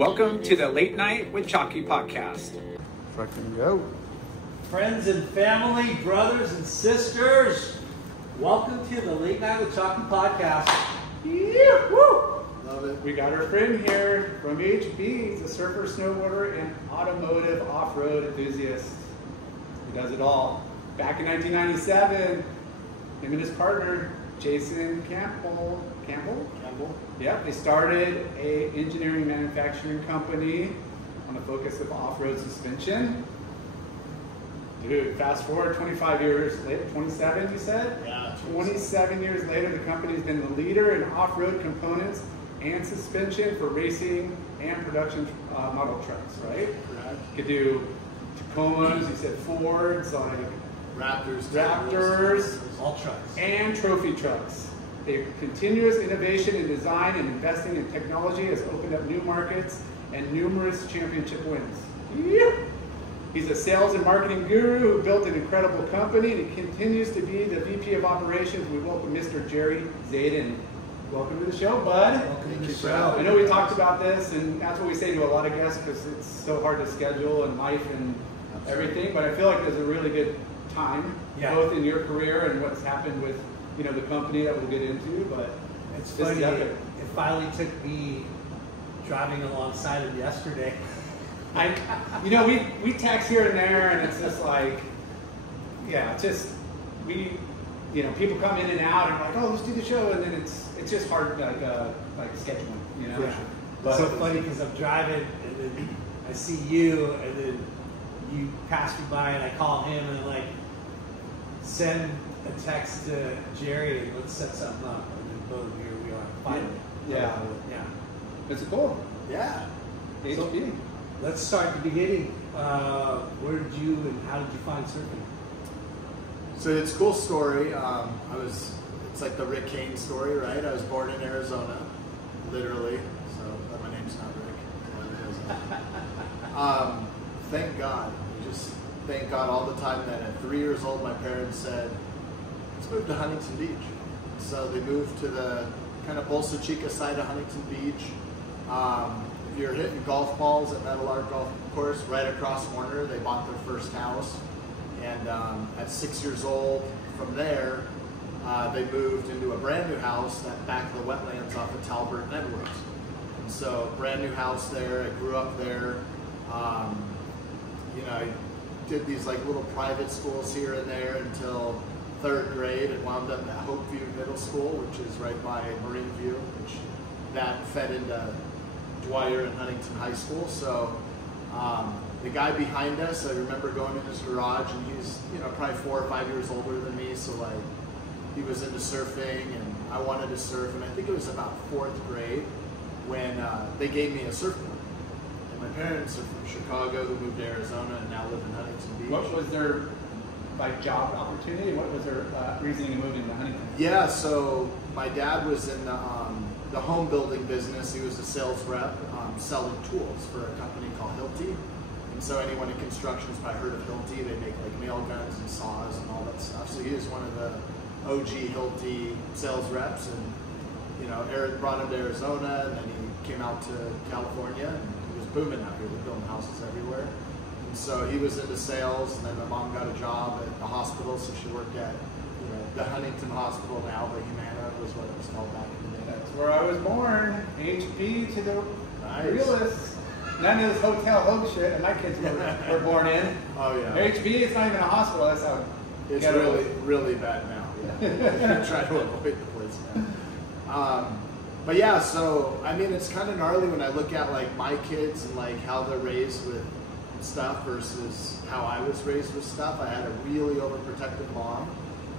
Welcome to the Late Night with Chalky podcast. Fucking go. Friends and family, brothers and sisters, welcome to the Late Night with Chalky podcast. Yeah, woo! Love it. We got our friend here from HB. He's a surfer, snowboarder, and automotive off-road enthusiast. He does it all. Back in 1997, him and his partner, Jason Campbell. Yeah, they started a engineering manufacturing company on the focus of off-road suspension. Dude, fast forward 25 years later, 27 you said? Yeah. 27 years later, the company's been the leader in off-road components and suspension for racing and production model trucks, right? Correct. Could do Tacomas, you said Fords, like Raptors, all trucks. And trophy trucks. Their continuous innovation in design and investing in technology has opened up new markets and numerous championship wins. Yeah. He's a sales and marketing guru who built an incredible company, and he continues to be the VP of operations. We welcome Mr. Jerry Zaiden. Welcome to the show, bud. Welcome to the show. I know we talked about this, and that's what we say to a lot of guests because it's so hard to schedule and life and everything, but I feel like there's a really good time, both in your career and what's happened with the company that we'll get into, but it's funny, it finally took me driving alongside him yesterday. We text here and there, and it's just like, people come in and out, and like, oh, let's do the show, and then it's just hard, like scheduling, Yeah. But it's so funny because I'm driving, and then I see you, and then you pass me by, and I call him, and I'm like, send a text to Jerry, and let's set something up, and then boom, here we are, finally. Yeah. It's cool. Yeah. HB. So, let's start at the beginning. Where did you and how did you find surfing? So it's a cool story. It's like the Rick Kane story, right? I was born in Arizona, literally. So my name's not Rick. Thank God. Thank God all the time that at 3 years old, my parents said, let's move to Huntington Beach. So they moved to the kind of Bolsa Chica side of Huntington Beach. If you're hitting golf balls at Metal Art Golf Course, right across Warner, they bought their first house. And at 6 years old, from there, they moved into a brand new house that back of the wetlands off of Talbert and Edwards. And so brand new house there, I grew up there. I did these like little private schools here and there until 3rd grade and wound up at Hope View Middle School, which is right by Marine View, which that fed into Dwyer and Huntington High School. So the guy behind us, I remember going in his garage, and he's probably 4 or 5 years older than me, so like he was into surfing and I wanted to surf, and I think it was about 4th grade when they gave me a surfboard. And my parents are from Chicago who moved to Arizona and now live in Huntington Beach. What was their job opportunity? What was their reasoning of moving to Huntington? Yeah, so my dad was in the home building business. He was a sales rep selling tools for a company called Hilti. And so anyone in construction's probably heard of Hilti. They make like nail guns and saws and all that stuff. So he was one of the OG Hilti sales reps, and Eric brought him to Arizona, and then he came out to California, and it was booming out here. They're building houses everywhere. And so he was into sales, and then my mom got a job at the hospital, so she worked at the Huntington Hospital now, but Humana was what it was called back in the day. That's where I was born. HB to the realist. None of this hotel hoax shit that my kids were born in. Oh yeah. HB, it's not even a hospital. That's how it's really, really bad now. Yeah. Try to avoid the place now. But yeah, so I mean, it's kind of gnarly when I look at like my kids and like how they're raised with stuff versus how I was raised with stuff. I had a really overprotective mom.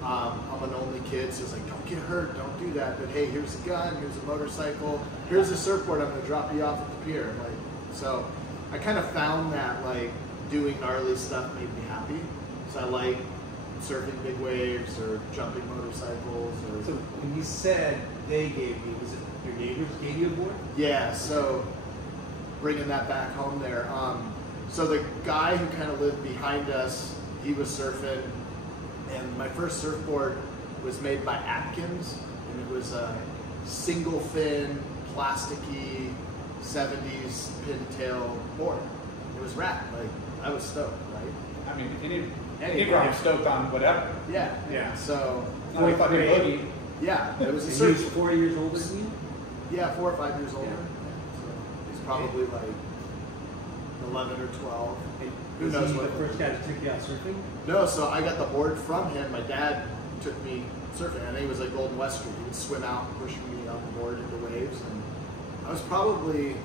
I'm an only kid, so it's like, don't get hurt, don't do that. But hey, here's a gun, here's a motorcycle, here's a surfboard. I'm gonna drop you off at the pier. Like, so I kind of found that like doing gnarly stuff made me happy. So I like surfing big waves or jumping motorcycles. Or so when you said they gave you, was it your neighbors gave you a board? Yeah. So bringing that back home there. So the guy who kind of lived behind us, he was surfing, and my first surfboard was made by Atkins, and it was a single fin, plasticky, 70s pintail board. It was rad. Like, I was stoked, right? I mean, anyone stoked on whatever. Yeah. Yeah. So, Not a fucking boogie. yeah, it was a And he surf. was 4 years older than you? Yeah, 4 or 5 years older. Yeah. So he's probably like 11 or 12. Who Was knows he what? the first guy that took you out surfing? No, so I got the board from him. My dad took me surfing. I think it was like Golden West Street. He would swim out, pushing me on the board into waves, and I was probably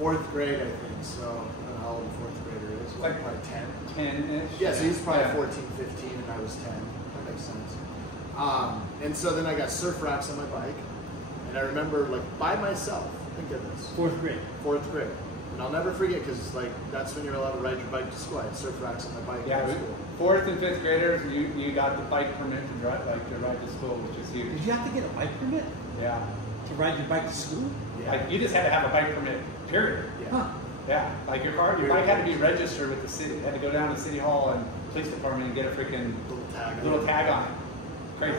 4th grade, I think. So I don't know how old a 4th grader is. Like probably 10. 10-ish. Yeah, so he's probably Yeah. 14, 15, and I was 10. That makes sense. And so then I got surf racks on my bike, and I remember like by myself. Think of this. 4th grade. 4th grade. And I'll never forget because like that's when you're allowed to ride your bike to school. I had surf racks on my bike Yeah, in school. 4th and 5th graders, you got the bike permit to drive, to ride to school, which is huge. Did you have to get a bike permit Yeah. to ride your bike to school? Yeah. Like, you just had to have a bike permit, period. Yeah. Huh. Yeah. Like, your bike had to be registered with the city. You had to go down to City Hall and police department and get a freaking Little tag. on it. Crazy.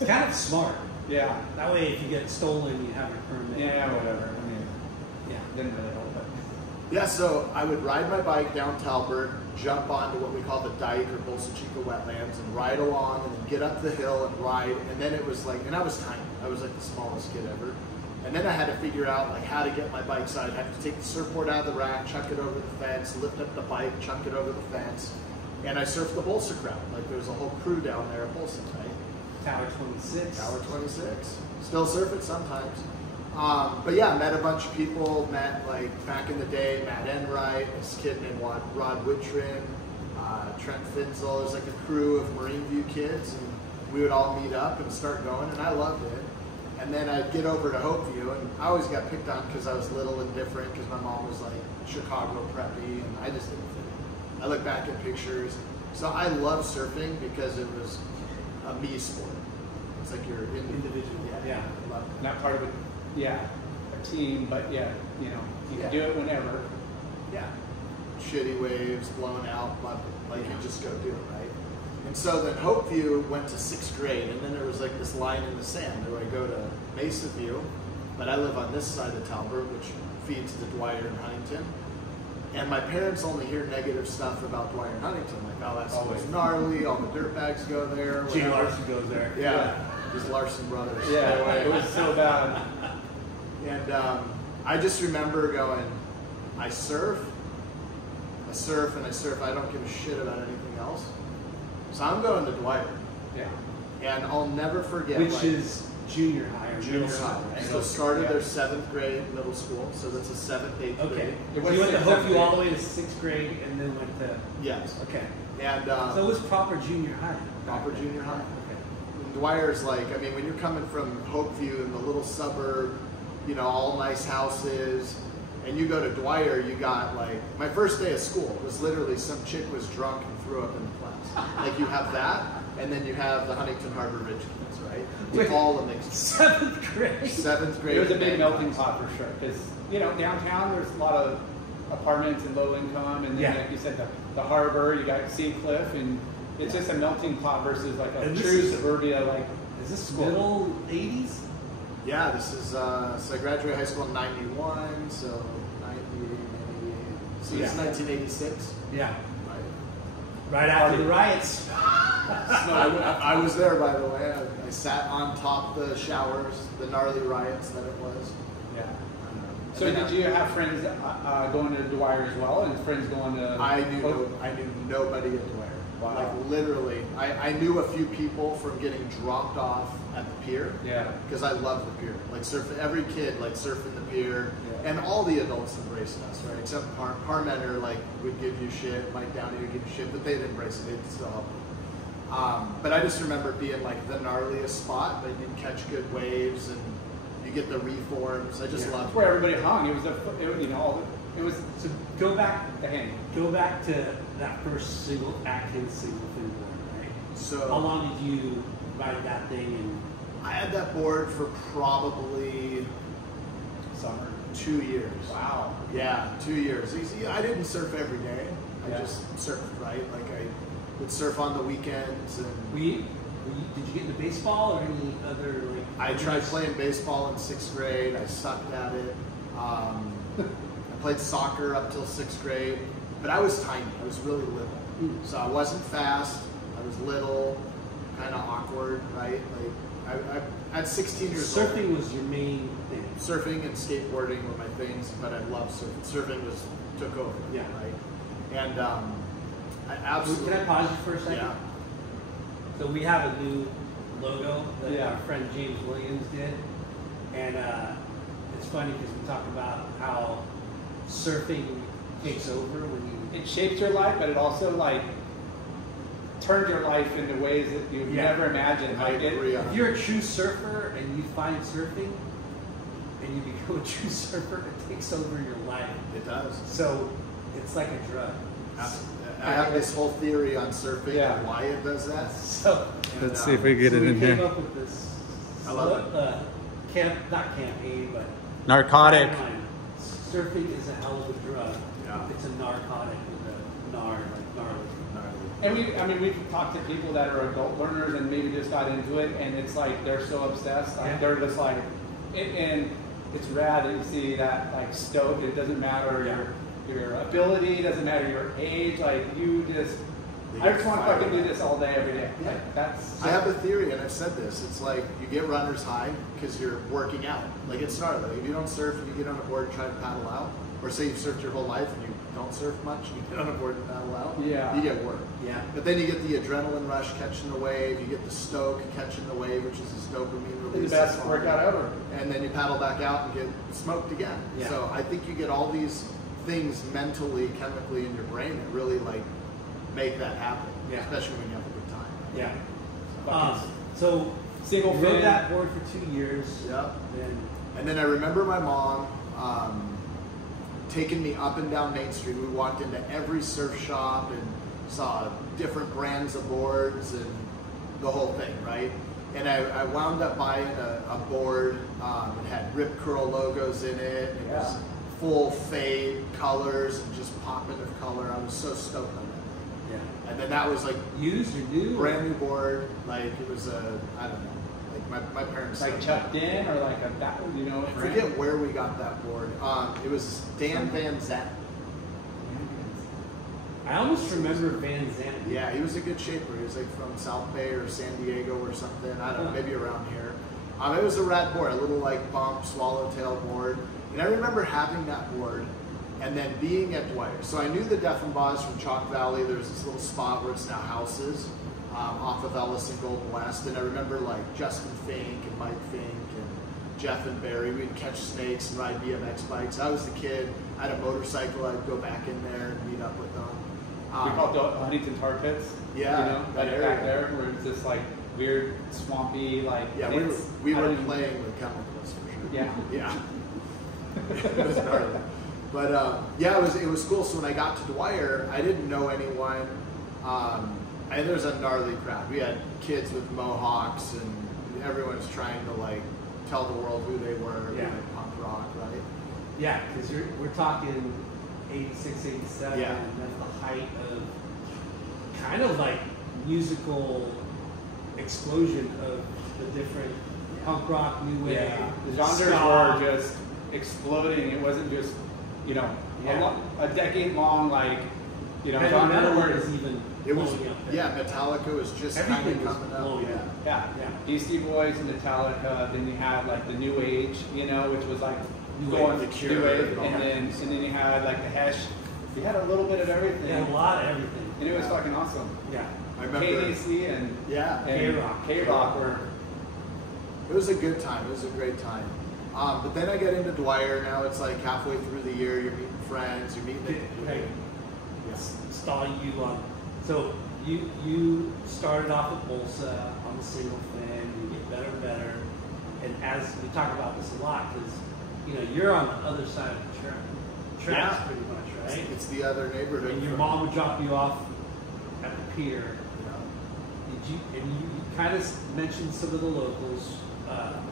It's kind of smart. Yeah. That way, if you get stolen, you have your permit. Yeah, whatever. I mean, Yeah. didn't really help, but. Yeah, so I would ride my bike down Talbert, jump onto what we call the dike or Bolsa Chica wetlands, and ride along, and then get up the hill and ride. And then it was like, and I was tiny. I was like the smallest kid ever. And then I had to figure out like how to get my bike side. I had to take the surfboard out of the rack, chuck it over the fence, lift up the bike, chuck it over the fence, and I surfed the Bolsa crowd. Like there was a whole crew down there at Bolsa, right? Tower 26. Tower 26. Still surf it sometimes. But yeah, met a bunch of people. Met like back in the day, Matt Enright, this kid named Rod Wittrin, Trent Finzel. There's like a crew of Marine View kids, and we would all meet up and start going, and I loved it. And then I'd get over to Hopeview, and I always got picked on because I was little and different, because my mom was like Chicago preppy, and I just didn't fit. I look back at pictures. So I love surfing because it was a me sport. It's like you're Individual. Yeah. I love it. Not part of a team, but yeah, you know, you can do it whenever. Yeah. Shitty waves, blown out, loved it. Like you just go do it, right? And so then Hopeview went to 6th grade, and then there was like this line in the sand. Do I go to Mesa View? But I live on this side of Talbert, which feeds to Dwyer and Huntington. And my parents only hear negative stuff about Dwyer and Huntington. Like, oh, that's always gnarly, all the dirtbags go there. Jay whatever. Larson goes there. Yeah. These Larson brothers. Yeah, it was so bad. And I just remember going, I surf, and I surf. I don't give a shit about anything else. So I'm going to Dwyer. Yeah. And I'll never forget. Which like, is junior high or junior middle high. school, right? So started their 7th grade middle school. So that's a 7th, 8th Okay. grade. It So was you went to 6th, Hopeview 7th all the way to 6th grade and then went to... Yes. Okay. And So it was proper junior high. proper junior high. Okay. And Dwyer's like, I mean, when you're coming from Hopeview in the little suburb, you know, all nice houses, and you go to Dwyer, you got like, my first day of school was literally some chick was drunk and threw up in the class. Like you have that, and then you have the Huntington Harbor Ridge kids, right? Wait. All a mixture. 7th grade. 7th grade. It was a big band melting class. pot for sure, because you know downtown there's a lot of apartments and low income, and then Yeah. like you said, the harbor, you got Sea Cliff, and it's just a melting pot versus like a And this true is- suburbia like. Is this School. middle 80s? Yeah, this is, so I graduated high school in 91, so 90, so it's Yeah. 1986, Yeah. right? Right after the riots. I was there, by the way. I sat on top of the showers, the gnarly riots that it was. Yeah. I So mean, did you have friends going to Dwyer as well, and friends going to? I knew nobody at Dwyer. Wow. Like literally, I knew a few people from getting dropped off at the pier. Yeah. Because I love the pier. Like surfing, every kid like surfing the pier, Yeah. and all the adults embraced us, right? Except Parmenter like would give you shit, Mike Downey would give you shit, but they'd embrace it. They'd still help you. But I just remember being like the gnarliest spot, but you'd catch good waves and you get the reforms. I just That's loved where it. everybody hung. It was it was So go back the hang. to that first Atkins single fin board, right? So How long did you ride that thing? And I had that board for probably Summer. 2 years. Wow. Yeah, 2 years. Easy. I didn't surf every day. I Yeah. just surfed, right? Like I would surf on the weekends and Did you get into baseball or any other like? I tried playing baseball in 6th grade. I sucked at it. I played soccer up till 6th grade, but I was tiny. I was really little, so I wasn't fast. I was little, kind of awkward, right? Like I at 16 years old. Surfing was your main thing. Surfing and skateboarding were my things, but I love surfing. Surfing took over. Yeah. Right. And I absolutely. Can I pause you for a second? Yeah. So we have a new logo that our friend James Williams did, and it's funny because we talk about how surfing takes over when you. It shapes your life, but it also like turns your life into ways that you've never imagined. I Like agree. If you're a true surfer and you find surfing, and you become a true surfer, it takes over your life. It does. So it's like a drug. I have this whole theory on surfing and why it does that. So Let's see if we get it in we came here. up with this. I love it. Not campaign, but Narcotic. tagline. Surfing is a hell of a drug. Yeah. It's a narcotic with a gnarly. And we've talked to people that are adult learners and maybe just got into it, and it's like they're so obsessed. Like they're just like, and it's rad that you see that like stoke. It doesn't matter your ability, it doesn't matter your age. Like you just, I just want to fucking do this all day, every day. Yeah. Like, that's. I have a theory, and I've said this. It's like you get runner's high because you're working out. Like it's gnarly. If you don't surf, and you get on a board and try to paddle out, or say you've surfed your whole life and you don't surf much, and you get on a board and paddle out, you get work. Yeah. But then you get the adrenaline rush catching the wave, you get the stoke catching the wave, which is this dopamine release. The best workout ever. And then you paddle back out and get smoked again. Yeah. So I think you get all these things mentally, chemically in your brain that really like make that happen. Yeah. Especially when you have a good time. Yeah. So Single you rode fin. that board for 2 years. Yep. Then And then I remember my mom taking me up and down Main Street. We walked into every surf shop and saw different brands of boards and the whole thing, right? And I wound up buying a board. It had Rip Curl logos in it. It was full fade colors and just popping of color. I was so stoked on that. yeah. And then that was like Used or new? brand new board. Like it was I don't know. Like my parents. Like chucked in or like a I forget where we got that board. It was Dan Van Zandt. I almost remember Van Zandt. Yeah, he was a good shaper. He was like from South Bay or San Diego or something. I don't know, maybe around here. It was a rad board, a little like bump, swallowtail board. And I remember having that board and then being at Dwyer. So I knew the Deffenbaugh from Chalk Valley. There's this little spot where it's now houses off of Ellis and Golden West. And I remember like Justin Fink and Mike Fink and Jeff and Barry. We'd catch snakes and ride BMX bikes. I was the kid. I had a motorcycle. I'd go back in there and meet up with them. We call it the Huntington Tar Pits. Yeah, you know, that like area. back there where it's just like weird, swampy, like. Yeah, we were playing with chemicals for sure. Yeah. Yeah. It was gnarly. But yeah, it was cool. So when I got to Dwyer, I didn't know anyone. And there was a gnarly crowd. We had kids with mohawks, and everyone's trying to like tell the world who they were. Yeah. Like punk rock, right? Yeah, because we're talking 86, 87, Yeah. and that's the height of kind of like musical explosion of the different punk rock, new wave. Yeah, the genres ska. were just exploding. It wasn't just, a decade long, like, Heavy genre metal where is even It was, blowing up there. yeah, Metallica was just kind Everything of was coming up. blowing Yeah. up. Yeah, Yeah. Beastie Boys and Metallica. Then you had like the New Age, which was like New going Wave, The Cure, New Wave, and all and that then stuff. and then you had like the Hesh. You had a little bit of everything, Yeah, a lot of everything. and it was fucking awesome. Yeah. I remember. KDC and Yeah. K-Rock. K-Rock were. It was a good time. It was a great time. But then I get into Dwyer. Now it's like halfway through the year. You're meeting friends. You're meeting. Okay. Yes. Stalling you on. So you started off at Bolsa on the single fin. You get better and better. And as we talk about this a lot, because you're on the other side of the tracks Yeah. pretty much, right? It's the other neighborhood. And your mom would drop you off at the pier. You kind of mentioned some of the locals,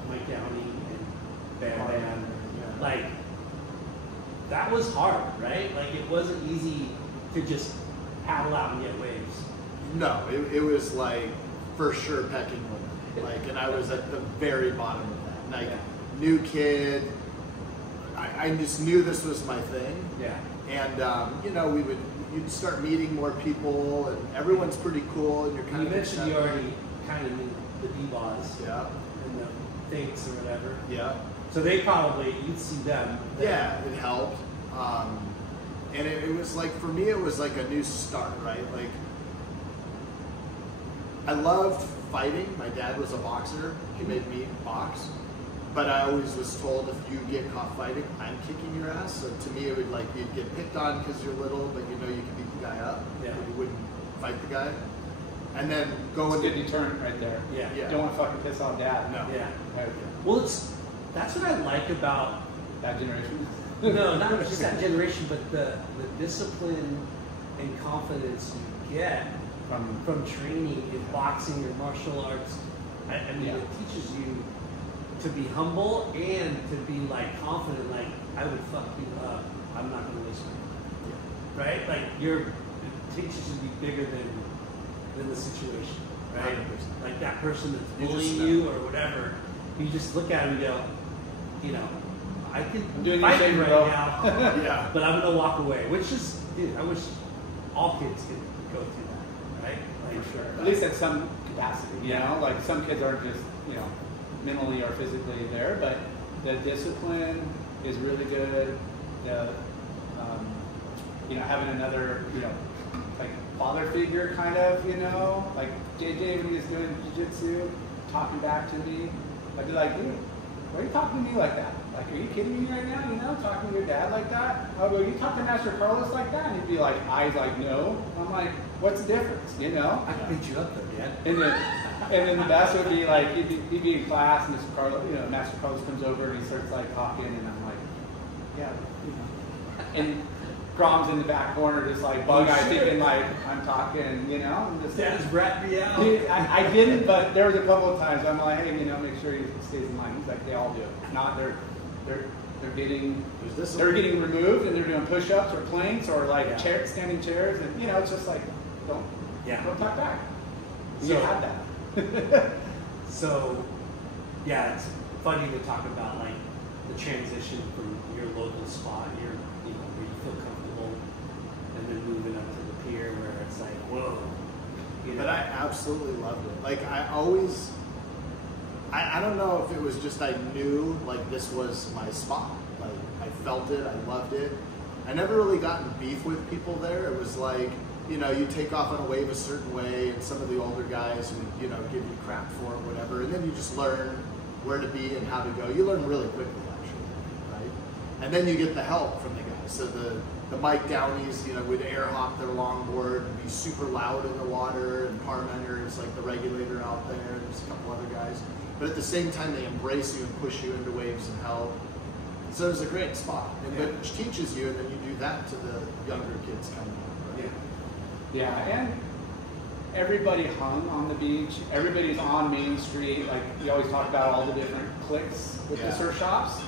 Mike Downey and Bam Bam. Yeah. Like, that was hard, right? Like, it wasn't easy to just paddle out and get waves. No, it was like for sure pecking order. Like, and I was at the very bottom of that. Like, new kid. I just knew this was my thing. Yeah. And you know, you'd start meeting more people, and everyone's pretty cool, and you're kind You of. mentioned you already kind of knew the D-Boss. Yeah. And the Fates or whatever. Yeah. So they probably, you'd see them. Yeah, it helped. And it was like, for me, it was like a new start, right? Like, I loved fighting. My dad was a boxer. He made me box. But I always was told, if you get caught fighting, I'm kicking your ass. So to me, it would like, you'd get picked on because you're little, but you know you can beat the guy up. Yeah. But you wouldn't fight the guy. And then go It's a into good deterrent right there. Yeah. Yeah. Don't want to fucking piss off dad. No. Yeah. Right. Well, that's what I like about, That generation. no, not just that generation, but the discipline and confidence you get from training in boxing or martial arts. I mean, it teaches you to be humble and to be like confident, like, I would fuck you up, I'm not gonna waste my time. Right? Like, it teaches you to be bigger than the situation, right? 100%. Like that person that's You just bullying know. you or whatever, you just look at him and go, you know, I could I'm doing fight your you thing, right bro. now, yeah. but I'm gonna walk away, which is, dude, I wish all kids could go through that, right? Like, For sure. At least at some capacity, you know? Like, some kids aren't just, you know, mentally or physically there, but the discipline is really good. The, you know, having another, you know, like father figure kind of, you know, like JJ when he was doing jiu-jitsu, talking back to me, I'd be like, dude, why are you talking to me like that? Like, are you kidding me right now? You know, talking to your dad like that? I'll go, you talk to Master Carlos like that? And he'd be like, eyes like, no. I'm like, what's the difference, you know? I can beat you up though, Dad. And then the best would be like, he'd be in class, and Mr. Carlos, you know, Master Carlos comes over and he starts like talking, and I'm like, yeah, you know. And Grom's in the back corner, just like bug-eyed, thinking like, I'm talking, you know? And just, Dad's rat me out. Dude, I didn't, but there was a couple of times I'm like, hey, you know, make sure he stays in line. He's like, they all do. If not, they're getting removed, and they're doing push-ups or planks or like standing chairs, and you know, it's just like, don't talk back. You had that. So, yeah, it's funny to talk about like the transition from your local spot, where you feel comfortable, and then moving up to the pier where it's like, whoa. You know? But I absolutely loved it. Like, I always, I don't know if it was just I knew like this was my spot. Like, I felt it, I loved it. I never really got in beef with people there. It was like, you know, you take off on a wave a certain way, and some of the older guys would, you know, give you crap for it, whatever, and then you just learn where to be and how to go. You learn really quickly, actually, right? And then you get the help from the guys. So the Mike Downeys, you know, would air hop their longboard and be super loud in the water, and Parmenter is like the regulator out there, and there's a couple other guys. But at the same time, they embrace you and push you into waves and help. So it's a great spot, and it teaches you, and then you do that to the younger kids coming up, right? Yeah, and everybody hung on the beach. Everybody's on Main Street. Like, you always talk about all the different cliques with the surf shops.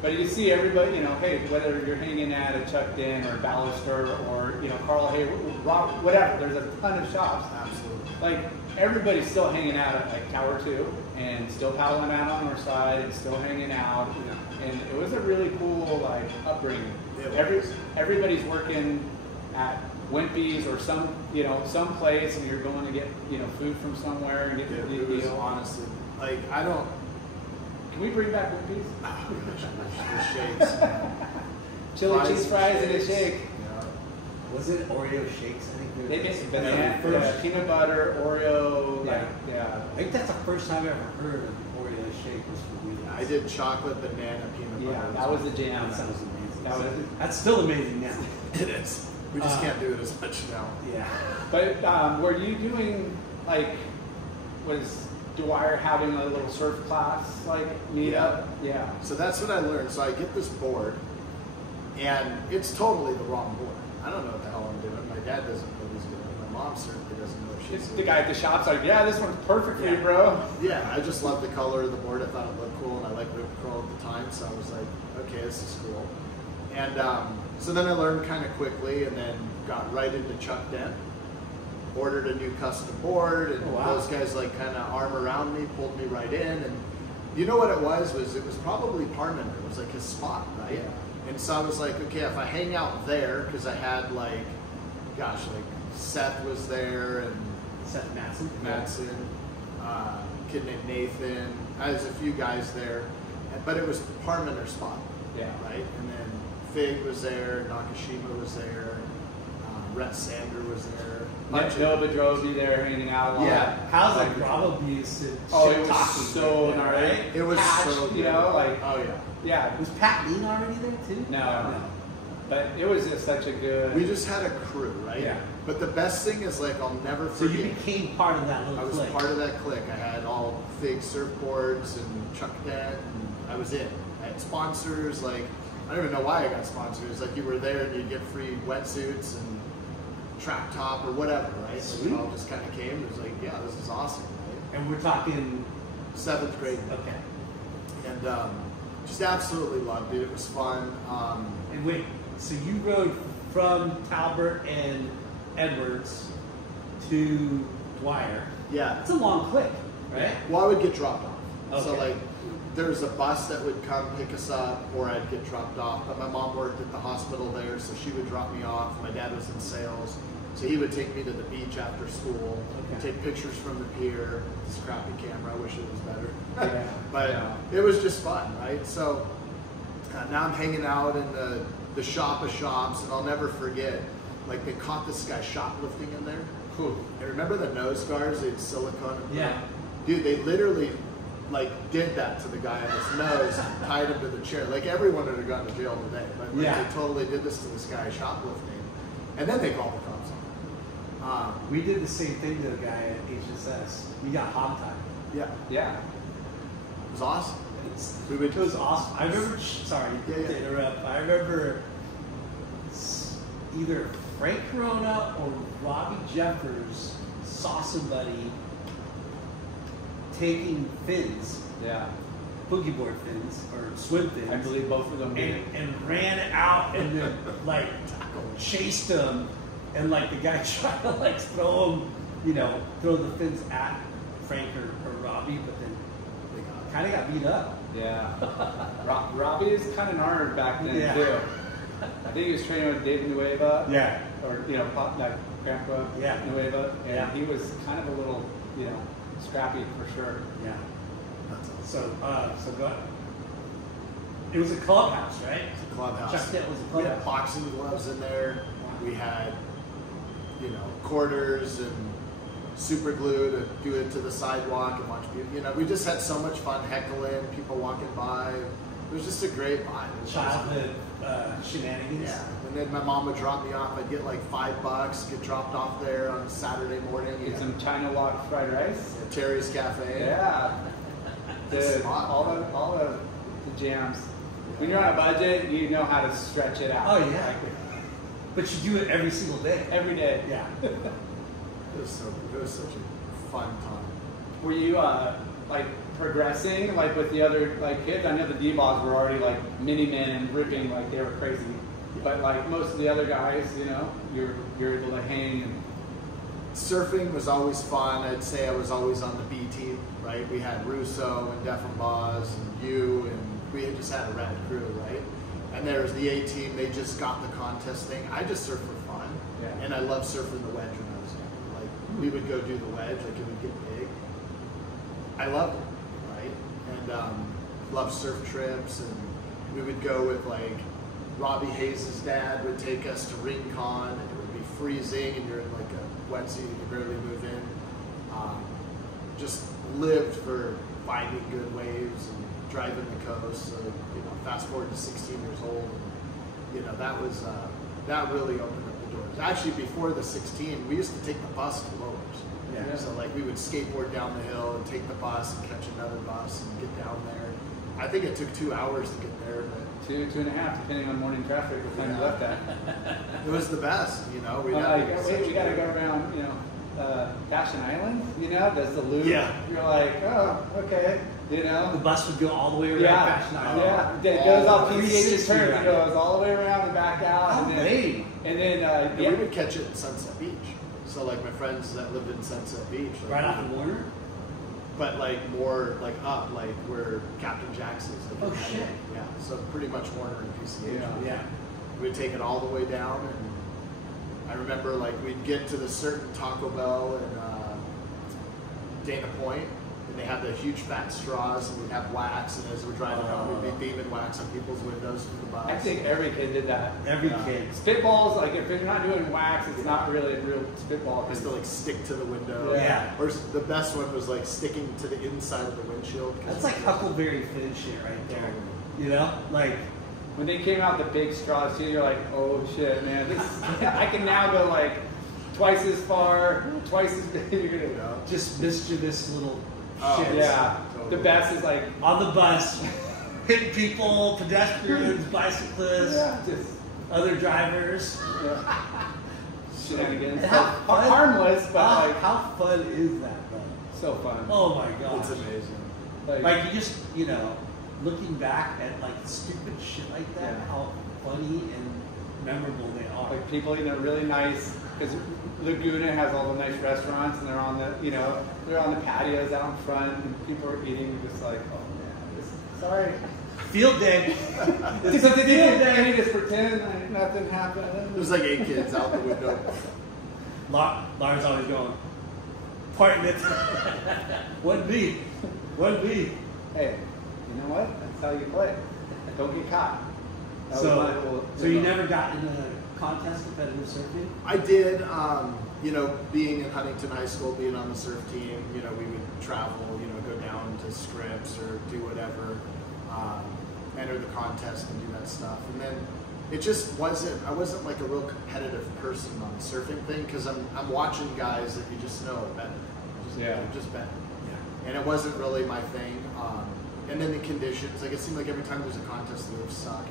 But you see everybody, you know, hey, whether you're hanging at a Chuck Den or Ballaster or, you know, Carl Hay, Rob, whatever, there's a ton of shops. Absolutely. Like, everybody's still hanging out at like Tower 2 and still paddling out on our side and still hanging out. And it was a really cool, like, upbringing. Everybody's working at Wimpy's or some, you know, some place, and you're going to get, you know, food from somewhere and get the deal. Honestly, like, I don't. Can we bring back Wimpy's? The shakes. Chili cheese fries and a shake. Yeah. Was it Oreo shakes? I think They make banana, peanut butter, Oreo, like, I think that's the first time I ever heard of an Oreo shake was from you. I did chocolate, banana, peanut butter. Yeah, that was the jam. That sounds amazing. That That's still amazing now. It is. We just can't do it as much now. Yeah. But were you doing, like, was Dwyer having a little surf class, like, meetup? Yeah. So that's what I learned. So I get this board, and it's totally the wrong board. I don't know what the hell I'm doing. My dad doesn't know what he's doing. My mom certainly doesn't know what she's It's doing. the guy at the shop's like, yeah, this one's perfect for you, bro. Yeah, I just loved the color of the board. I thought it looked cool, and I liked Rip Curl at the time, so I was like, okay, this is cool. And so then I learned kind of quickly, and then got right into Chuck Den. ordered a new custom board, and Oh, wow. those guys like kind of arm around me, pulled me right in, and you know what it was probably Parmenter. It was like his spot, right? Yeah. And so I was like, okay, if I hang out there, because I had like, gosh, like Seth was there and Seth Madsen, kid named Nathan. I was a few guys there, but it was Parmenter's spot, Yeah. right? And then Fig was there, Nakashima was there, Rhett Sander was there. Nova drove you there, hanging out a lot. Yeah. How's like Bravo abuse and Oh, shit it was talking so there, gnarly. right? It was Patch, so good. you know, like Oh yeah. yeah. Was Pat Lean already there too? No. But it was just such a good. We just had a crew, right? Yeah. But the best thing is like I'll never So forget. you became part of that I little was clique. part of that clique. I had all Fig surfboards and Chuck Dent, and I was in. I had sponsors. Like I don't even know why I got sponsors. Like you were there and you'd get free wetsuits and track top or whatever, right? Sweet. Like, it all just kind of came. It was like, yeah, this is awesome, right? And we're talking. 7th grade, Okay. and just absolutely loved it. It was fun. And wait, so you rode from Talbot and Edwards to Dwyer. Yeah. That's a long clip, right? Well, I would get dropped off. So Okay. like, there's a bus that would come pick us up, or I'd get dropped off. But my mom worked at the hospital there, so she would drop me off. My dad was in sales, so he would take me to the beach after school, Okay. take pictures from the pier. This crappy camera, I wish it was better. Yeah. But Yeah. it was just fun, right? So now I'm hanging out in the shop of shops, and I'll never forget, like they caught this guy shoplifting in there. Cool. And remember the nose scars? They had silicone and Yeah. dude, they literally like did that to the guy on his nose and tied him to the chair. Like everyone would have gone to jail today. But like, Yeah. they totally did this to this guy shoplifting. And then they called the cops on him. We did the same thing to a guy at HSS. We got hogtied. Yeah. Yeah. It was awesome. It was awesome. I remember, sorry Yeah. to interrupt, I remember either Frank Corona or Robbie Jeffers saw somebody taking fins, Yeah. boogie board fins, or swim fins. I believe both of them did. and ran out and then like chased them, and like the guy tried to like throw the fins at Frank or Robbie, but then they kind of got beat up. Yeah. Robbie is kind of gnarly back then Yeah. too. I think he was training with David Nueva. Yeah. Or like Grandpa Yeah. Nueva. And Yeah. he was kind of a little, scrappy for sure. Yeah. That's awesome. So go ahead. It was a clubhouse, right? It's a clubhouse. Chuck Dent was a We clubhouse. had boxing gloves in there. We had, quarters and super glue to do it to the sidewalk and watch people. We just had so much fun heckling, people walking by. It was just a great vibe. It was Childhood shenanigans. Yeah, and then my mom would drop me off. I'd get like $5, get dropped off there on Saturday morning. Get some China Walk fried rice. at Terry's Cafe. Yeah. That's Dude, smart. all the jams. When you're on a budget, you know how to stretch it out. Oh yeah. But you do it every single day. Every day. Yeah. It was such a fun time. Were you like progressing like with the other kids? I know the D-balls were already like mini men and ripping like they were crazy, but like most of the other guys, you're able to hang. And Surfing was always fun. I'd say I was always on the B team, right? We had Russo and Deffenbaugh and you, and we had just had a rad crew, right? And there was the A team. They just got the contest thing. I just surfed for fun, Yeah. and I loved surfing the wedge when I was young. Like we would go do the wedge, like it would get big. I loved it, right? And loved surf trips, and we would go with like Robbie Hayes' dad would take us to Rincon, and it would be freezing, and you're in like a wetsuit, you can barely move in. Just lived for finding good waves and driving the coast. So fast forward to 16 years old, and that really opened up the doors. Actually, before the 16, we used to take the bus to Lowers. Yeah. So like we would skateboard down the hill and take the bus and catch another bus and get down there. I think it took 2 hours to get there, but 2.5, depending on morning traffic, what time you left at. it was the best. We We had gotta go around, Fashion Island. Does the loop? Yeah. You're like, oh, okay. The bus would go all the way around Yeah, Fashion Island. yeah. It goes off PCH 360, turn. It goes all the way around and back out. How and then, lame. and then we would catch it at Sunset Beach. So like my friends that lived in Sunset Beach, like, Right off of Warner? but like more like up, like where Captain Jack's is. Like, Oh, shit. Yeah, so pretty much Warner and PCH. Yeah. We'd take it all the way down, and I remember like we'd get to the certain Taco Bell in Dana Point, and they had the huge fat straws, and we'd have wax, and as we're driving home, we'd be beaming wax on people's windows from the bus. I think every kid did that. Every kid. Spitballs, like if you're not doing wax, it's not really a real spitball. Just to like stick to the window. Yeah. Or the best one was like sticking to the inside of the windshield. That's like Huckleberry Finn shit right there. You know? Like, when they came out the big straws too, you're like, oh shit, man, this is, I can now go like twice as far, twice as big. You're gonna go. just mischievous little shit. Yeah. Totally. The best is like On the bus, hitting people, pedestrians, bicyclists, just other drivers. shenanigans. And how fun- Harmless, but like How fun is that, though? so fun. Oh my gosh. It's amazing. Like you just, you know, looking back at like stupid shit like that, how funny and memorable they are. Like people eating really nice, because Laguna has all the nice restaurants, and they're on the, you know, they're on the patios out in front, and people are eating just like, oh man, sorry. Field day. It's a field day. You just pretend like nothing happened. There's like 8 kids out the window. Lars always going, parting it. One beat. Hey, you know what? That's how you play. Don't get caught. That was my whole- So you never got in a contest, competitive surfing? I did, you know, being in Huntington High School, being on the surf team, you know, we would travel, you know, go down to Scripps or do whatever, enter the contest and do that stuff. And then it just wasn't, I wasn't like a real competitive person on the surfing thing, because I'm watching guys that you just know better. Just better. Yeah. And it wasn't really my thing. And then the conditions, like it seemed like every time there's a contest, the waves suck.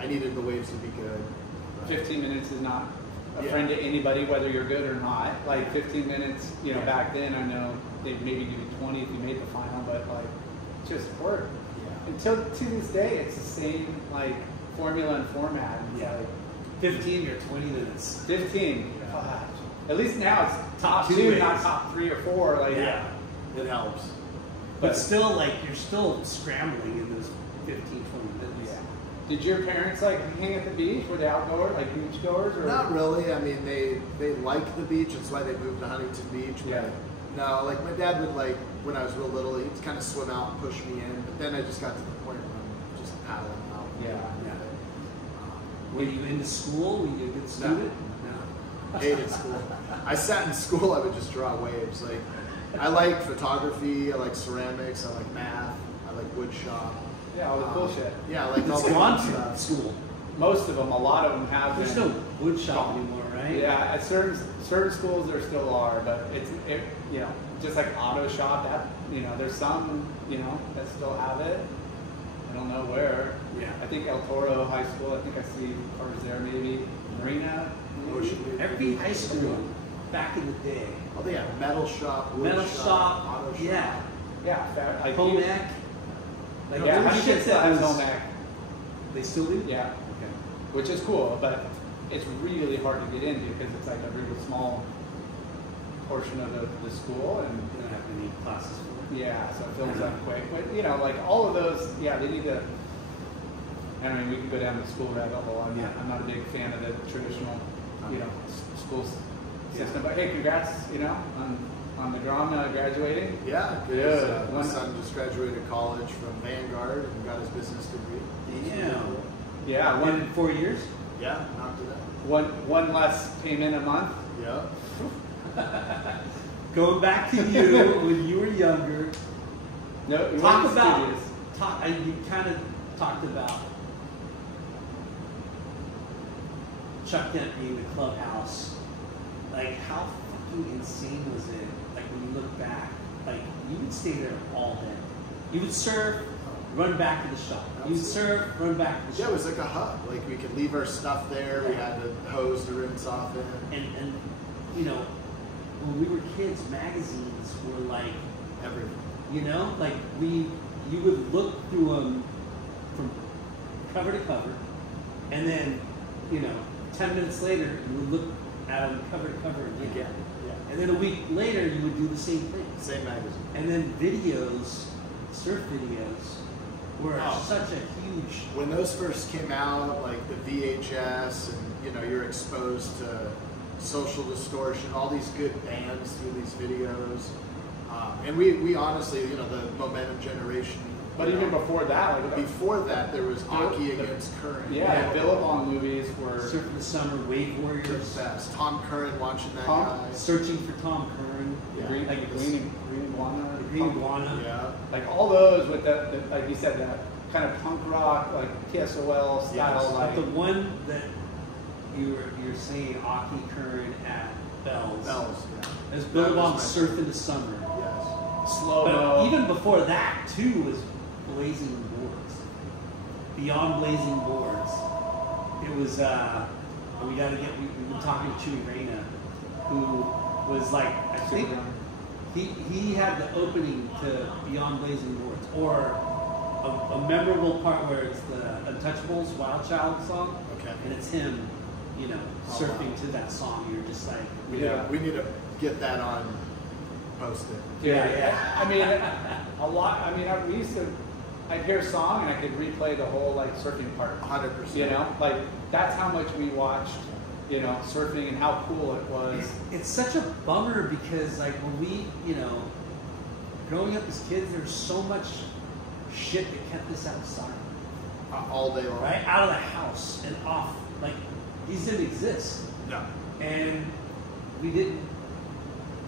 I needed the waves to be good. 15 minutes is not a friend to anybody, whether you're good or not. Like 15 minutes, you know, back then I know they'd maybe give you 20 if you made the final, but like just work. Yeah. Until to this day, it's the same like formula and format. It's like 15 or 20 minutes. 15. Gosh. At least now it's top Two 2, waves. not top 3 or 4. Like Yeah. It helps. But still, like, you're still scrambling in those 15, 20 minutes. Yeah. Did your parents like hang at the beach? Were they outdoor, like beach goers? Or? Not really. I mean, they like the beach. That's why they moved to Huntington Beach. But Yeah. no, like my dad would like, when I was real little, he'd kind of swim out and push me in. But then I just got to the point where I'm just paddling out. Yeah. Were you into school? Were you a good student? No. Hated school. I sat in school, I would just draw waves. Like, I like photography, I like ceramics, I like math, I like wood shop. Yeah, all the cool shit. Yeah, I like all It's the gone fun to stuff. school. Most of them, a lot of them have There's been. no wood shop anymore, right? Yeah, at certain schools there still are, but you know, just like auto shop, that, you know, there's some, you know, that still have it. I don't know where. Yeah. I think El Toro High School, I think I see cars there maybe. Marina. maybe? Every high school back in the day. Oh, they have metal shop, wood Metal shop, auto shop. yeah. Yeah, like Home ec. Like, Yeah, there was Huntington shit still that has was- home ec. They still do? Yeah. Okay. Which is cool, but it's really hard to get into because it's like a really small portion of the school, and You don't have many classes for it. yeah, so it fills up quick. But you know, like all of those, yeah, they need to. I mean, we can go down the school rabbit hole. I'm not a big fan of the traditional, you know, school system. But hey, congrats, you know, on the drama graduating. Yeah, good. Yeah. My son just graduated college from Vanguard and got his business degree. Yeah. Yeah, In 4 years? Yeah, knocked it out. one less payment a month. Yeah. Going back to you when you were younger. No, you Talk weren't about. studious. You kind of talked about Chuck Kent being the clubhouse. Like, how fucking insane was it? Like, when you look back, like, you would stay there all day. You would surf, run back to the shop. You would surf, run back to the Yeah, shop. it was like a hub. Like we could leave our stuff there. We had a hose to rinse off in. And you know, when we were kids, magazines were like, Everything. you know, like you would look through them from cover to cover, and then, you know, 10 minutes later, you would look Adam cover to cover again. Yeah. And then a week later, you would do the same thing. Same magazine. And then videos, surf videos, were such a huge. When those first came out, like the VHS, and you know, you're exposed to Social Distortion, all these good bands through these videos, and we honestly, you know, the Momentum generation. But even before that, like before that, there was Aki against Curran. Yeah, the Billabong movies were Surf in the Summer, Wave Warriors. The best. Tom Curran watching that guy. Searching for Tom Curran. Yeah. Green Iguana. Green Iguana. Yeah. Like all those with that, like you said, that kind of punk rock, like TSOL style. Yes. Like But the one that you're saying, Aki Curran at Bells. Bells. Yeah. Is Billabong Surf in the Summer. Yes. Slow But mo. even before that, too, was Blazing Boards. Beyond Blazing Boards. It was, we've been talking to Chewy Reyna, who was like, I think he had the opening to Beyond Blazing Boards, or a memorable part where it's the Untouchables Wild Child song, and it's him, you know, surfing to that song. You're just like, we need to get that on, post it. Yeah. I mean, a lot. I mean, we used to. I'd hear a song and I could replay the whole like surfing part. 100%. You know, like that's how much we watched. You know, surfing and how cool it was. It's such a bummer because like when we, you know, growing up as kids, there's so much shit that kept us outside. All day long. Right? Out of the house and off. Like, these didn't exist. No. And we didn't,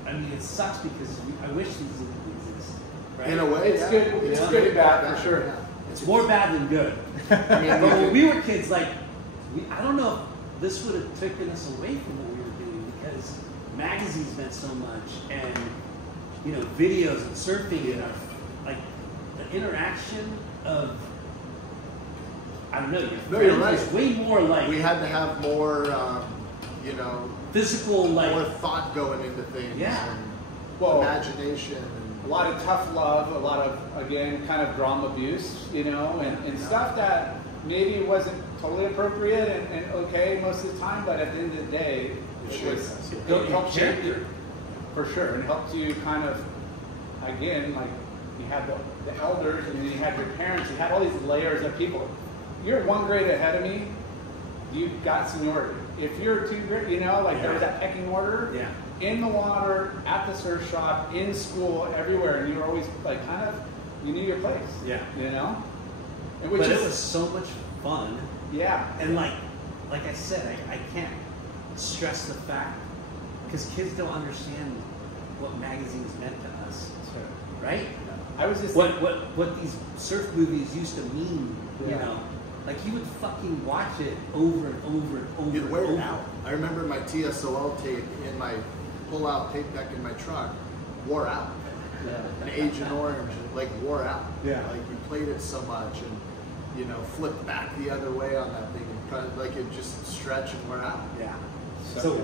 I mean, it sucks because I wish these didn't exist. Right? In a way, it's good. It's good and bad for sure. Yeah. It's more bad than good. I mean, but when we were kids, like, I don't know if this would have taken us away from what we were doing because magazines meant so much and, you know, videos and surfing and like the interaction of, I don't know, your friends right. was way more like. We had to have more, you know, physical, like. more thought going into things. Yeah. And imagination. A lot of tough love, a lot of, again, kind of drama abuse, you know, and stuff that maybe wasn't totally appropriate and okay most of the time, but at the end of the day, it helped shape you, for sure, and helped you kind of, again, like, you had the elders, and then you had your parents, you had all these layers of people. You're one grade ahead of me, you've got seniority. If you're 2 grade, you know, like there was that pecking order. Yeah. In the water, at the surf shop, in school, everywhere, and you were always like kind of, you knew your place. Yeah. You know? And But it was so much fun. Yeah. And like I said, I can't stress the fact, because kids don't understand what magazines meant to us. Right? I was just what these surf movies used to mean, you know. Like you would fucking watch it over and over and over. You'd wear it out. I remember my TSOL tape in my pull-out tape deck in my truck wore out. Yeah. An Agent Orange, like wore out. Yeah. Like you played it so much and, you know, flipped back the other way on that thing and kind of, like it just stretched and wore out. Yeah. So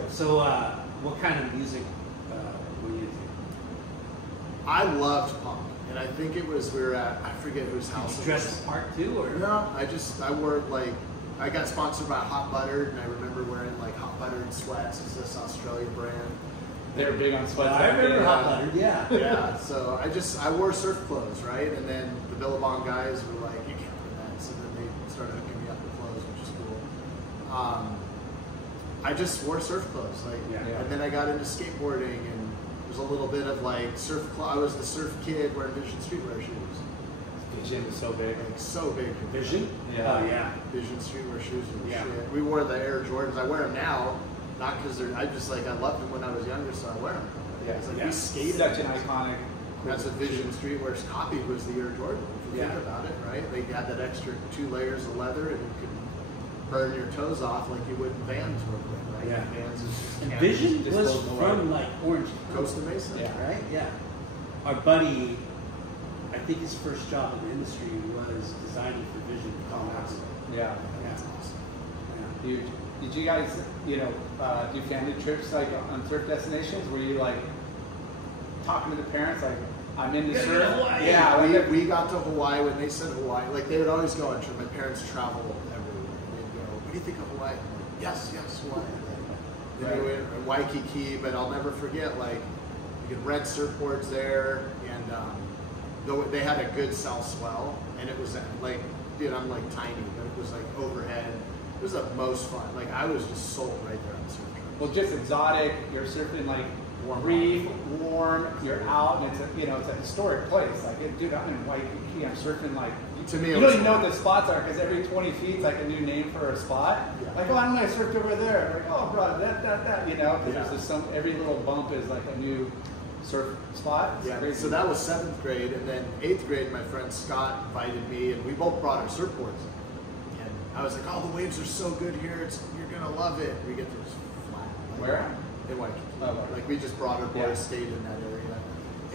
what kind of music were you into? I loved punk. And I think it was, we were at, I forget whose house. Did you dress the part too, or? No, I wore like, I got sponsored by Hot Buttered, and I remember wearing like Hot Buttered sweats. It's this Australian brand. They're big on sweats. I remember Hot Buttered, yeah. Yeah, so I wore surf clothes, right? And then the Billabong guys were like, you can't wear that. So then they started hooking me up with clothes, which is cool. I just wore surf clothes, like, and then I got into skateboarding, and there's a little bit of like I was the surf kid wearing Vision streetwear shoes. Vision was so big. Like so big. Vision? Yeah. Oh yeah. Vision streetwear shoes were shit. We wore the Air Jordans. I wear them now, not because I loved them when I was younger, so I wear them. Yeah. It's like we skated. Such an iconic. That's what Vision streetwear's copy was, the Air Jordan. If you think about it, right? They had that extra 2 layers of leather, and you could burn your toes off like you would in Vans real quick. Right? Yeah. Vans is And Vision just was goes from like Orange Costa Mesa. Yeah. right? Yeah. Our buddy, I think his first job in the industry was designing for Vision. Yeah. That's awesome. Huge. Did you guys, you know, do family trips like on surf destinations? Were you like talking to the parents like, I'm in the surf? Yeah, we got to Hawaii when they said Hawaii. Like they would always go on trip. My parents travel everywhere. They'd go, what do you think of Hawaii? Yes, Hawaii. in Waikiki, but I'll never forget, like, you could rent surfboards there, and they had a good south swell, and it was like, dude, I'm like tiny, but it was like overhead. It was the most fun. Like, I was just sold right there on the surf tracks. Well, just exotic. You're surfing like reef, warm. You're out, and it's a, it's a historic place. Like, dude, I'm in Waikiki. I'm surfing like. To me, you don't even know what the spots are because every 20 feet is like a new name for a spot. Yeah. Like, oh, I'm gonna surf over there. Like, oh, bro, that. Yeah. There's just every little bump is like a new surf spot. It's crazy. So that was 7th grade, and then 8th grade, my friend Scott invited me, and we both brought our surfboards. And I was like, oh, the waves are so good here. You're gonna love it. We get this flat. Where? In Waikiki. Oh, like, we just brought our boys, stayed in that area.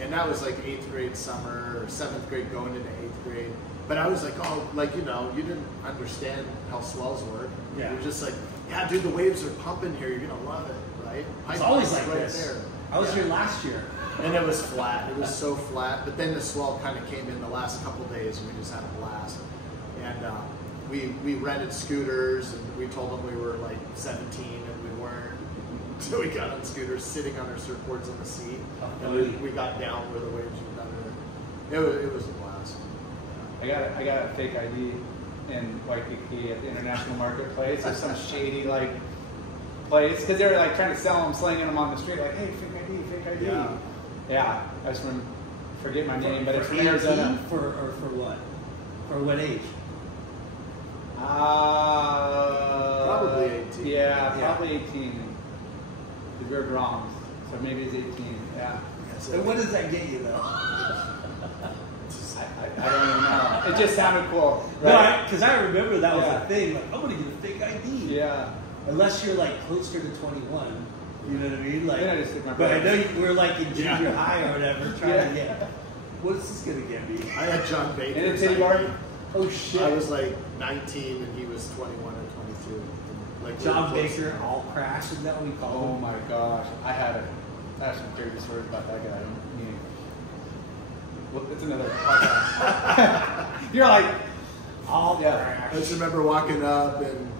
And that was like 8th grade summer, or 7th grade going into 8th grade. But I was like, oh, like, you didn't understand how swells work. Yeah. You're just like, yeah, dude, the waves are pumping here. You're gonna love it, right? It's always like right this. there. I was here last year. And it was flat. It was so flat. But then the swell kind of came in the last couple of days, and we just had a blast. And we rented scooters, and we told them we were like 17, and we weren't. So we got on scooters, sitting on our surfboards on the seat, and we got down where the waves were better. It was a blast. I got a fake ID in Waikiki at the International Marketplace. It's some shady like place because they were like trying to sell them, slinging them on the street. Like, hey, fake ID. Yeah. I just forget my name, but it's from Arizona. For what? For what age? Probably 18. Yeah, probably 18. The beer groms, so maybe it's 18. Yeah. And what does that get you though? I don't even know. It just sounded cool. Right? Because I remember that was a thing. Like, I'm gonna get a fake ID. Yeah. Unless you're like closer to 21. You know what I mean? Like, I just took my but I know you were like in junior high or whatever, trying to get. What is this gonna get me? I had John Baker. In a titty bar? Oh shit! I was like 19 and he was 21 or 22. Like John Baker all crashed. Is that what we call him? Oh my gosh! I have some dirty stories about that guy. Well, it's another podcast. You're like, all crash. I just remember walking up and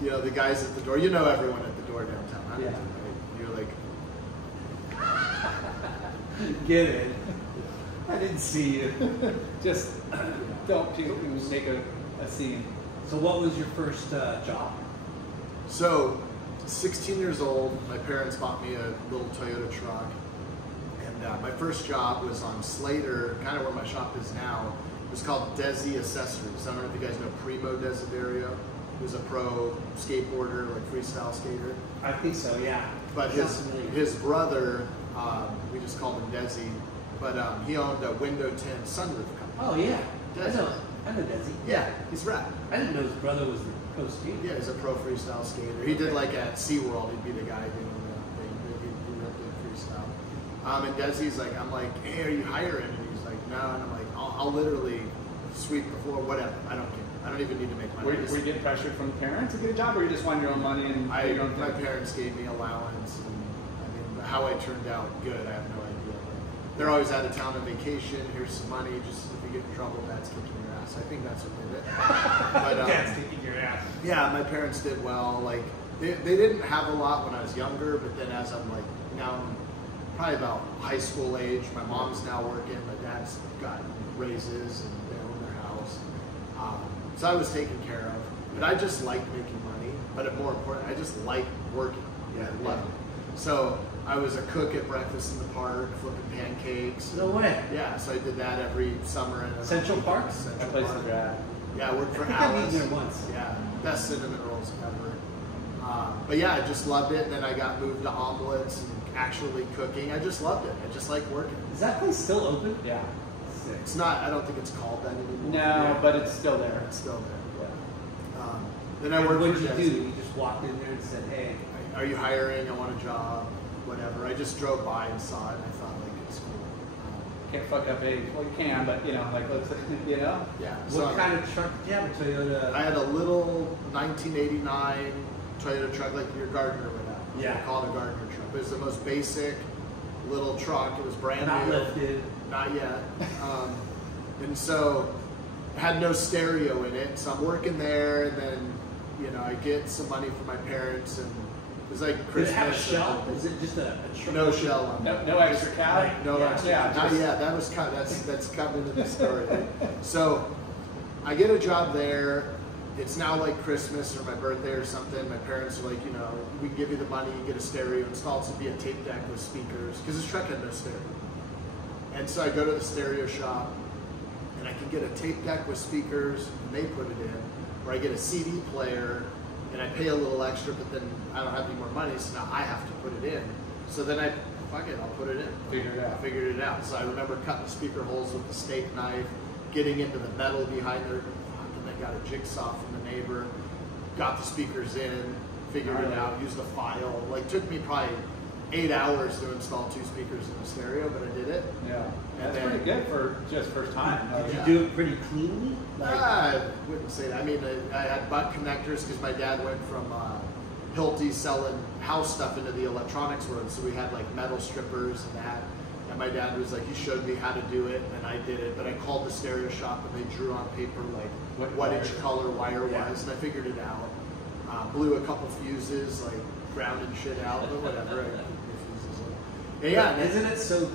the guys at the door. You know everyone at the door downtown. Right? You're like, get it. I didn't see you. Just don't make a scene. So what was your first job? So, 16 years old, my parents bought me a little Toyota truck. And my first job was on Slater, kind of where my shop is now. It was called Desi Accessories. I don't know if you guys know Primo Desiderio. He was a pro skateboarder, like freestyle skater. I think so, yeah. But his brother, we just called him Desi, but he owned a window tint sunroof company. Oh yeah, Desi. I know Desi. Yeah, he's rad. I didn't know his brother was the pro skater. Yeah, he's a pro freestyle skater. He did like at SeaWorld, he'd be the guy doing the thing. He really did freestyle. And Desi's like, I'm like, hey, are you hiring? And he's like, no. And I'm like, I'll literally sweep the floor, whatever. I don't care. I don't even need to make money. Were you getting pressured from parents to get a job, or you just wanted your own money and your own thing? My parents gave me allowance, and I mean, how I turned out good, I have no idea. They're always out of town on vacation. Here's some money. Just if you get in trouble, Dad's kicking your ass. I think that's what did it. But, Dad's kicking your ass. Yeah, my parents did well. Like they didn't have a lot when I was younger, but then as I'm like now, I'm probably about high school age. My mom's now working. My dad's got raises and they own their house. So I was taken care of. But I just liked making money. But more important, I just liked working. Yeah, I loved it. So I was a cook at breakfast in the park, flipping pancakes. No way. Yeah, so I did that every summer. In Central Park? That place is rad. Yeah, I worked for I think Alice. I've eaten there once. Yeah, best cinnamon rolls ever. But yeah, I just loved it. And then I got moved to omelets and actually cooking. I just loved it. I just like working. Is that place still open? Yeah. It's not, I don't think it's called that anymore. No, but it's still there. It's still there. Then I worked What for did you Desi. do? You just walked in there and said, hey. Are you hiring? I want a job. Whatever. I just drove by and saw it and I thought like it's cool. Can't fuck up age. Well, you can, but like let's, Yeah. What kind of truck did you have? A Toyota? I had a little 1989 Toyota truck like your Gardner would have. Yeah. They call it a Gardner truck. It was the most basic little truck. It was brand Not new. lifted. Not yet. And so I had no stereo in it. So I'm working there and then, I get some money from my parents and It was like Did it Christmas. have a shell? Is it just a no shell on it. No extra cab? No extra. Yeah, Not yet. That was that's coming into the story. So I get a job there. It's now like Christmas or my birthday or something. My parents are like, you know, we give you the money, you get a stereo installed, so it'll be a tape deck with speakers, because this truck had no stereo. And so I go to the stereo shop, and I can get a tape deck with speakers, and they put it in, or I get a CD player, and I pay a little extra, but then I don't have any more money, so now I have to put it in. So then fuck it, I'll put it in. Figured it out. So I remember cutting the speaker holes with the steak knife, getting into the metal behind there, and then got a jigsaw from the neighbor, got the speakers in, figured it out, used a file. Like, took me probably 8 hours to install 2 speakers in the stereo, but I did it. Yeah, that's pretty good for just first time. Did you do it pretty cleanly? I wouldn't say that. I mean, I had butt connectors because my dad went from Hilti selling house stuff into the electronics world, so we had like metal strippers and that. And my dad was like, he showed me how to do it, and I did it. But I called the stereo shop, and they drew on paper like what each color wire was, and I figured it out. Blew a couple fuses, like grounded shit out, but whatever. Isn't it so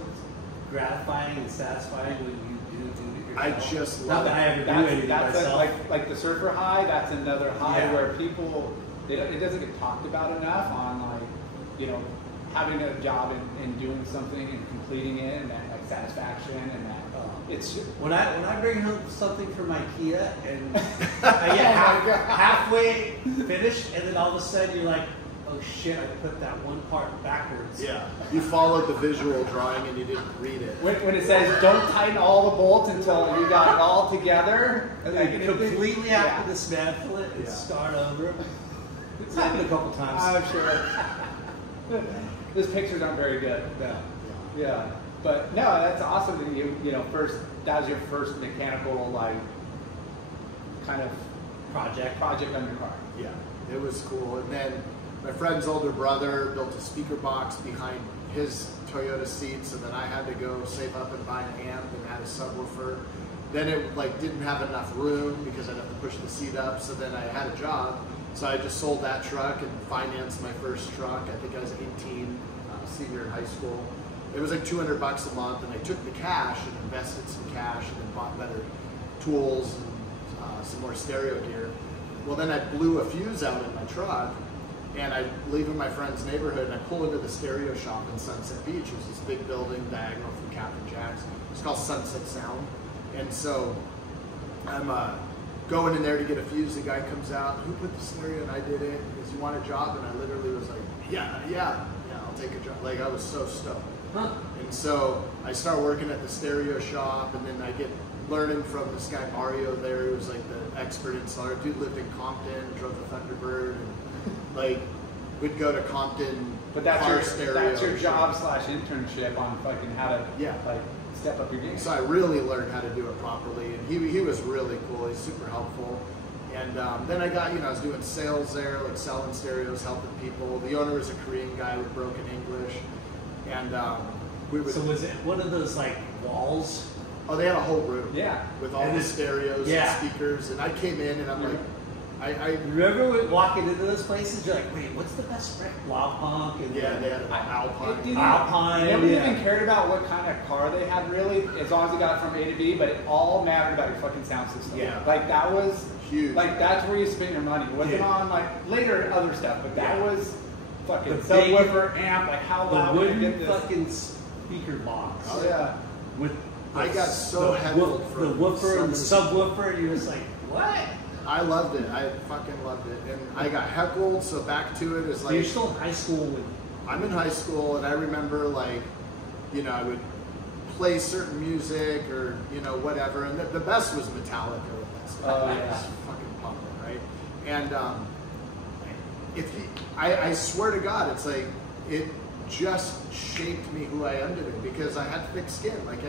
gratifying and satisfying when you do it yourself? I just love Not that I ever do anything myself. Like the surfer high, that's another high where people, it doesn't get talked about enough on, like, you know, having a job and doing something and completing it, and that like satisfaction and that it's when I bring home something from IKEA and I get halfway finished, and then all of a sudden you're like, oh shit, I put that one part backwards. Yeah, you followed the visual drawing and you didn't read it. When it says don't tighten all the bolts until you got it all together, and then you completely have to dismantle it and start over. It's happened a couple times. I'm sure. Those pictures aren't very good. Yeah. But no, that's awesome that you know, that was your first mechanical, like, kind of project on your car. Yeah, it was cool. And then my friend's older brother built a speaker box behind his Toyota seat, so then I had to go save up and buy an amp and add a subwoofer. Then it like didn't have enough room because I'd have to push the seat up, so then I had a job. So I just sold that truck and financed my first truck. I think I was 18, senior in high school. It was like $200 a month, and I took the cash and invested some cash and then bought better tools and some more stereo gear. Well, then I blew a fuse out in my truck, and I leave in my friend's neighborhood, and I pull into the stereo shop in Sunset Beach. It was this big building diagonal from Captain Jack's. It's called Sunset Sound. And so I'm going in there to get a fuse. The guy comes out, who put the stereo? And I did it. He goes, you want a job? And I literally was like, yeah, I'll take a job. Like, I was so stoked. Huh. And so I start working at the stereo shop, and then I get learning from this guy Mario there, who was like the expert installer. Dude lived in Compton, drove the Thunderbird, and like we'd go to Compton. But that's your job / shop. internship on fucking how to like step up your game. So I really learned how to do it properly, and he was really cool. He's super helpful. And then I got, I was doing sales there, like selling stereos, helping people. The owner was a Korean guy with broken English. And we would. So was it one of those like walls? Oh, they had a whole room. Yeah. With all the stereos and speakers. And I came in and I'm like, I remember walking into those places, you're like, wait, what's the best spec? Wild Punk? And they had Alpine. Alpine. Nobody even cared about what kind of car they had, really, as long as it got from A to B, but it all mattered about your fucking sound system. Yeah. Like, that was huge. Like, that's where you spent your money. It wasn't on, like, later other stuff, but that was fucking the subwoofer, amp, like, how loud the would wooden you get this? fucking speaker box. Oh, yeah. With I got so heckled from the woofer and the subwoofer, and you're just like, what? I loved it. I fucking loved it. And I got heckled, so back to it is like... So you're still in high school when... I'm in high school, and I remember, like, I would play certain music or, whatever. And the best was Metallica with that stuff. Oh, That yeah. was fucking pumping, right? And I swear to God, it's like, it just shaped me who I am today because I had thick skin. Like,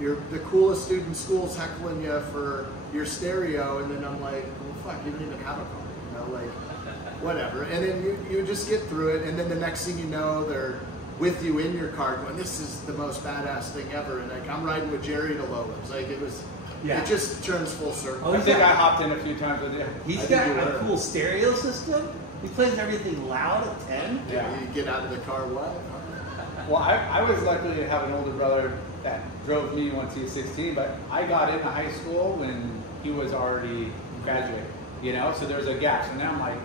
you're the coolest student in school's heckling you for your stereo, and then I'm like, well, fuck, you don't even have a car, like, whatever. And then you just get through it, and then the next thing you know, they're with you in your car going, this is the most badass thing ever. And like, I'm riding with Jerry to Lola's. Like, it just turns full circle. I think I hopped in a few times with you. He's got a cool stereo system. He plays everything loud at 10? Yeah. You get out of the car, what? Well, I was lucky to have an older brother that drove me once he was 16, but I got into high school when he was already graduated, you know, so there's a gap. So now I'm like,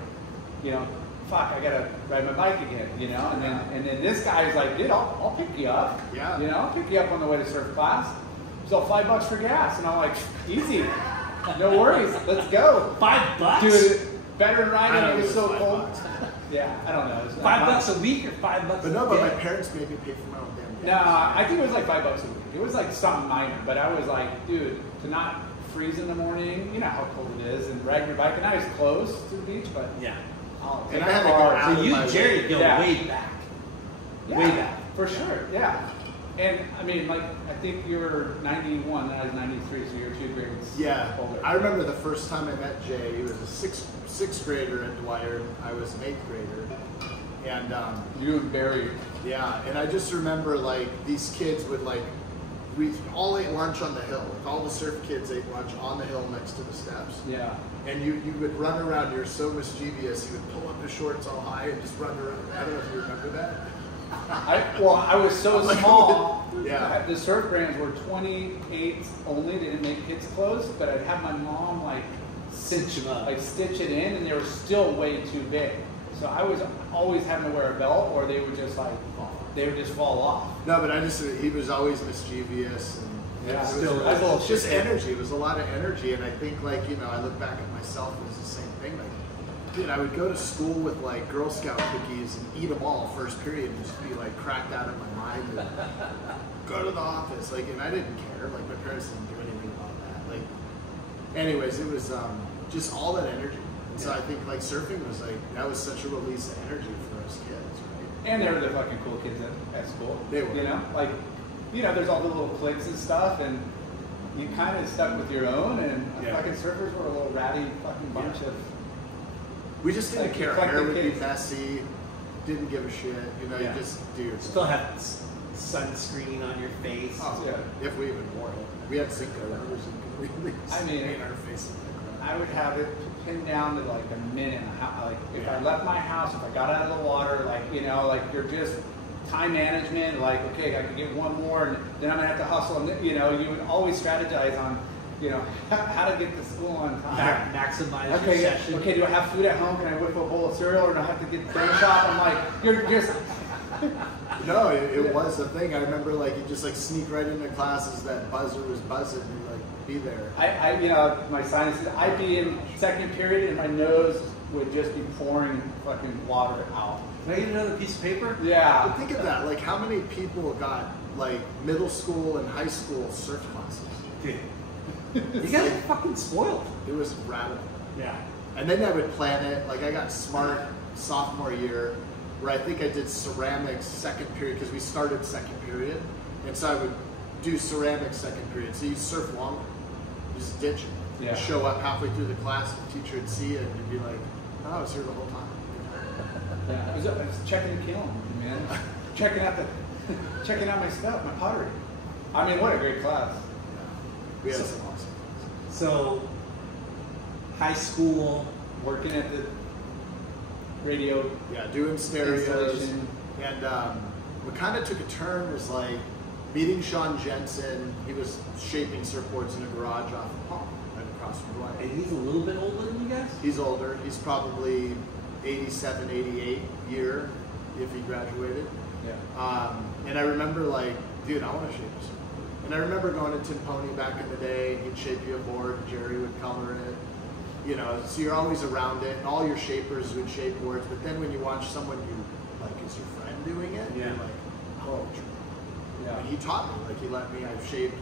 you know, fuck, I gotta ride my bike again, you know, and then this guy's like, dude, I'll pick you up, Yeah. you know, I'll pick you up on the way to surf class. So $5 for gas, and I'm like, easy, no worries, let's go. $5? Dude, better than I riding. don't It was know, so it's cold. $5. Yeah, I don't know. It's $5 a week or $5 But a no, but my day? parents made me pay for my own damn No, gas. I think it was like $5 a week. It was like something minor, but I was like, dude, to not freeze in the morning, you know how cold it is, and ride your bike. And I was close to the beach, but Yeah. I'll And take I had a to go car. out So of you my and Jerry go Yeah. way back. Yeah, Way back. for sure. Yeah, and I mean, like, I think you were 91, and I was 93, so you're 2 grades Yeah, older. I remember the first time I met Jay. He was a sixth grader at Dwyer. I was an 8th grader, and You and Barry. yeah, and I just remember like these kids would like we all ate lunch on the hill. Like, all the surf kids ate lunch on the hill next to the steps. Yeah. And you would run around. You're so mischievous. You would pull up the shorts all high and just run around. I don't know if you remember that. I was so small. Yeah. The surf brands were 28 only. They didn't make kids clothes, but I'd have my mom like Cinch him up. like stitch it in, and they were still way too big. So I was always having to wear a belt, or they would just like fall off. No, but he was always mischievous and Yeah, it still was is. just, just energy. It was a lot of energy, and I think like I look back at myself, it was the same thing. Like, dude, I would go to school with like Girl Scout cookies and eat them all first period, and just be like cracked out of my mind. And go to the office, like, and I didn't care. Like my parents didn't do anything about that. Like, anyways, it was just all that energy. And so I think like surfing was like that was such a release of energy for us kids, right? And they were the fucking cool kids at school. They were. You know, like, you know, there's all the little cliques and stuff, and you kind of stuck with your own, and Yeah. fucking surfers were a little ratty fucking bunch of. We just didn't Like, care. eclectic Hair would be kids. messy. Didn't give a shit. You know, Yeah. you just do. Still have sunscreen on your face. Oh, Yeah. If we even wore it. We had Cinco rubbers and we I mean, paint our faces like crap. I would have it pinned down to like a minute. Like if I Yeah. left my house, if I got out of the water, like, you know, like you're just time management. Like, okay, I could get one more, and then I'm gonna have to hustle. And you know, you would always strategize on, you know, how to get to school on time. Maximize your Okay, session. okay. Do I have food at home? Can I whip a bowl of cereal, or do I have to get the brain shop? I'm like, you're just. No, it was a thing. I remember like you just like sneak right into classes. That buzzer was buzzing. And you like be there. I, you know, my sinuses. I'd be in second period, and my nose would just be pouring fucking water out. Can I get another piece of paper? Yeah. But think of that. Like how many people got like middle school and high school surf classes? Dude. You guys are fucking spoiled. It was radical. Yeah. And then I would plan it. Like I got smart sophomore year, where I think I did ceramics second period because we started second period, and so I would do ceramics second period. So you surf longer, you just ditch it. Yeah. You show up halfway through the class, the teacher would see it, and you'd be like, "Oh, I was here the whole time." Yeah. I was checking the kiln, man. checking out my stuff, my pottery. I mean, what a great class. We had So- some awesome. So, high school. Working at the radio Yeah, doing stereos. installation. And what kind of took a turn was like meeting Sean Jensen. He was shaping surfboards in a garage off of Palm, right across from Dwight. And he's a little bit older than you guys? He's older. He's probably 87, 88 year if he graduated. Yeah. And I remember like, dude, I want to shape a surfboard. And I remember going to Tim Pony back in the day, and he'd shape you a board, and Jerry would color it. You know, so you're always around it, and all your shapers would shape boards. But then when you watch someone you like is your friend doing it, Yeah. you're like, oh, Yeah. and he taught me. Like he let me. I've shaped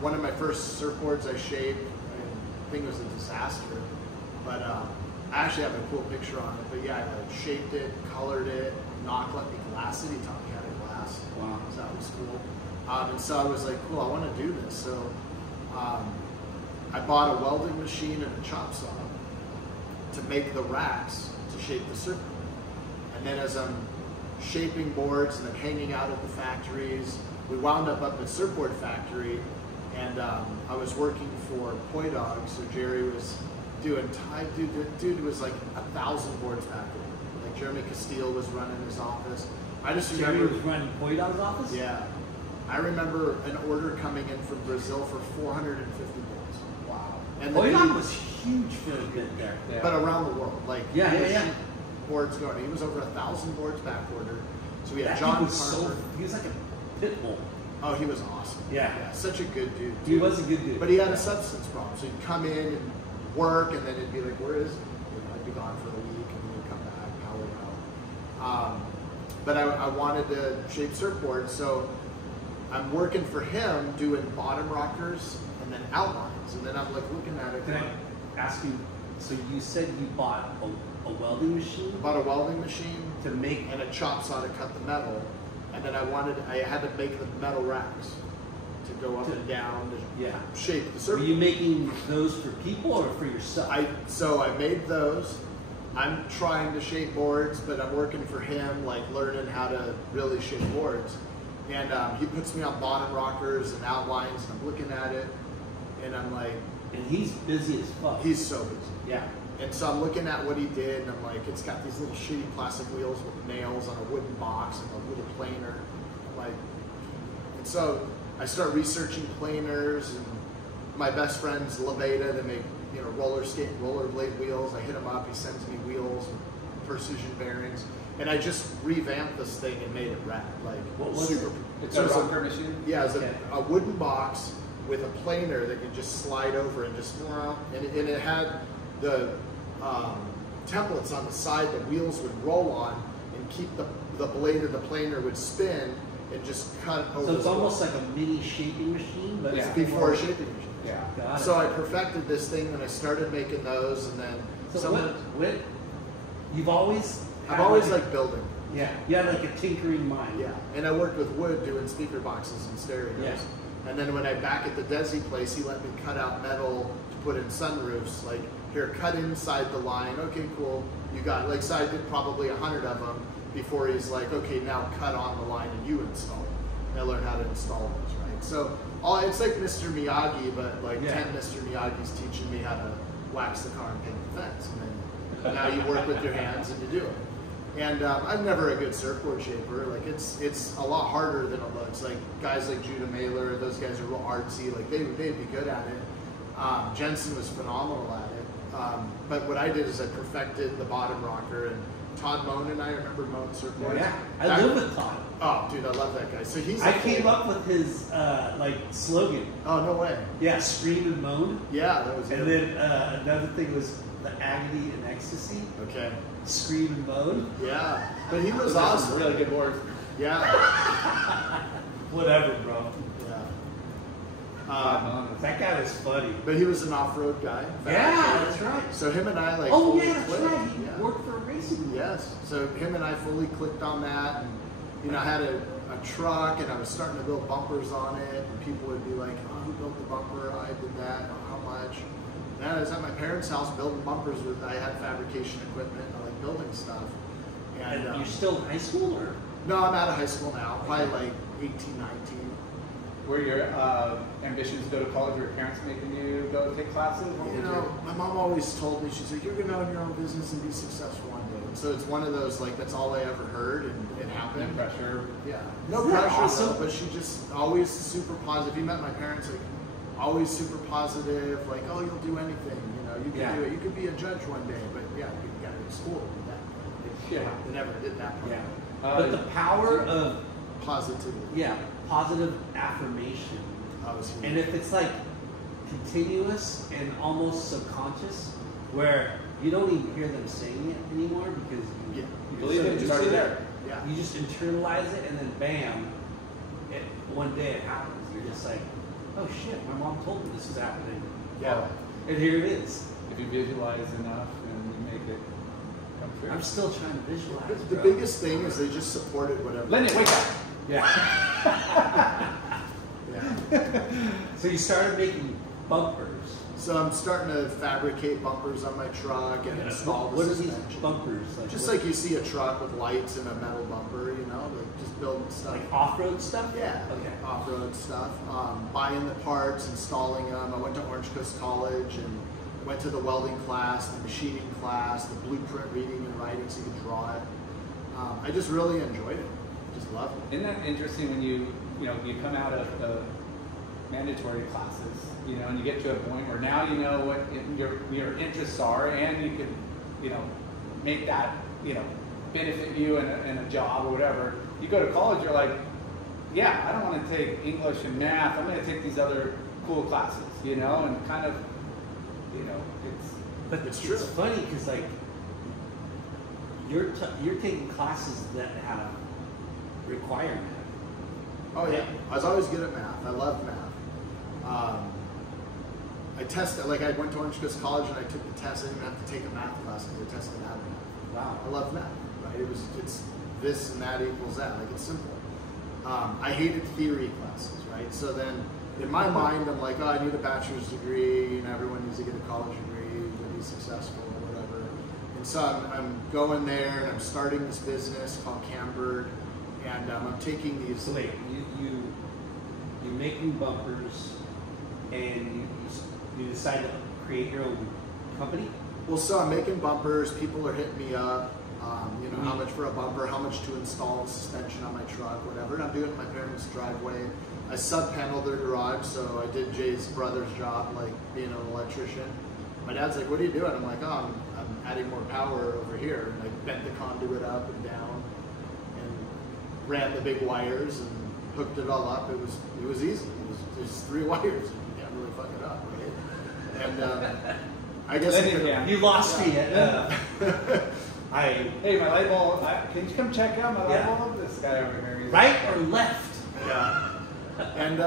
one of my first surfboards. I shaped. The thing was a disaster, but I actually have a cool picture on it. But yeah, I like shaped it, colored it. Knock let me glass it. He taught me how to glass. Wow. So that was cool. And so I was like, cool. I want to do this. So I bought a welding machine and a chop saw to make the racks to shape the surfboard. And then as I'm shaping boards and I'm hanging out at the factories, we wound up at the surfboard factory, and I was working for Poi Dog, so Jerry was dude was like 1,000 boards back then. Like Jeremy Castile was running his office. I just remember. Jeremy was running Poydon's office? Yeah. I remember an order coming in from Brazil for 450 boards. Wow. And Poydon was huge for a bit there. Yeah. But around the world. Like, yeah. Boards going. He was over 1,000 boards back order. So we had That John dude was Carver. he was like a pit bull. Oh, he was awesome. Yeah. Such a good dude. He was a good dude. But he had a substance problem. So he'd come in and work, and then it'd be like, where is he? I'd be gone for the week, and then he'd come back, power out. But I wanted to shape surfboards, so I'm working for him doing bottom rockers and then outlines. And then I'm like looking at it. Can I ask you, so you said you bought a welding machine? Bought a welding machine to make and a chop saw to cut the metal. And then I had to make the metal racks to go up and down to shape the surfboard. Were you making those for people or for yourself? So I made those. I'm trying to shape boards, but I'm working for him, like learning how to really shape boards. And he puts me on bottom rockers and outlines, and I'm looking at it, and I'm like... And he's busy as fuck. He's so busy. Yeah. And so I'm looking at what he did, and I'm like, it's got these little shitty plastic wheels with nails on a wooden box and a little planer. I'm like... And so I start researching planers, and my best friend's Levada, they make rollerblade wheels. I hit him up, he sends me wheels and precision bearings, and I just revamped this thing and made it rad. Like, what was super. it? It's a rocker machine? Yeah, it's a wooden box with a planer that can just slide over and just, and it had the templates on the side that wheels would roll on and keep the blade of the planer would spin and just cut over. So it's almost like a mini shaping machine, but it's before a shaping machine. Yeah. So I perfected this thing, and I started making those, and then what you've always I've always liked building. Yeah, you had like a tinkering mind. Yeah, and I worked with wood doing speaker boxes and stereos. Yeah. And then when I back at the Desi place, he let me cut out metal to put in sunroofs. Like, here, cut inside the line. Okay, cool. You got like, so I did probably 100 of them before he's like, okay, now cut on the line and you install it. And I learned how to install those, right? So it's like Mr. Miyagi, but like 10 Mr. Miyagi's teaching me how to wax the car and paint the fence. And then now you work with your hands and you do it. And I'm never a good surfboard shaper. Like, it's a lot harder than it looks. Like, guys like Judah Mailer, those guys are real artsy. Like, they'd be good at it. Jensen was phenomenal at it. But what I did is I perfected the bottom rocker. And Todd Moan and I remember Moan surfboards. Yeah, I live with Todd. Oh, dude, I love that guy. So he's. I came up with his like slogan. Oh, no way. Yeah, scream and moan. Yeah, that was. And good. then another thing was the agony and ecstasy. Okay. Scream and moan. Yeah, but he was awesome. Really good board. Yeah. Whatever, bro. Yeah. That guy was funny. But he was an off-road guy. Yeah, that's right. So him and I like. Oh fully yeah, that's clicked. right. He worked for a racing. Yes. So him and I fully clicked on that, and I had a truck, and I was starting to build bumpers on it, and people would be like, "Oh, who built the bumper? I did that. Oh, how much?" And I was at my parents' house building bumpers with. I had fabrication equipment. I like building stuff. And you're still in high school, or? No, I'm out of high school now. Probably like 18, 19. Were your ambitions to go to college? Were your parents making you go take classes? My mom always told me, she's like, you're going to own your own business and be successful one day. And so it's one of those, like, that's all I ever heard, and it happened. No pressure. Yeah. No Isn't that pressure, awesome? though, but she just always super positive. You met my parents, like, always super positive, like, oh, you'll do anything, you can do it. You could be a judge one day, but yeah, you got to go to school with that. Like, they never did that part. Yeah. But the power of positivity. Yeah, positive affirmation. And if it's like continuous and almost subconscious, where you don't even hear them saying it anymore because you believe it, it's already there. Yeah. You just internalize it, and then bam, one day it happens. You're just like, oh shit, my mom told me this was happening. Yeah. And here it is. If you visualize enough and you make it come true. I'm still trying to visualize. The biggest thing is they just supported whatever. Lenny, wake up! Yeah. Yeah. So you started making bumpers. So I'm starting to fabricate bumpers on my truck and install the What are these suspension. bumpers? Just like you see a truck with lights and a metal bumper, like just building stuff. Like off-road stuff? Yeah. Okay. Off-road stuff. Buying the parts, installing them. I went to Orange Coast College and went to the welding class, the machining class, the blueprint reading and writing so you could draw it. I just really enjoyed it. Just loved it. Isn't that interesting when you come out of the mandatory classes, and you get to a point where now you know what your interests are, and you can, make that, benefit you in a job or whatever. You go to college, you're like, yeah, I don't want to take English and math. I'm going to take these other cool classes, and kind of, it's true. It's funny because like you're taking classes that have require math. Oh yeah, I was always good at math. I loved math. I tested, like I went to Orange Coast College and I took the test. I didn't have to take a math class because they tested out of math. Wow. I love math, right? It's this and that equals that. Like it's simple. I hated theory classes, right? So then in my mind, I'm like, oh, I need a bachelor's degree, everyone needs to get a college degree to be successful or whatever. And so I'm going there and I'm starting this business called Camburg, and I'm taking these. So wait, you're making bumpers, and you decide to create your own company? Well, so I'm making bumpers. People are hitting me up. How much for a bumper? How much to install suspension on my truck? Whatever. And I'm doing it in my parents' driveway. I sub-paneled their garage, so I did Jay's brother's job, like being an electrician. My dad's like, "What are you doing?" I'm like, "Oh, I'm adding more power over here." And I bent the conduit up and down, and ran the big wires and hooked it all up. It was easy. It was just 3 wires. You can't really fuck it up, right? And I guess you lost me. Hey, my light bulb. Can you come check out my light bulb? This guy over here. Right or left? Yeah. And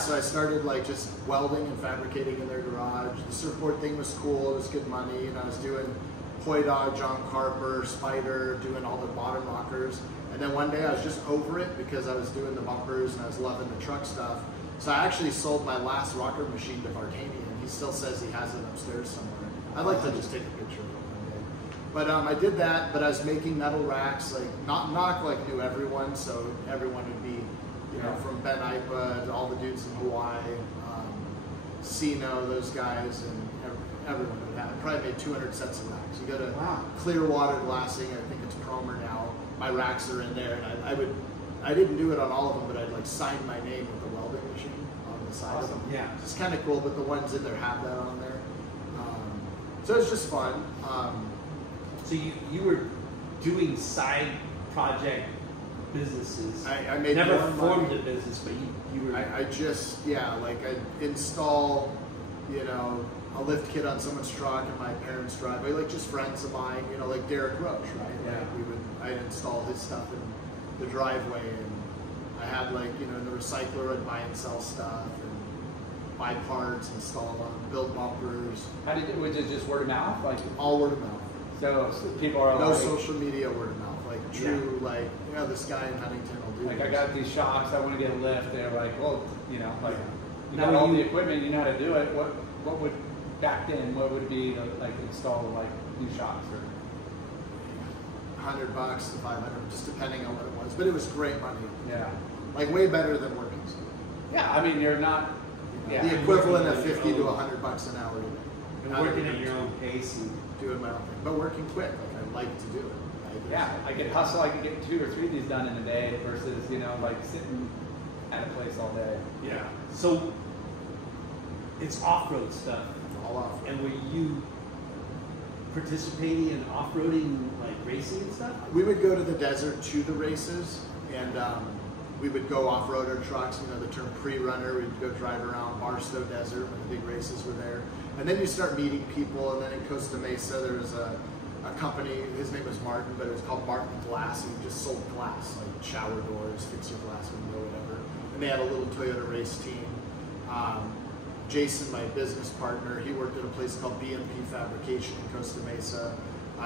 so I started like just welding and fabricating in their garage. The surfboard thing was cool. It was good money, and I was doing Hoy Dog, John Carper, Spider, doing all the bottom rockers. And then one day I was just over it because I was doing the bumpers and I was loving the truck stuff. So I actually sold my last rocker machine to Vartanian. He still says he has it upstairs somewhere. I'd like to just take a picture of it one day. But I did that, but I was making metal racks, like not like knew everyone, so everyone would be, from Ben Ipa to all the dudes in Hawaii, Sino, those guys, and everyone would have. I probably made 200 sets of racks. You go to Clearwater Glassing, I think it's Promer now. My racks are in there, and I didn't do it on all of them, but I'd like sign my name with the welding machine on the side of them. Yeah. It's kind of cool, but the ones in there have that on there. So it's just fun. So you were doing side project businesses. I made never more formed money. a business, but you were. I just like I install, a lift kit on someone's truck in my parents' driveway, like just friends of mine, like Derek Roach, right? Yeah. Like I'd install his stuff in the driveway, and I had like in the recycler I'd buy and sell stuff and buy parts, install them, build bumpers. Was it just word of mouth? Like all word of mouth. So people are no like, social media, word of mouth, like true, like this guy in Huntington will do. Like this. I got these shocks, I want to get a lift. They're like, well, like you Now got all the equipment, you know how to do it. What would back then? What would it be to like install like new shocks or $100 to $500, just depending on what it was. But it was great money. Yeah. Like way better than working. Yeah, I mean you're not. Yeah. The equivalent of 50 to $100 an hour today. And working at your own pace and doing my own thing, but working quick. Like I like to do it. Yeah, I could hustle. I could get 2 or 3 of these done in a day versus like sitting at a place all day. Yeah. So it's off-road stuff. All off. And were you participating in off-roading like racing and stuff? We would go to the desert to the races, and we would go off-road our trucks. The term pre-runner. We'd go drive around Barstow Desert when the big races were there, and then you start meeting people. And then in Costa Mesa, there was a company. His name was Martin, but it was called Martin Glass. He just sold glass, like shower doors, fix your glass window, whatever. And they had a little Toyota race team. Jason, my business partner, he worked at a place called BMP Fabrication in Costa Mesa.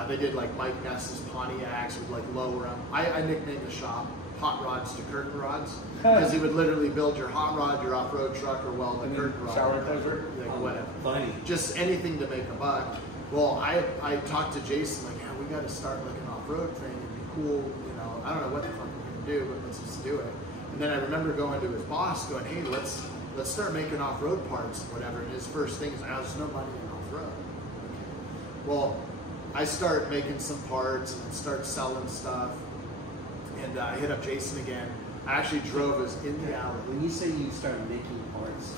They did like Mike Ness's Pontiacs with like lower them. I nicknamed the shop Hot Rods to Curtain Rods because he would literally build your hot rod, your off-road truck, or weld a curtain rod. Shower closure? Like whatever. Funny. Just anything to make a buck. Well, I talked to Jason like, we got to start like an off-road thing. It'd be cool, I don't know what the fuck we're gonna do, but let's just do it. And then I remember going to his boss, going, hey, let's start making off-road parts, and whatever. And his first thing is, there's no money in off-road. off-road. Okay. Well, I start making some parts and start selling stuff, and I hit up Jason again. I actually drove us in the alley. When you say you started making parts,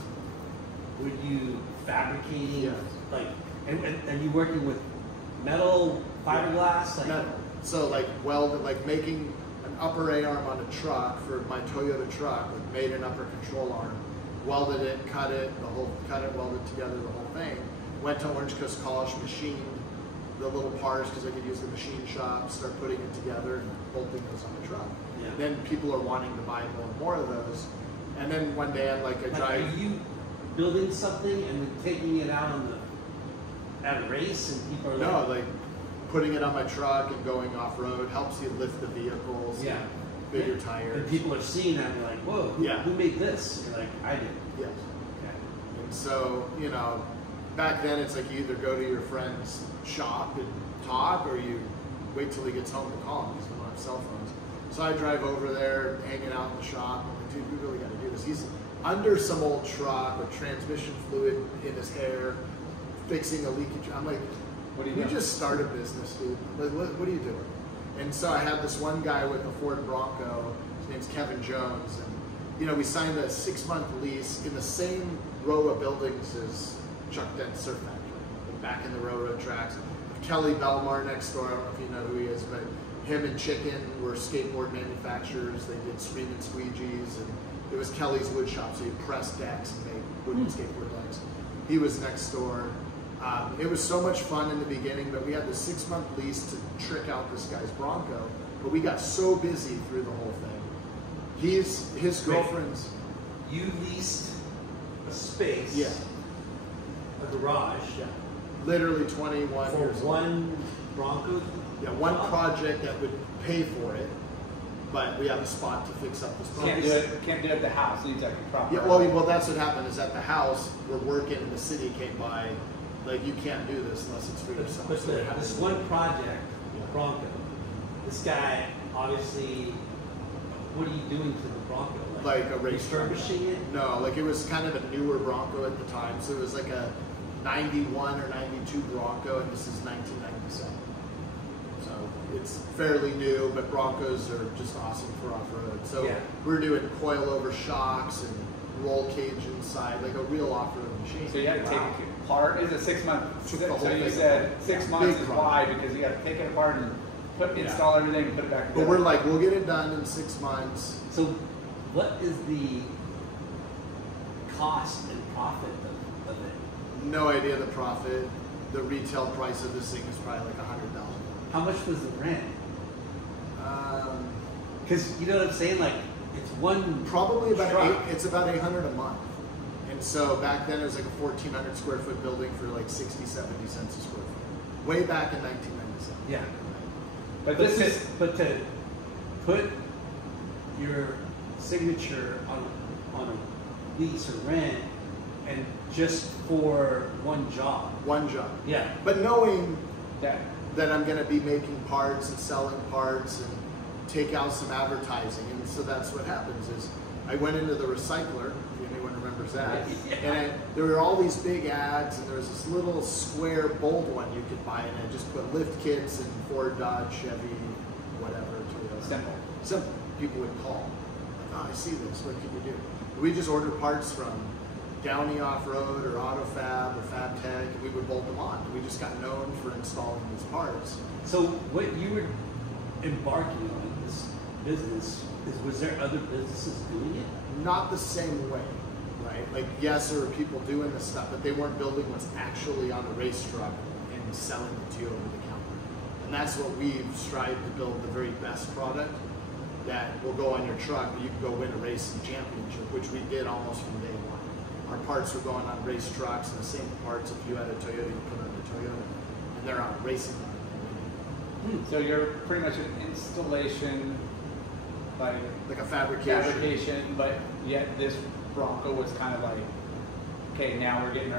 were you fabricating? Yes. Like, and are you working with metal, fiberglass? Like, Metal. So like welded, like making an upper A-arm on a truck for my Toyota truck, like made an upper control arm, welded it, cut it, welded together the whole thing. Went to Orange Coast College, machined the little parts because I could use the machine shop, start putting it together and bolting those on the truck. Yeah. Then people are wanting to buy more and more of those. And then one day I'm like, I drive. Are you building something and then taking it out on at a race and people are No, like putting it on my truck and going off-road helps you lift the vehicles. Yeah. Bigger tires. And people are seeing that and they're like, whoa, who made this? And you're like, I did. Yes. Okay. And so, you know, back then it's like you either go to your friend's shop and talk or you wait till he gets home to call him because we don't have cell phones. So I drive over there, hanging out in the shop. I'm like, dude, we really got to do this. He's under some old truck with transmission fluid in his hair, fixing a leaky. I'm like, what do you we do? Just start a business, dude. Like, what are you doing? And so I had this one guy with a Ford Bronco. His name's Kevin Jones, and you know, we signed a 6-month lease in the same row of buildings as Chuck Dent's Surf Factory, back in the railroad tracks. Kelly Belmar next door. I don't know if you know who he is, but him and Chicken were skateboard manufacturers. They did Screaming Squeegees, and it was Kelly's wood shop, so you press decks and make wooden skateboard decks. He was next door. It was so much fun in the beginning, but we had the 6-month lease to trick out this guy's Bronco, but we got so busy through the whole thing. His girlfriend's. You leased a space, Yeah. a garage, Literally 21 for years old. one Bronco. Yeah, one project that would pay for it, but we have a spot to fix up this Bronco. Can't do it at the house. It needs like a proper. Yeah, well, that's what happened. Is at the house we're working, and the city came by. Like, you can't do this unless it's for yourself. But So we had this to- one project, Bronco, this guy obviously, what are you doing to the Bronco? Like a race refurbishing it? No, like it was kind of a newer Bronco at the time, so it was like a 91 or 92 Bronco, and this is 1997. So it's fairly new, but Broncos are just awesome for off-road. So we're doing coil-over shocks and roll cage inside, like a real off-road machine. So you had to take it apart. It's a 6-month. Took the whole So you thing said apart. 6 months Big is project. why, because you got to take it apart and install everything and put it back together. But we're like, we'll get it done in 6 months. So what is the cost and profit of it? No idea the profit. The retail price of this thing is probably like $100,000. How much was the rent? Because you know what I'm saying? Like, it's one Probably about truck. it's about $800 a month. And so back then it was like a 1,400 square foot building for like 60, 70 cents a square foot. Way back in 1997. Yeah. But But this is to put your signature on a lease or rent, and just for one job. One job. Yeah. But knowing that. that I'm going to be making parts and selling parts and take out some advertising. And so that's what happens is I went into the recycler, if anyone remembers that, and there were all these big ads, and there was this little square bold one you could buy, and I just put lift kits and Ford, Dodge, Chevy, whatever. Toyota. Simple. People would call. Like, oh, I see this. What can you do? We just ordered parts from Downey Off-Road or AutoFab or FabTech, and we would bolt them on. We just got known for installing these parts. So what you were embarking on this business was there other businesses doing it? Not the same way, right? Like, yes, there were people doing this stuff, but they weren't building what's actually on the race truck and selling it to you over the counter. And that's what we've strived to build, the very best product that will go on your truck, but you can go win a racing championship, which we did almost from day one. Our parts were going on race trucks, and the same parts, if you had a Toyota, you put on a Toyota, and they're on a racing line. So you're pretty much an installation, like a fabrication. But yet this Bronco was kind of like, okay, now we're getting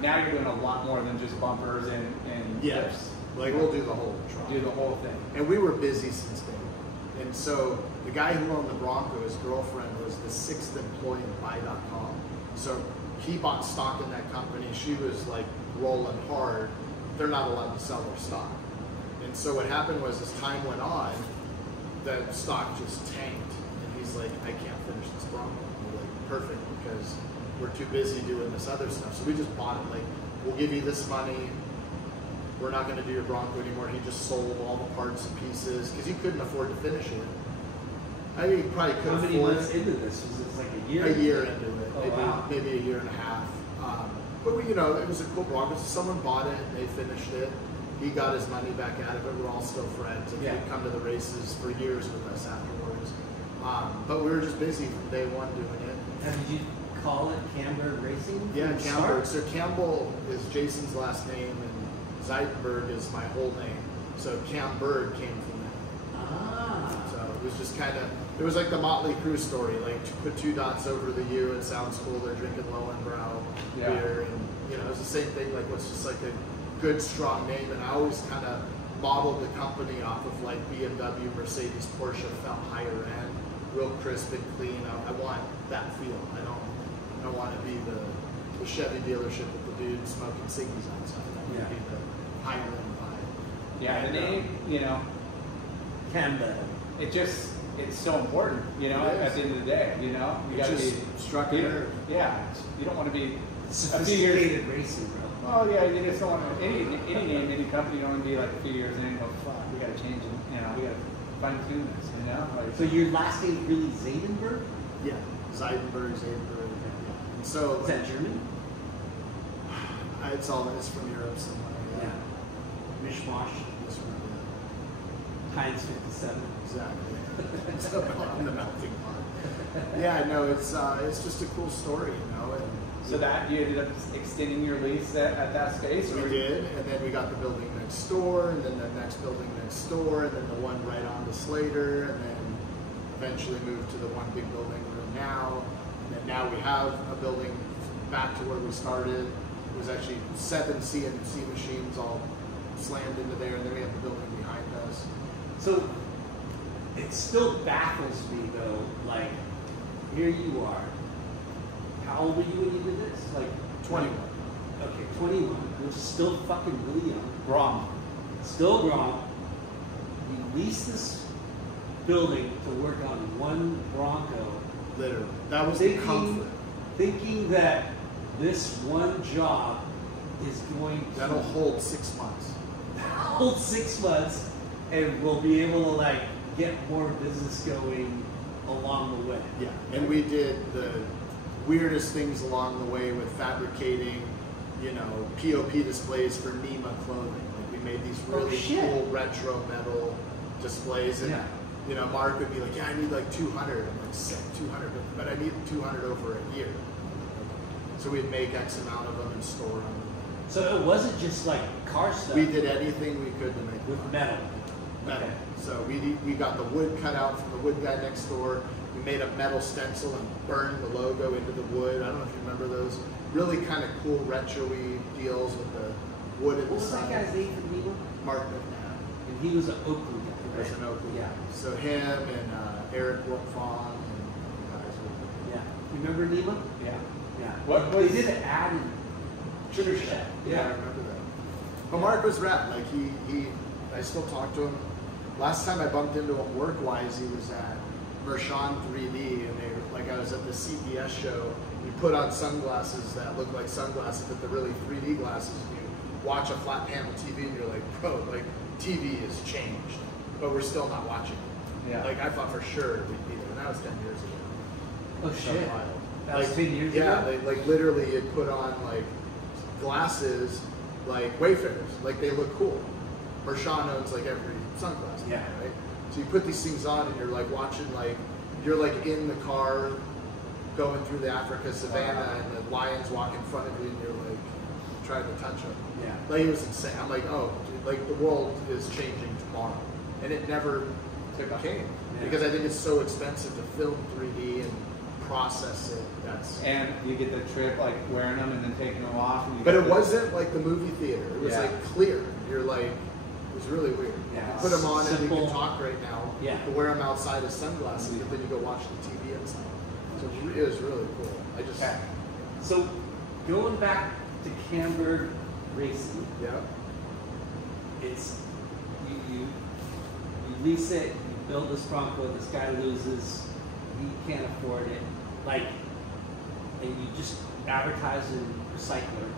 now you're doing a lot more than just bumpers and Yes. lifts. Like, we'll do the whole truck. Do the whole thing. And we were busy since day one. And so the guy who owned the Bronco, his girlfriend, was the 6th employee in Buy.com. So he bought stock in that company. She was like rolling hard. They're not allowed to sell their stock. And so what happened was, as time went on, the stock just tanked. And he's like, I can't finish this Bronco. And we're like, perfect, because we're too busy doing this other stuff. So we just bought it. Like, we'll give you this money. We're not going to do your Bronco anymore. He just sold all the parts and pieces because he couldn't afford to finish it. I mean, he probably could afford it. How many months into this? Was this like a year? A year into it. Oh, maybe, wow. maybe a year and a half. But we, you know, it was a cool Bronco. So someone bought it and they finished it. He got his money back out of it. We're all still friends. And he'd come to the races for years with us afterwards. But we were just busy from day one doing it. And did you call it Camburg Racing? Yeah, Camburg. So Campbell is Jason's last name, and Zaiden is my whole name. So Camburg came from that. Ah. So it was just kind of, it was like the Motley Crue story. Like, put 2 dots over the U, it sounds cool. They're drinking Lowenbrau beer, and you know, it's the same thing. Like, what's just like a good, strong name. And I always kind of modeled the company off of like BMW, Mercedes, Porsche. Felt higher end, real crisp and clean. I want that feel. I don't want to be the Chevy dealership with the dude smoking ciggies outside. I want to be the higher end vibe. Yeah, the name, you know, Campbell. It's so important, you know, at the end of the day, you know. You got to be struck a nerve. Yeah, you don't want to be Sophisticated racing, bro. Well, yeah, you just don't want to, any name, any company, you don't want to be like a few years in and go, fuck, we got to change it, you know, we got to fine tune this, you know. Like, So your last name really Zaidenberg? Yeah, Zadenberg. Yeah. And so Is that German? it's from Europe somewhere. Yeah. Mishmash. This one, Heinz 57. exactly. It's up on the melting pot. Yeah, no, it's just a cool story, you know. And so that you ended up extending your lease at that space? we did, and then we got the building next door, and then the next building next door, and then the one right on the Slater, and then eventually moved to the one big building we're in now. And then now we have a building back to where we started. It was actually 7 CNC machines all slammed into there, and then we have the building behind us. So it still baffles me though, like, here you are. How old were you when you did this? Like 21. Okay, 21, which is still fucking really young. Grom. Still grown. You lease this building to work on one Bronco. Literally. That was the comfort. Thinking that this one job is going to That'll hold 6 months. hold 6 months, and we'll be able to like get more business going along the way. Yeah, and we did the weirdest things along the way with fabricating, you know, POP displays for Nema clothing. Like, we made these really cool retro metal displays, and you know, Mark would be like, "Yeah, I need like 200." I'm like, "Sick, 200, but I need 200 over a year." So we'd make X amount of them and store them. So it wasn't just like car stuff. We did anything we could to make with metal. Metal. Okay. So we got the wood cut out from the wood guy next door. We made a metal stencil and burned the logo into the wood. I don't know if you remember those. Really kind of cool retro-y deals with the wood and What the was that sun. guy's name for Nema? Mark McNabb. And he was an Oakley guy, He right? was an Oakley. Yeah. So him and Eric Wolfong and the guys. Yeah. You remember Nema? Yeah. Yeah. What they was- did an ad in Sugar Shack. Yeah, I remember that. But Mark was rad. Like I still talk to him. Last time I bumped into him work-wise, he was at Mershon 3D, and I was at the CPS show. You put on sunglasses that look like sunglasses, but they're really 3D glasses. And you watch a flat panel TV, and you're like, bro, like TV has changed, but we're still not watching it. Yeah. Like, I thought for sure we'd be there. And that was 10 years ago. Oh So shit. wild. That was 10 years yeah, ago? they like literally you'd put on like glasses like Wayfarers, like they look cool. Mershon owns like every sunglass, Yeah. right? So you put these things on and you're like watching, like you're like in the car going through the Africa savannah and the lions walk in front of you and you're like trying to touch them. Yeah. Like, it was insane. I'm like, oh, dude, like the world is changing tomorrow, and it never came because I think it's so expensive to film 3D and process it. And you get the trip like wearing them and then taking them off. And But it wasn't like the movie theater. It was like clear. You're like, it was really weird. Yeah, you put them on and you simple. can talk right now. Yeah. You wear them outside as sunglasses, but then you go watch the TV inside. So it was really cool. I just So going back to Camburg Racing, yeah. it's you lease it, you build this Bronco, this guy loses, he can't afford it, like, and you just advertise in Recycler,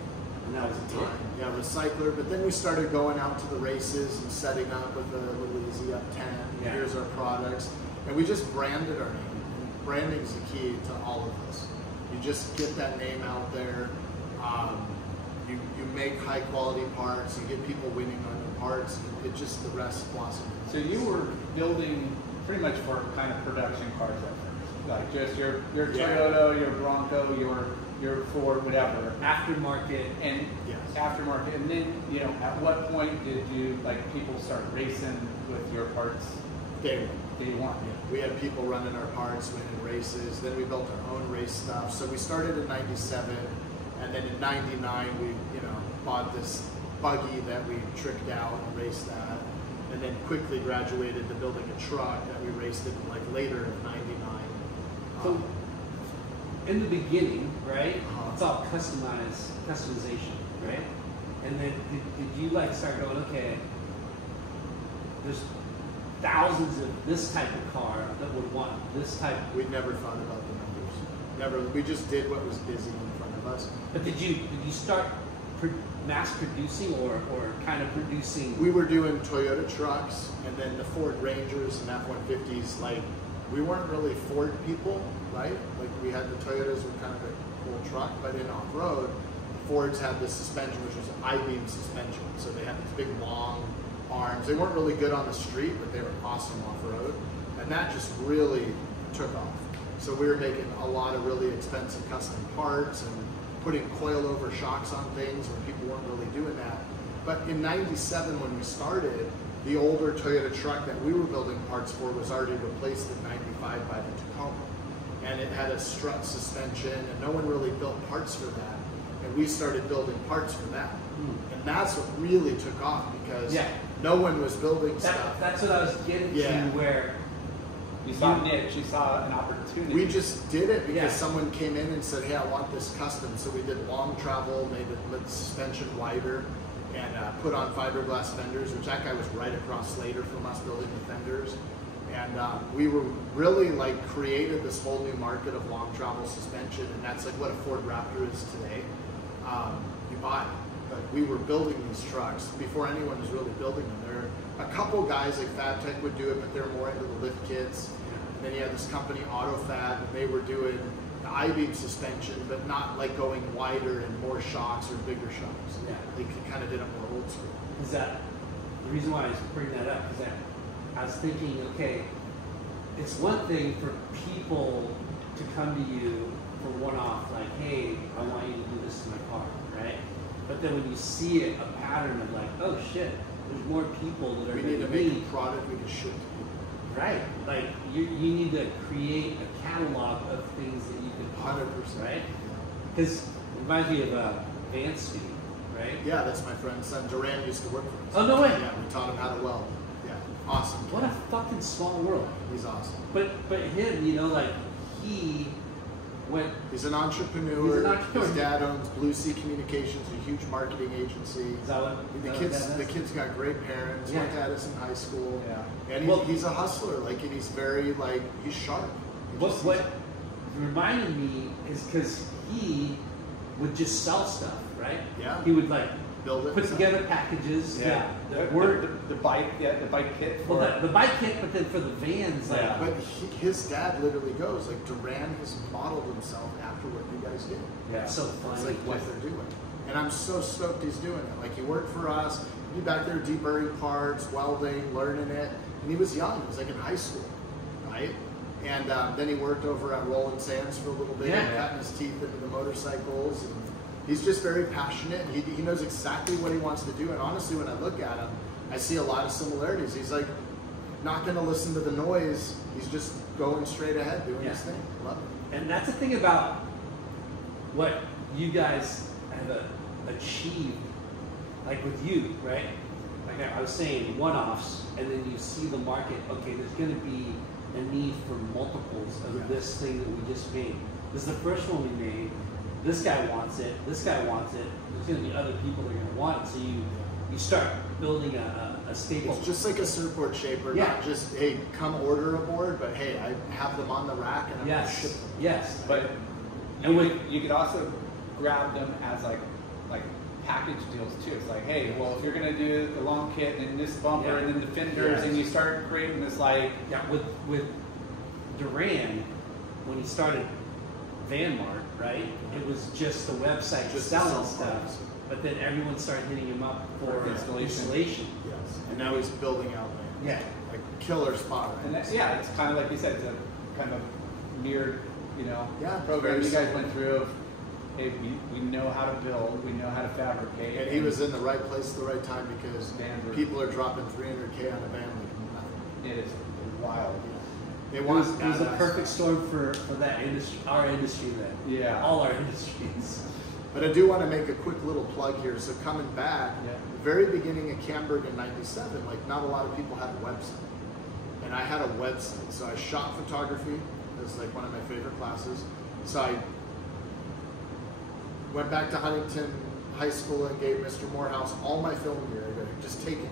and that was it. Yeah, Recycler. But then we started going out to the races and setting up with the little Easy Up 10. Yeah. Here's our products, and we just branded our name. Branding is the key to all of this. You just get that name out there. You make high quality parts. You get people winning on the parts. It just the rest blossomed. So you were building pretty much for kind of production cars at first, like just your Toyota, your Bronco, your Ford, whatever. Aftermarket. And Yes. aftermarket. And then, you know, at what point did you, like, people start racing with your parts? Day one. Yeah. We had people running our parts, winning races. Then we built our own race stuff. So we started in '97, and then in '99 we, bought this buggy that we tricked out and raced that, and then quickly graduated to building a truck that we raced in like later in '99. So in the beginning, right? Uh-huh. It's all customization, right? And then did you like start going, okay, there's thousands of this type of car that would want this type. We'd never thought about the numbers. Never. We just did what was busy in front of us. But did you start mass producing or kind of producing? We were doing Toyota trucks and then the Ford Rangers and F-150s. Like, we weren't really Ford people, right? Like, we had the Toyotas were kind of a cool truck, but in off-road, Fords had this suspension, which was an I-beam suspension. So they had these big, long arms. They weren't really good on the street, but they were awesome off-road. And that just really took off. So we were making a lot of really expensive custom parts and putting coil-over shocks on things when people weren't really doing that. But in '97, when we started, the older Toyota truck that we were building parts for was already replaced in '95 by the Tacoma. And it had a strut suspension, and no one really built parts for that. And we started building parts for that. And that's what really took off because no one was building stuff. That's what I was getting to, where you saw a niche, you saw an opportunity. We just did it because someone came in and said, hey, I want this custom. So we did long travel, made the suspension wider, and put on fiberglass fenders, which that guy was right across Slater from us building the fenders. And we were really like created this whole new market of long travel suspension, and that's like what a Ford Raptor is today. You buy it. But we were building these trucks before anyone was really building them. There are a couple guys like FabTech would do it, but they're more into the lift kits. And then you had this company, AutoFab, and they were doing the I-beam suspension, but not like going wider and more shocks or bigger shocks. Yeah. They kind of did it more old school. is that the reason why I was bringing that up? Because I was thinking, okay, it's one thing for people to come to you for one-off, like, hey, I want you to do this to my car, right? But then when you see it, a pattern of like, oh shit, there's more people that are We need to make a product we can ship to people. right. Like you need to create a catalog of things that you can 100%. right? Because it reminds me of Vance, right? Yeah, that's my friend's son. Duran used to work for us. Oh, no way. Yeah, we taught him how to weld. Yeah, awesome. What a fucking small world. He's awesome. But him, like he went. He's an entrepreneur. He's an entrepreneur. His dad owns Blue Sea Communications, a huge marketing agency. Is that what? The kids got great parents. Yeah. Went to Edison High School. Yeah. And he's a hustler. Like, and he's very he's sharp. What reminded me is because he would just sell stuff, right? Yeah. He would like Build it. put together packages. Yeah. that were The bike kit. well, the bike kit, but then for the vans, like Yeah. But his dad literally goes like, Duran has modeled himself after what you guys did. Yeah. so It's funny. like what they're doing. And I'm so stoked he's doing it. Like, he worked for us, he'd be back there deburring parts, welding, learning it. And he was young, he was like in high school, right? And then he worked over at Roland Sands for a little bit, cutting his teeth into the motorcycles. And he's just very passionate. And he knows exactly what he wants to do. And honestly, when I look at him, I see a lot of similarities. He's like not going to listen to the noise. He's just going straight ahead, doing his thing. Love it. And that's the thing about what you guys have achieved, like with you, right? like I was saying, one-offs, and then you see the market. Okay, there's going to be a need for multiples of this thing that we just made. This is the first one we made. This guy wants it. This guy wants it. There's going to be other people that are going to want it. So you start building a staple. It's just like a surfboard shaper. Yeah. Not just, hey, come order a board, but hey, I have them on the rack and I'm going to ship them. Yes. But you could also grab them as like package deals too. It's like, hey, well, if you're gonna do the long kit and this bumper and then the fenders, and you start creating this like with Duran, when he started VanMart, right? It was just the website just selling stuff, but then everyone started hitting him up for installation. Yes, and now he's building out like killer spot. Right? And that's, it's kind of like you said, it's a kind of mirrored, program you guys went through of, hey, we know how to build, we know how to fabricate. And he was in the right place at the right time because people are dropping $300K on a van like nothing. It is wild. It was a perfect storm for that industry, our industry then. Yeah. All our industries. But I do want to make a quick little plug here. So coming back, the very beginning of Camburg in '97, like not a lot of people had a website. And I had a website. So I shot photography. That's like one of my favorite classes. So I went back to Huntington High School and gave Mr. Morehouse all my film gear. I go, just take it.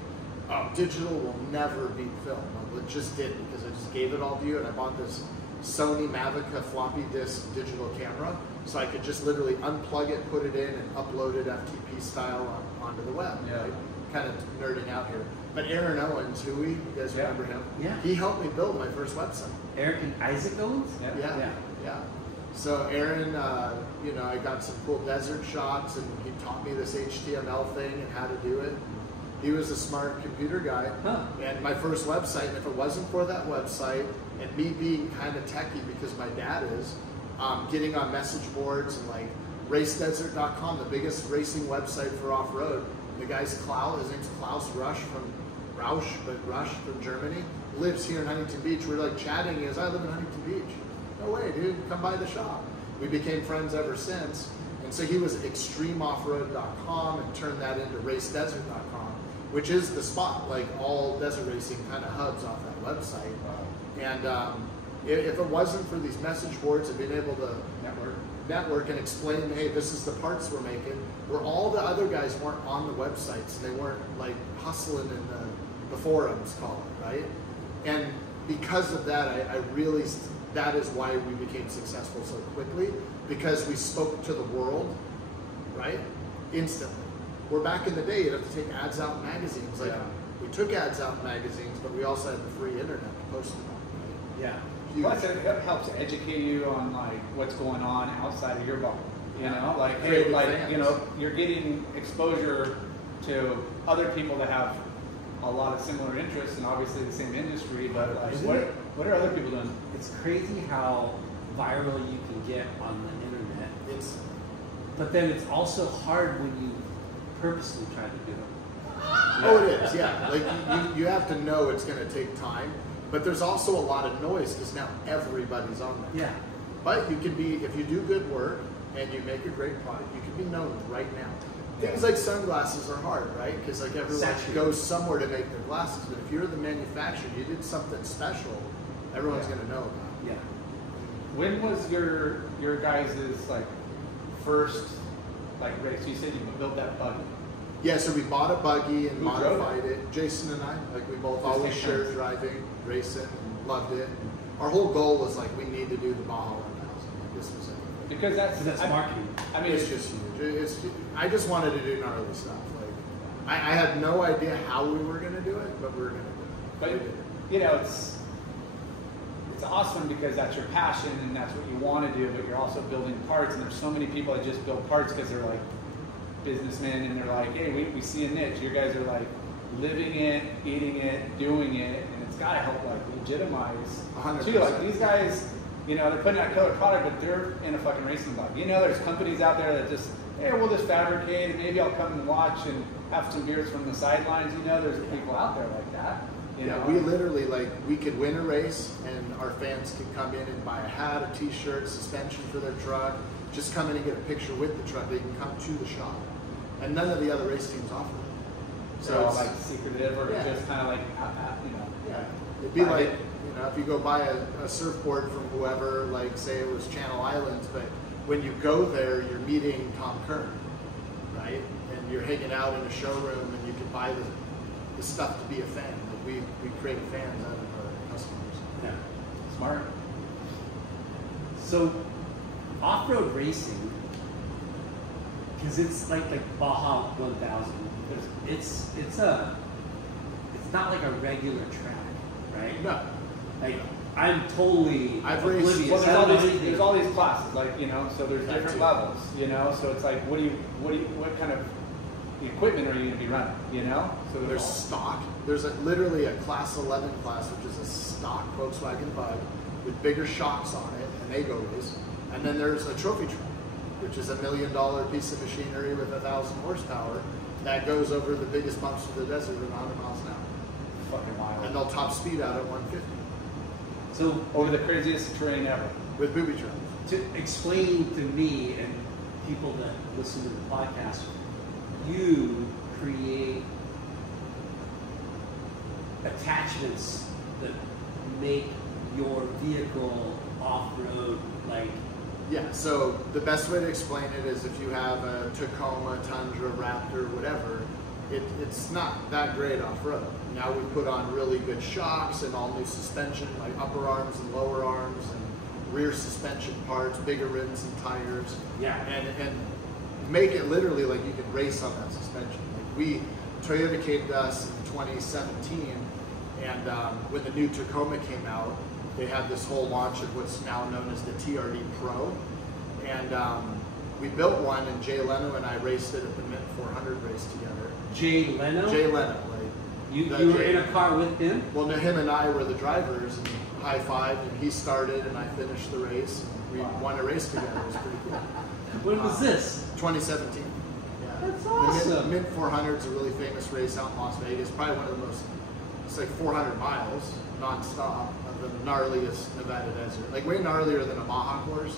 Oh, digital will never beat film. I just did because I just gave it all to you, and I bought this Sony Mavica floppy disk digital camera, so I could just literally unplug it, put it in, and upload it FTP style onto the web. Yeah. Right? Kind of nerding out here. But Aaron Owens, who you guys remember him? Yeah. He helped me build my first website. Aaron Isaac Owens? Yeah. So Aaron, I got some cool desert shots, and he taught me this HTML thing and how to do it. He was a smart computer guy, and my first website, and if it wasn't for that website, and me being kind of techie because my dad is, getting on message boards and like racedesert.com, the biggest racing website for off-road. The guy's Klaus, his name's Klaus Rush from Germany, lives here in Huntington Beach. We're like chatting, he goes, I live in Huntington Beach. No way, dude, come by the shop. We became friends ever since. And so he was extremeoffroad.com and turned that into racedesert.com, which is the spot, like all desert racing kind of hubs off that website. And if it wasn't for these message boards and being able to network and explain, hey, this is the parts we're making, where all the other guys weren't on the websites and they weren't like hustling in the forums, call it, right? And because of that, I really, that is why we became successful so quickly, because we spoke to the world, right? Instantly. Where back in the day, you'd have to take ads out in magazines. Like, we took ads out in magazines, but we also had the free internet to post them on. Yeah. Huge. Plus, it helps educate you on like what's going on outside of your bubble. You know, like hey, you're getting exposure to other people that have a lot of similar interests and obviously the same industry. But like, what are other people doing? It's crazy how viral you can get on the internet. But then it's also hard when you purposely try to do it. Oh, it is, yeah. Like you have to know it's going to take time, but there's also a lot of noise because now everybody's on there. Yeah. But you can be, if you do good work and you make a great product, you can be known right now. Things like sunglasses are hard, right? Because like everyone goes somewhere to make their glasses, but if you're the manufacturer, you did something special, everyone's going to know about it. Yeah. When was your guys' like first like race? You said you built that buggy. Yeah, so we bought a buggy and modified it. Jason and I, like we both always shared driving, racing, and loved it. And our whole goal was like we need to do the Baja 1000. Like this was it. Because that's marketing. I mean, it's just huge. I just wanted to do gnarly stuff. Like I had no idea how we were going to do it, but we were going to do it. But you know, it's awesome because that's your passion and that's what you want to do. But you're also building parts, and there's so many people that just build parts because they're like businessmen and they're like, hey, we see a niche. You guys are like living it, eating it, doing it, and it's got to help like legitimize 100%. too. Like these guys, you know, they're putting out killer product, but they're in a fucking racing bug. You know, there's companies out there that just, hey, we'll just fabricate, and maybe I'll come and watch and have some beers from the sidelines. You know, there's people out there like that. You know? We literally, like, we could win a race, and our fans could come in and buy a hat, a t-shirt, suspension for their truck, just come in and get a picture with the truck. They can come to the shop. And none of the other race teams offer it. So like secretive or just kind of like, Yeah. It'd be like, if you go buy a surfboard from whoever, like say it was Channel Islands, but when you go there, you're meeting Tom Kern, right? And you're hanging out in a showroom and you can buy the stuff to be a fan. Like we create fans out of our customers. Yeah. Smart. So, off-road racing, because it's like Baja 1000. It's not like a regular track, right? No. Like I'm totally I've raced. oblivious. Well, there's all these classes, like so there's different levels, so it's like what kind of equipment are you going to be running, So there's stock. There's literally a class 11 class, which is a stock Volkswagen Bug with bigger shocks on it, and they go race. And then there's a trophy truck, which is $1 million piece of machinery with 1,000 horsepower that goes over the biggest bumps of the desert at 100 miles an hour. Fucking wild. And they'll top speed out at 150. So over the craziest terrain ever. With booby traps. To explain to me and people that listen to the podcast, you create attachments that make your vehicle off-road like. Yeah, so the best way to explain it is if you have a Tacoma, Tundra, Raptor, whatever, it's not that great off-road. Now we put on really good shocks and all new suspension, like upper arms and lower arms and rear suspension parts, bigger rims and tires. Yeah. And make it literally like you can race on that suspension. Like Toyota came to us in 2017, and when the new Tacoma came out, they had this whole launch of what's now known as the TRD Pro, and we built one, and Jay Leno and I raced it at the Mint 400 race together. Jay Leno? Jay Leno. You were in a car with him? Well, no, him and I were the drivers, and high-fived, and he started, and I finished the race, and we won a race together. It was pretty cool. When was this? 2017. Yeah. That's awesome. The Mint 400 is a really famous race out in Las Vegas, probably one of the most, it's like 400 miles, non-stop, of the gnarliest Nevada desert. Like way gnarlier than a Baja course.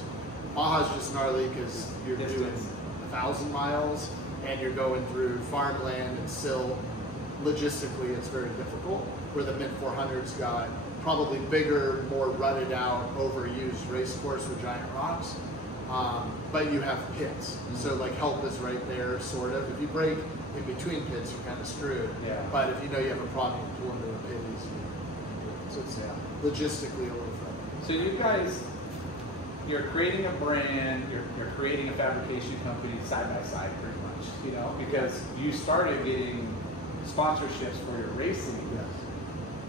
Baja's just gnarly because you're doing 1,000 miles, and you're going through farmland and silt. Logistically, it's very difficult, where the Mint 400's got probably bigger, more rutted out, overused race course with giant rocks, but you have pits. So like help is right there, sort of. If you break in between pits, you're kind of screwed. Yeah. But if you know you have a problem, you can pull into a pit easily. So it's logistically a little friendly. So you guys, you're creating a brand, you're creating a fabrication company side by side pretty much, because you started getting sponsorships for your racing,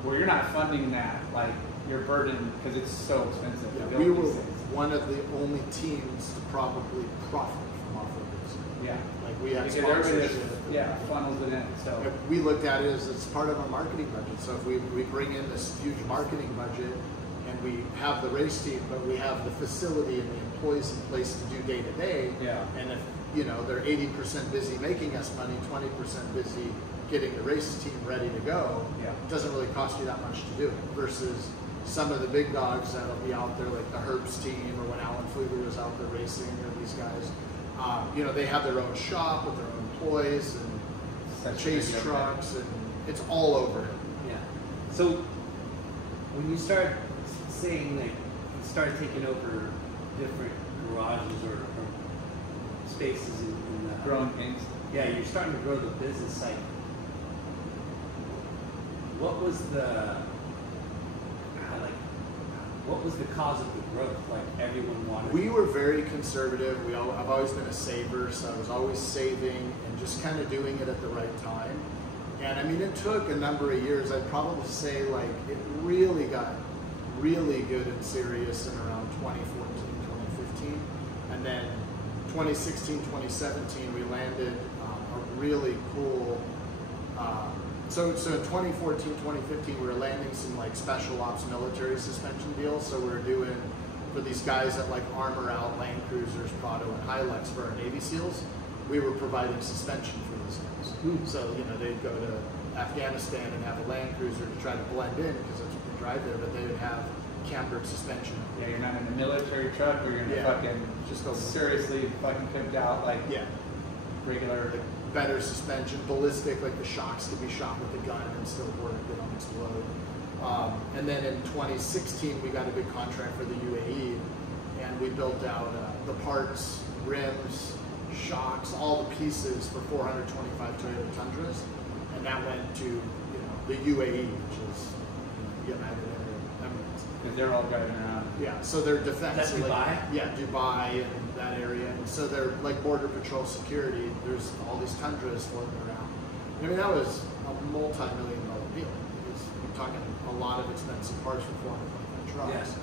where you're not funding that, like your burden, because it's so expensive to build we were these things. one of the only teams to probably profit from off-road racing. Yeah. Like we have Because everybody sponsorship. funnels it in. So We looked at it as it's part of our marketing budget. So if we bring in this huge marketing budget and we have the race team, but we have the facility and the employees in place to do day to day, and if they're 80% busy making us money, 20% busy getting the race team ready to go, it doesn't really cost you that much to do it, versus some of the big dogs that'll be out there, like the Herbst team, or when Alan Pfluger was out there racing, or these guys, they have their own shop with their own employees and chase trucks, and it's all over it. Yeah. So when you start saying like you start taking over different garages or spaces in growing things. Yeah, you're starting to grow the business. Like, what was the cause of the growth? Like everyone wanted. We were very conservative. I've always been a saver, so I was always saving and just kind of doing it at the right time. And I mean, it took a number of years. I'd probably say like it really got really good and serious in around 2014, 2015, and then 2016, 2017, we landed a really cool. So in 2014, 2015, we were landing some like special ops military suspension deals. So we were doing for these guys that like armor out Land Cruisers, Prado, and Hilux for our Navy SEALs. We were providing suspension for those guys. So they'd go to Afghanistan and have a Land Cruiser to try to blend in because that's what they drive there, but they would have Camburg suspension. Yeah, you're not in a military truck where you're fucking just seriously fucking pimped out like regular better suspension, ballistic, like the shocks could be shot with a gun and still work, they don't explode. And then in 2016, we got a big contract for the UAE, and we built out the parts, rims, shocks, all the pieces for 425 Toyota Tundras, and that went to the UAE, which is United Arab Emirates. Because they're all driving around. Yeah, so they're defense. That's Dubai? Yeah, Dubai and that area. And so they're like border patrol security. There's all these Tundras floating around. I mean, that was a multi-million-dollar deal. You're talking a lot of expensive parts for 425 trucks.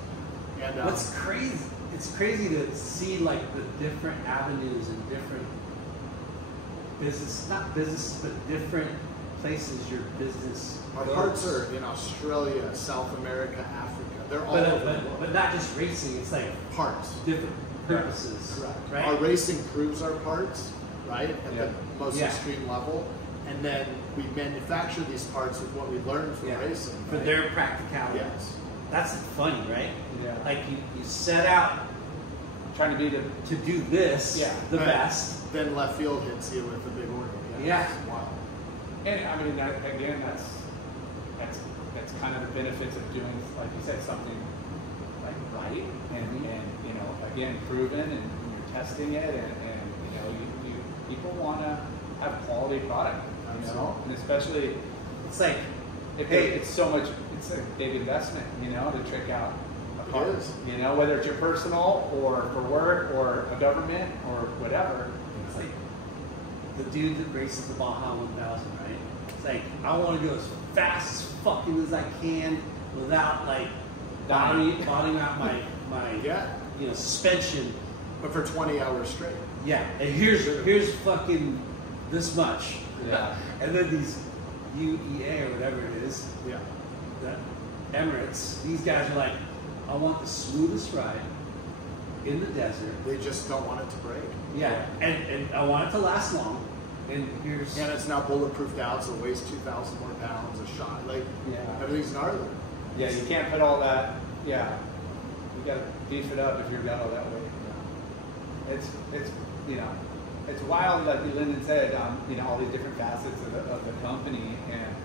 Yeah. And what's crazy? It's crazy to see like the different avenues and different business, not business, but different places your business. Our goes. parts are in Australia, South America, Africa. They're all over the world. But not just racing. It's like parts. different purposes. Correct. Right. Our racing proves our parts, right, at the most Yeah. extreme level, and then we manufacture these parts with what we learned from racing. For right? their practicality. Yes. That's funny, right? Yeah. Like you set out Trying to be the to do this the Right. best. Then left field hits you with a big order. Yeah. It's wild. And I mean, that, again, that's kind of the benefits of doing, like you said, something like right, and again, proven, and you're testing it, and you people want to have quality product, and especially It's like, it's so much, it's a big investment, to trick out a car. It is. Whether it's your personal or for work or a government or whatever. it's like the dude that races the Baja 1000, right? It's like, I want to go as fast as fucking as I can without like bottoming out my suspension. But for 20 hours straight. Yeah, and here's fucking this much. Yeah. And then these UEA or whatever it is, Yeah. the Emirates, these guys are like, I want the smoothest ride in the desert. They just don't want it to break. Yeah, and I want it to last long. And here's And it's now bulletproofed out, so it weighs 2,000 more pounds a shot. Like, everything's gnarly. Yeah, you can't put all that. Yeah, you got to beef it up if you've got all that weight. It's wild, like Lyndon said. All these different facets of the company, and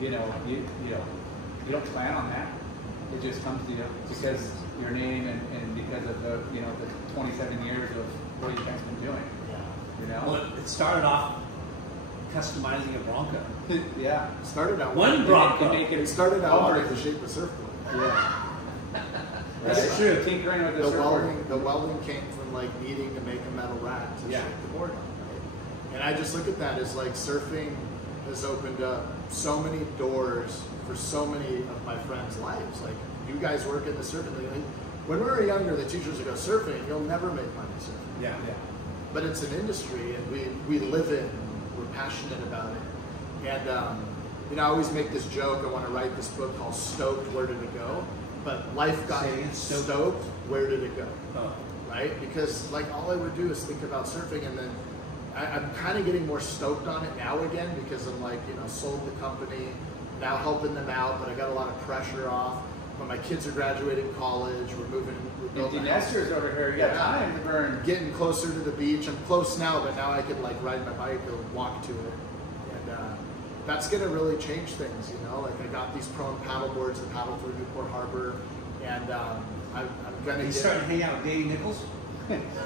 you don't plan on that. It just comes to you because your name and because of the 27 years of what you guys been doing. well, it started off customizing a Bronco. Yeah. It started out One Bronco. It started out like the shape of surfboard. Yeah. That's true. Tinkering with The welding came from like needing to make a metal rack to shape the board on, right? And I just look at that as like surfing has opened up so many doors for so many of my friends' lives. Like, you guys work in the surfing. Like, when we were younger, the teachers would go, surfing, you'll never make money surfing. Yeah. But it's an industry, and we live it, and we're passionate about it. And I always make this joke. I want to write this book called Stoked, Where Did It Go? But life got stoked, where did it go? Oh. Right? Because like all I would do is think about surfing, and then I'm kind of getting more stoked on it now again, because I'm like, sold the company, now helping them out, but I got a lot of pressure off. When my kids are graduating college, we're building nesters over here. You got time to burn. Getting closer to the beach. I'm close now, but now I can like ride my bike or walk to it. And that's going to really change things, Like, I got these prone paddle boards that paddle through Newport Harbor, and I'm going to You starting to hang out with Danny Nichols?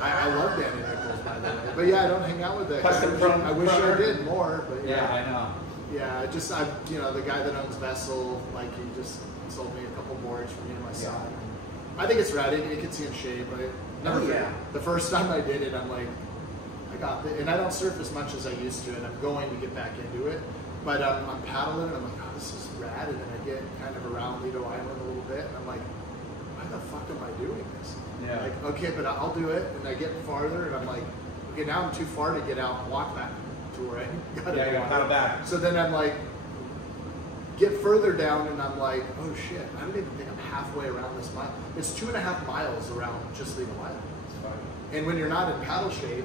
I love Danny Nichols, by the way. But yeah, I don't hang out with that. I wish I did more, but yeah. I know. Yeah, the guy that owns Vessel, like, he just sold me a couple boards for me and my son. I think it's rad. It gets you in shape. The first time I did it, I'm like, I got it. And I don't surf as much as I used to, and I'm going to get back into it. But I'm paddling, and I'm like, oh, this is rad. And then I get kind of around Lido Island a little bit, and I'm like, why the fuck am I doing this? Yeah. Like, okay, but I'll do it. And I get farther, and I'm like, okay, now I'm too far to get out and walk back to where I got you got paddle back. So then I'm like, get further down, and I'm like, oh shit, I don't even think I'm halfway around this mile. It's 2.5 miles around just Lido Island. And when you're not in paddle shape,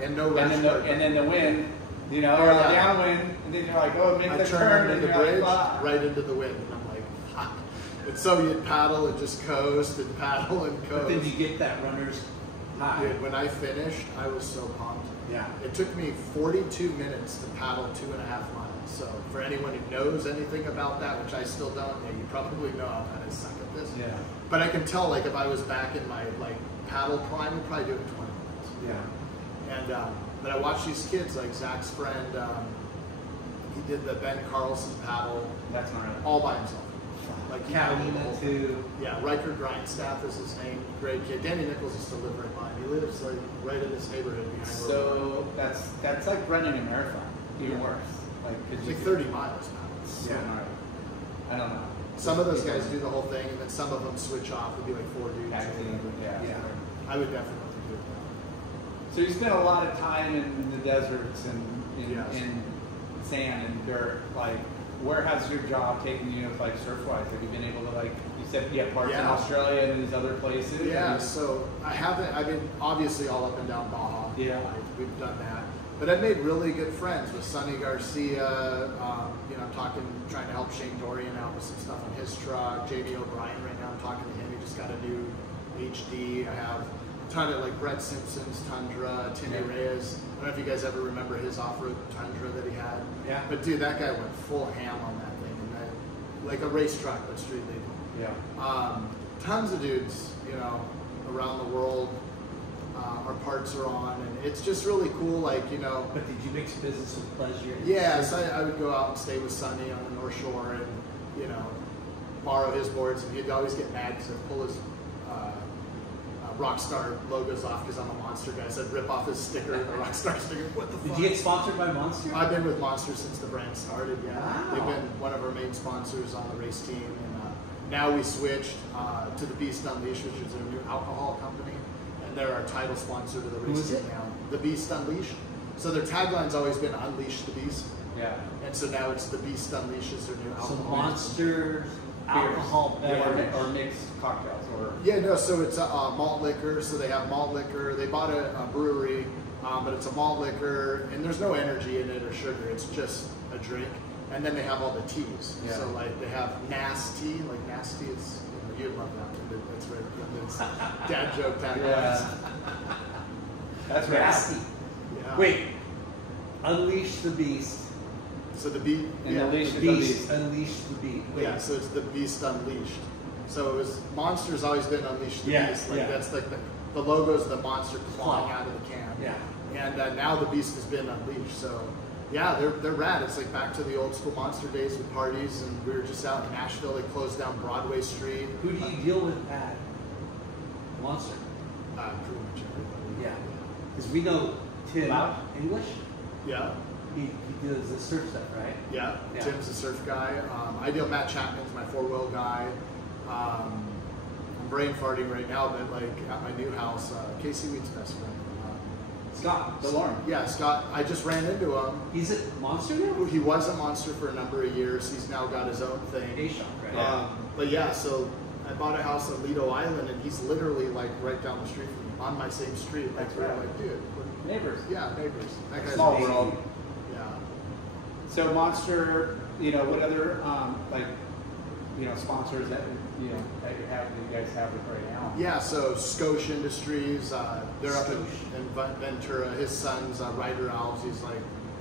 and no rush. And then the wind, you're downwind, and then you're like, oh, make the turn, into and the bridge, like, right into the wind. And I'm like, fuck. And so you'd paddle and just coast and paddle and coast. But then you get that high. Dude, when I finished, I was so pumped. Yeah. It took me 42 minutes to paddle 2.5 miles. So for anyone who knows anything about that, which I still don't, you probably know I'm kind of suck at this. Yeah. But I can tell, like, if I was back in my like paddle prime, I'd probably do it in 20 minutes. Yeah. And but I watched these kids, like Zach's friend, he did the Ben Carlson paddle. That's not right. All by himself. Like he paddled the whole thing. too. Yeah, Riker Grindstaff is his name. Great kid. Danny Nichols used to live right by him. He lives like right in this neighborhood behind. So that's like running a marathon, even worse. Like, it's like 30 miles now. So gnarly. I don't know. Some of those guys do the whole thing, and then some of them switch off. It'd be like 4 dudes. Yeah. I would definitely do it. So you spent a lot of time in the deserts and in sand and dirt. Like, where has your job taken you, like surf-wise? Have you been able to, like, you said you have parts in Australia and these other places? Yeah, so I haven't, I've been obviously all up and down Baja. Yeah. We've done that. But I've made really good friends with Sonny Garcia. You know, trying to help Shane Dorian out with some stuff on his truck. Jamie O'Brien right now, I'm talking to him. He just got a new HD. I have a ton of like Brett Simpson's Tundra, Timmy Reyes. I don't know if you guys ever remember his off-road Tundra that he had. Yeah. But dude, that guy went full ham on that thing. And that, like a race truck, but street legal. Yeah. Tons of dudes, you know, around the world. Our parts are on, and it's just really cool, like, you know. But did you mix business with pleasure? Yes, I would go out and stay with Sonny on the North Shore and, you know, borrow his boards, and he'd always get mad because I'd pull his Rockstar logos off because I'm a Monster guy, so I'd rip off his sticker, the Rockstar sticker. What the fuck? Did you get sponsored by Monster? I've been with Monster since the brand started, yeah. Wow. They've been one of our main sponsors on the race team, and now we switched to the Beast Unleashed, which is a new alcohol company. They're our title sponsor to the race team now. The Beast Unleashed. So their tagline's always been Unleash the Beast. Yeah. And so now it's the Beast Unleashes their new alcohol. So Monsters, alcohol beverage. Or mixed cocktails. Yeah, no, so it's a malt liquor. So they have malt liquor. They bought a brewery, but it's a malt liquor, and there's no energy in it or sugar. It's just a drink. And then they have all the teas. Yeah. So like they have Nasty, like Nasty is, you know, you'd love that one. That's right. It's dad joke tagline. Yeah. That's right. Nasty. Yeah. Wait. Unleash the Beast. So the beast. Unleash the Beast. Unleash the Beast. Wait. Yeah, so it's the Beast Unleashed. So it was Monster's always been Unleash the Beast. Like that's like the logo's the monster clawing out of the can. Yeah. And now the Beast has been unleashed. So yeah, they're rad. It's like back to the old school Monster days with parties, and we were just out in Nashville. They closed down Broadway Street. Who do you deal with at Monster? Pretty much everybody. Yeah. Because we know Tim English. Yeah. He does the surf stuff, right? Yeah. Tim's a surf guy. I deal Matt Chapman's my 4-wheel guy. I'm brain farting right now, but like at my new house, Casey Weed's best friend. Scott. DeLorme. Yeah, Scott. I just ran into him. He's at Monster now? He was a Monster for a number of years. He's now got his own thing. A-Shop, right? But yeah, so I bought a house on Lido Island, and he's literally like right down the street from me, on my same street. Like, we're like, dude. Neighbors. Yeah, neighbors. That guy's Small amazing. world. Yeah. So Monster, you know, what other like, you know, sponsors that you know that you guys have right now? Yeah, so Scotia Industries, they're up in Ventura. His son's Ryder Alves. He's like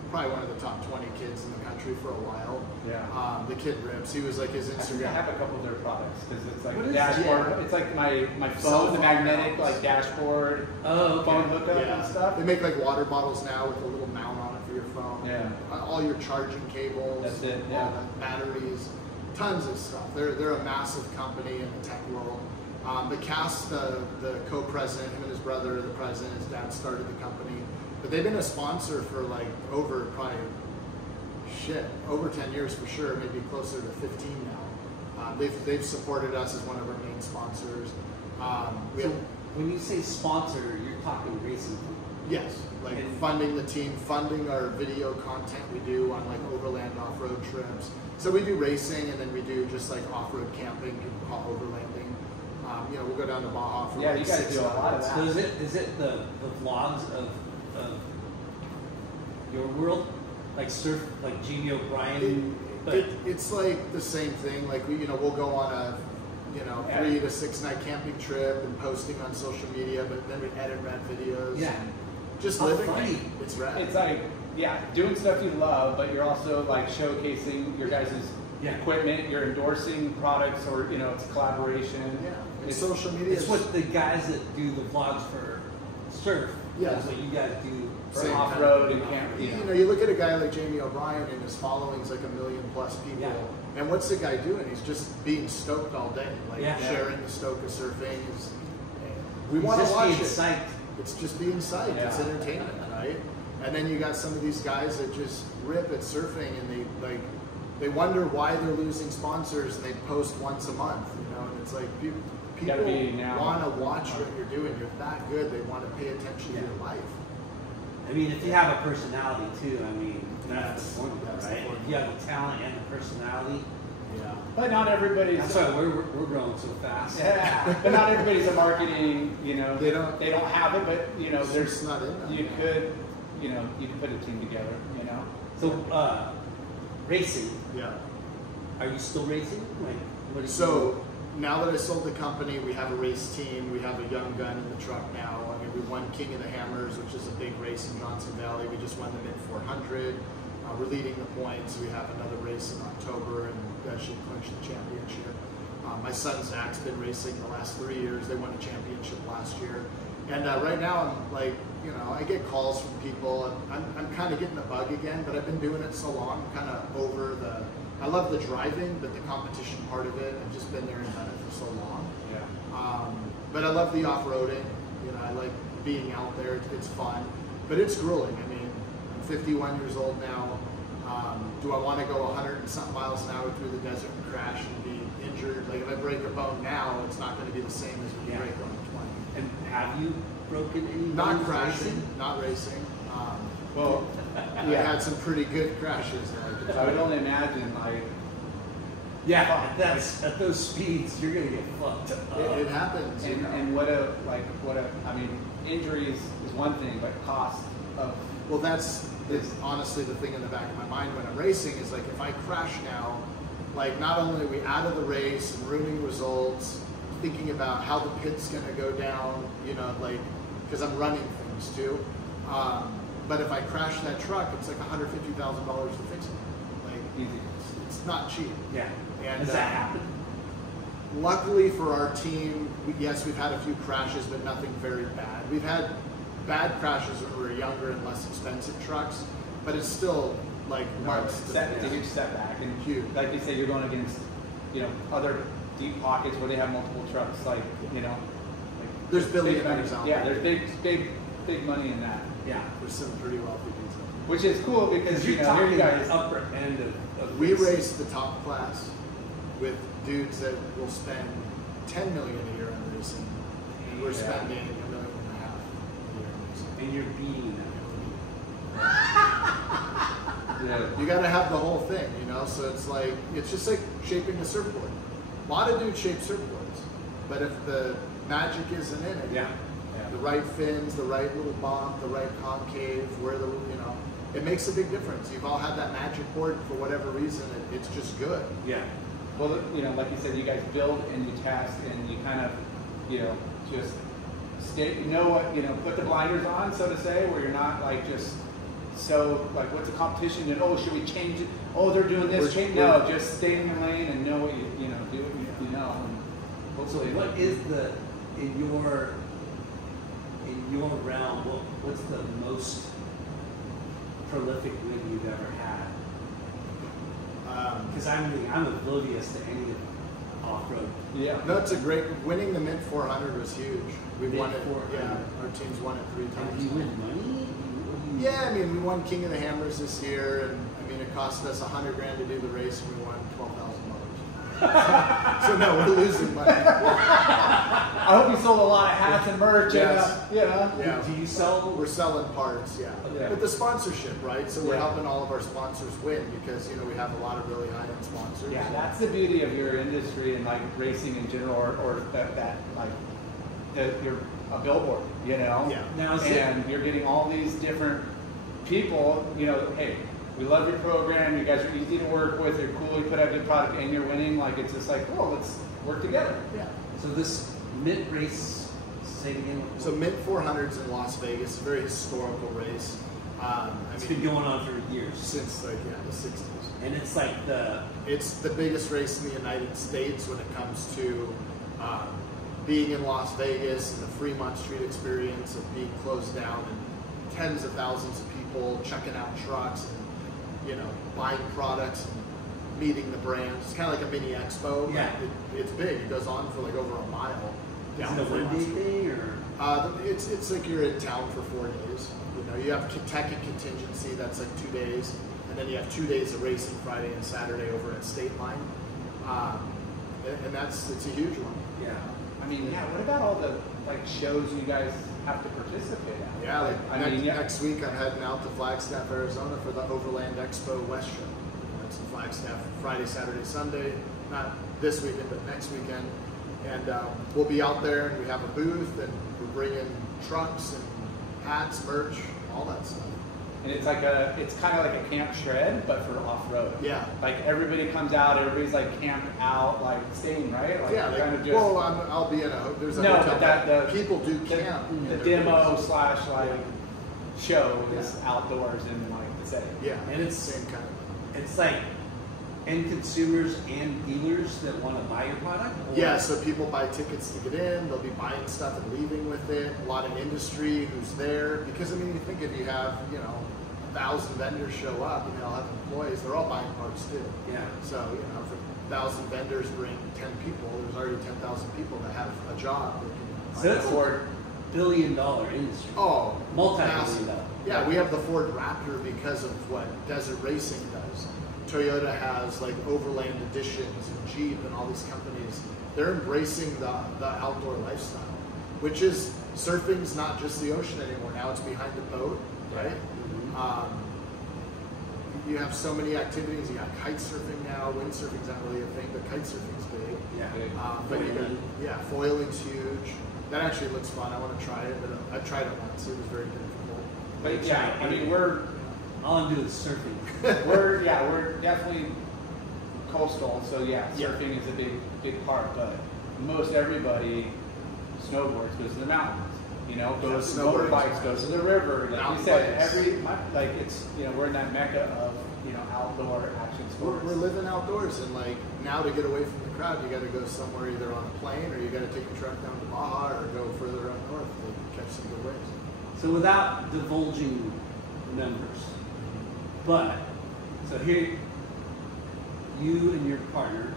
probably one of the top 20 kids in the country for a while. Yeah. The kid rips. He was like his Instagram. I have a couple of their products because it's like What a is dashboard. that? It's like my phone, the magnetic like dashboard, phone hookup and stuff. They make like water bottles now with a little mount on it for your phone. Yeah. All your charging cables. That's it. All Yeah. the batteries. Tons of stuff. They're a massive company in the tech world. But Cass, the co-president, him and his brother are the president. His dad started the company. But they've been a sponsor for like over 10 years for sure, maybe closer to 15 now. They've supported us as one of our main sponsors. When you say sponsor, you're talking racing. Yes, like funding the team, funding our video content we do on like overland off-road trips. So we do racing, and then we do just like off-road camping, people call overlanding. You know, we'll go down to Baja for like you guys 6 do a lot of months. So is it the vlogs of your world, like surf, like Jamie O'Brien? It's like the same thing. Like we'll go on a you know, 3 to 6 night camping trip and posting on social media, but then we edit rad videos. Yeah. Just How living. funny. It's rad. It's like, yeah, doing stuff you love, but you're also like showcasing your guys' equipment, you're endorsing products, or, you know, it's collaboration. Yeah. It's social media. It's what the guys that do the vlogs for surf. Yeah. That's what you guys do for off-road and camp. You know, you look at a guy like Jamie O'Brien and his following's like 1 million+ people. Yeah. And what's the guy doing? He's just being stoked all day, like sharing the stoke of surfing. We want to watch it. Psyched. It's just being psyched. Yeah. It's entertainment, right? And then you got some of these guys that just rip at surfing, and they wonder why they're losing sponsors, and they post once a month. You know, and it's like people want to watch what you're doing. You're that good. They want to pay attention to your life. I mean, if you have a personality too, I mean, that's the point, that's right? If you have the talent and the personality. Yeah. But not everybody's. That's why we're growing so fast. Yeah. But not everybody's a marketing. You know, they don't have it. But you know, there's not in them. You could put a team together. You know. So racing. Yeah. Are you still racing? Like, what do you do? Now that I sold the company, we have a race team. We have a young gun in the truck now. I mean, we won King of the Hammers, which is a big race in Johnson Valley. We just won the Mid 400. We're leading the points. We have another race in October, and that should clinch the championship. My son Zach's been racing the last 3 years. They won a championship last year. And right now, I'm like, you know, I get calls from people. I'm kind of getting the bug again, but I've been doing it so long, I'm kind of over the. I love the driving, but the competition part of it, I've just been there and done it for so long. Yeah. But I love the off-roading. You know, I like being out there. It's fun, but it's grueling. I mean, I'm 51 years old now. Do I want to go 100 and something miles an hour through the desert and crash and be injured? Like if I break a bone now, it's not going to be the same as when you break one at 20. And have you broken any? Not crashing, not racing. Well, I had some pretty good crashes. I would only imagine, like, at those speeds, you're gonna get fucked up. It happens. And I mean, injuries is one thing, but cost of. Well, that's honestly the thing in the back of my mind when I'm racing is like if I crash now, like not only are we out of the race and ruining results, thinking about how the pit's gonna go down, you know, like because I'm running things too. But if I crash that truck, it's like $150,000 to fix it. Like easy. It's not cheap. Yeah. And does that happen? Luckily for our team, yes, we've had a few crashes, but nothing very bad. We've had bad crashes when we were younger and less expensive trucks, but it's still like months. It's a huge setback, and huge. Like you say, you're going against, you know, other deep pockets where they have multiple trucks. Like, you know, there's billionaires out there. Yeah, there's big money in that. Yeah, there's some pretty wealthy dudes out there. Which is cool because you're you know, talking you guys the upper end of we race the top class with dudes that will spend $10 million a year on racing, and we're spending $1.5 million a year on racing. And you're beating them. Yeah. You got to have the whole thing, you know. So it's like it's just like shaping a surfboard. A lot of dudes shape surfboards, but if the magic isn't in it, the right fins, the right little bump, the right concave, where the it makes a big difference. You've all had that magic board for whatever reason. It's just good. Yeah. Well, you know, like you said, you guys build and you test and you kind of, you know, just put the blinders on, so to say, where you're not like just so like, what's a competition? And should we change it? Oh, they're doing this. No, just stay in your lane and know what do what you know. And so, what is in your realm? What's the most prolific win you've ever had? Because I'm oblivious to any off-road. Yeah. No, it's a great. Winning the Mid 400 was huge. We've won it. 400. Yeah, our team's won it 3 times. And do you win money? Yeah, I mean, we won King of the Hammers this year, and I mean, it cost us $100,000 to do the race, and we won $12,000. So no, we're losing money. I hope you sold a lot of hats and merch. Yes. Yeah. Do you sell? We're selling parts, yeah. But the sponsorship, right? So we're helping all of our sponsors win because we have a lot of really high-end sponsors. Yeah, that's the beauty of your industry and like racing in general, or you're a billboard, you know. Yeah. Now, and you're getting all these different people. You know, hey, we love your program. You guys are easy to work with. You're cool. You put out a good product, and you're winning. Like it's just like, oh, let's work together. Yeah. So this Mint race, say it again. So Mint 400's in Las Vegas, a very historical race. It's been going on for years. Since like the 60s. And it's like it's the biggest race in the United States when it comes to being in Las Vegas and the Fremont Street experience of being closed down and tens of thousands of people checking out trucks and, you know, buying products and meeting the brands. It's kind of like a mini expo. Yeah. It's big. It goes on for like over a mile. Is it a one-day thing or? It's like you're in town for 4 days. You know, you have tech and contingency. That's like 2 days, and then you have 2 days of racing, Friday and Saturday over at State Line, and it's a huge one. Yeah. I mean, yeah. What about all the like shows you guys have to participate at? Yeah, like mean, next week I'm heading out to Flagstaff, Arizona for the Overland Expo West Show. That's in Flagstaff Friday, Saturday, Sunday. Not this weekend, but next weekend. And we'll be out there, and we have a booth, and we're bringing trucks and hats, merch, all that stuff. And it's like it's kind of like a camp shred, but for off-road. Yeah. Like everybody comes out, everybody's like camped out, like staying, right? Like Yeah, kind of just, well, I'll be in there's a no, hotel. but People do camp. The demo / like show is outdoors in like the setting. Yeah, and it's same kind of. It's like end consumers and dealers that want to buy your product? Or? Yeah, so people buy tickets to get in, they'll be buying stuff and leaving with it. A lot of industry who's there. Because, I mean, you think if you have, 1,000 vendors show up and they all have employees, they're all buying parts too. Yeah. So, if 1,000 vendors bring 10 people, there's already 10,000 people that have a job. So that's a $4 billion industry. Oh, multi-billion dollar. Yeah, we have the Ford Raptor because of what desert racing does. Toyota has like Overland Editions and Jeep and all these companies. They're embracing the outdoor lifestyle, which is surfing's not just the ocean anymore. Now it's behind the boat, right? Mm-hmm. You have so many activities. You got kite surfing now. Windsurfing's not really a thing, but kite surfing's big. Yeah. But foiling's huge. That actually looks fun. I want to try it, but I tried it once. It was very difficult. But yeah, I mean all I'm doing is surfing. we're definitely coastal, so surfing is a big part. But most everybody snowboards, goes to the mountains. Goes to motorbikes, goes to the river. Like you said, we're in that mecca of outdoor action sports. We're living outdoors, and like now to get away from the crowd, you got to go somewhere either on a plane or you got to take a truck down to Baja or go further up north to catch some good waves. So without divulging numbers. But, so here, you and your partner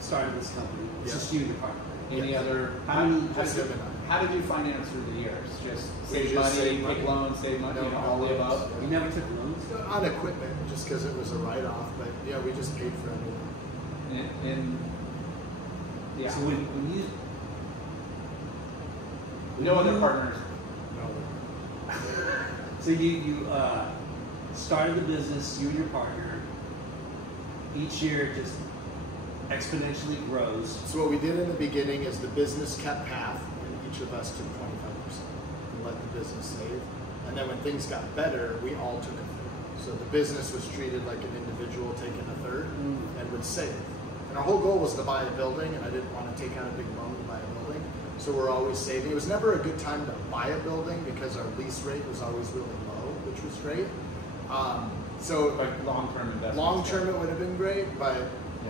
started this company. It's just you and your partner. Any other? How did you finance through the years? Just save money, take loans, save money, all the above? You never took loans? On equipment, just because it was a write-off. But yeah, we just paid for everything. Yeah. So when you... No other partners? No. So you started the business, you and your partner. Each year it just exponentially grows. So what we did in the beginning is the business kept half, and each of us took 25% and let the business save. And then when things got better, we all took a third. So the business was treated like an individual taking a third and would save. And our whole goal was to buy a building, and I didn't want to take out a big loan to buy a building. So we're always saving. It was never a good time to buy a building because our lease rate was always really low, which was great. So like long-term investment. Long-term it would have been great, but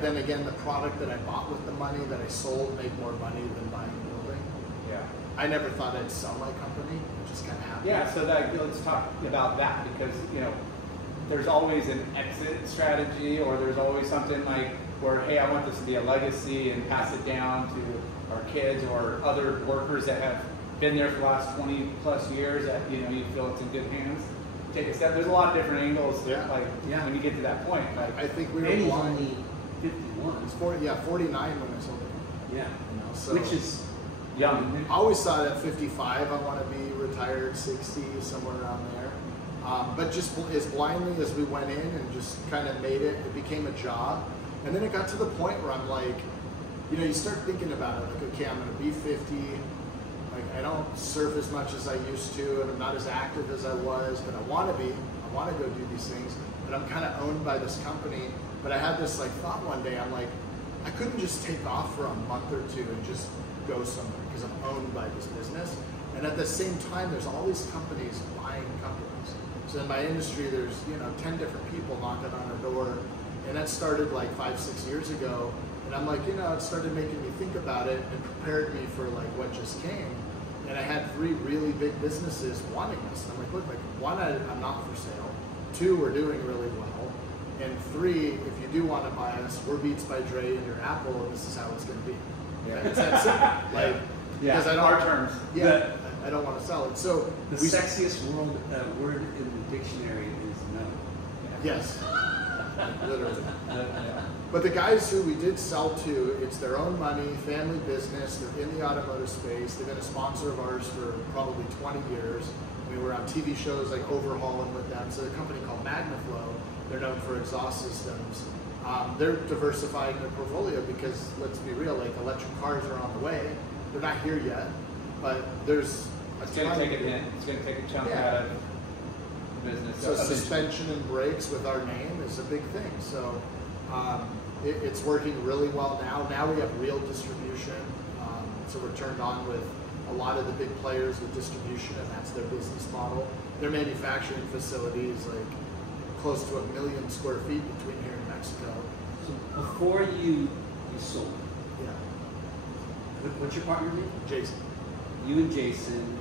then again, the product that I bought with the money that I sold made more money than buying a building. Yeah. I never thought I'd sell my company, which is kind of happened. Yeah, so let's talk about that because, there's always an exit strategy or there's always something like where, hey, I want this to be a legacy and pass it down to our kids or other workers that have been there for the last 20 plus years that, you feel it's in good hands. Take a step. There's a lot of different angles when you get to that point. Like, I think we were only blind. 51. It's 49 when I sold it. Yeah. So which is young. I always thought at 55 I want to be retired, 60, somewhere around there. But just as blindly as we went in and just kind of made it, it became a job. And then it got to the point where I'm like, you start thinking about it, like, okay, I'm going to be 50. Like, I don't surf as much as I used to, and I'm not as active as I was, but I want to be. I want to go do these things, but I'm kind of owned by this company. But I had this like thought one day, I'm like, I couldn't just take off for a month or two and just go somewhere because I'm owned by this business. And at the same time, there's all these companies buying companies. So in my industry, there's 10 different people knocking on our door, and that started like 5-6 years ago. And I'm like, it started making me think about it and prepared me for like what just came. And I had 3 really big businesses wanting us. And I'm like, look, like 1, I'm not for sale. 2, we're doing really well. And 3, if you do want to buy us, we're Beats by Dre and your Apple, and this is how it's going to be. Yeah. It's that simple. Like, because I don't, our terms. Yeah, I don't want to sell it. So the sexiest word in the dictionary is no. Yes, literally. But the guys who we did sell to, it's their own money, family business. They're in the automotive space. They've been a sponsor of ours for probably 20 years. We were on TV shows like Overhauling with them. So the company called MagnaFlow. They're known for exhaust systems. They're diversifying their portfolio because, let's be real, like electric cars are on the way. They're not here yet, but there's it's going to take a hit. It's going to take a chunk out of the business. So suspension and brakes with our name is a big thing. So it's working really well now. Now we have real distribution. So we're turned on with a lot of the big players with distribution, and that's their business model. Their manufacturing facility is like close to 1 million square feet between here and Mexico. So before you sold, what's your partner name? Jason. You and Jason.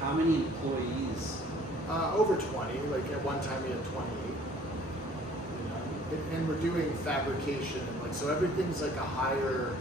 How many employees? Over 20. Like at one time we had 28. And we're doing fabrication, like so everything's like a higher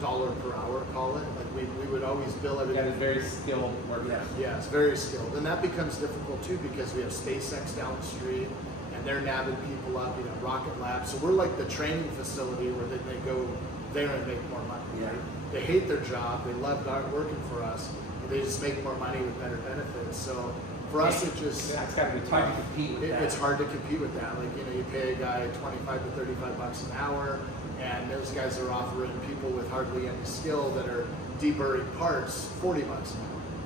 dollar per hour, call it. Like we would always bill everything. That is very skilled work. Yeah, it's very skilled, and that becomes difficult too because we have SpaceX down the street, and they're nabbing people up. Rocket Lab. So we're like the training facility where they go there and make more money. Yeah. Right? They hate their job. They love working for us. But they just make more money with better benefits. So for us, it just that's got to be hard to compete with that. It's hard to compete with that. Like you pay a guy $25 to $35 an hour, and those guys are offering people with hardly any skill that are deburring parts $40 an hour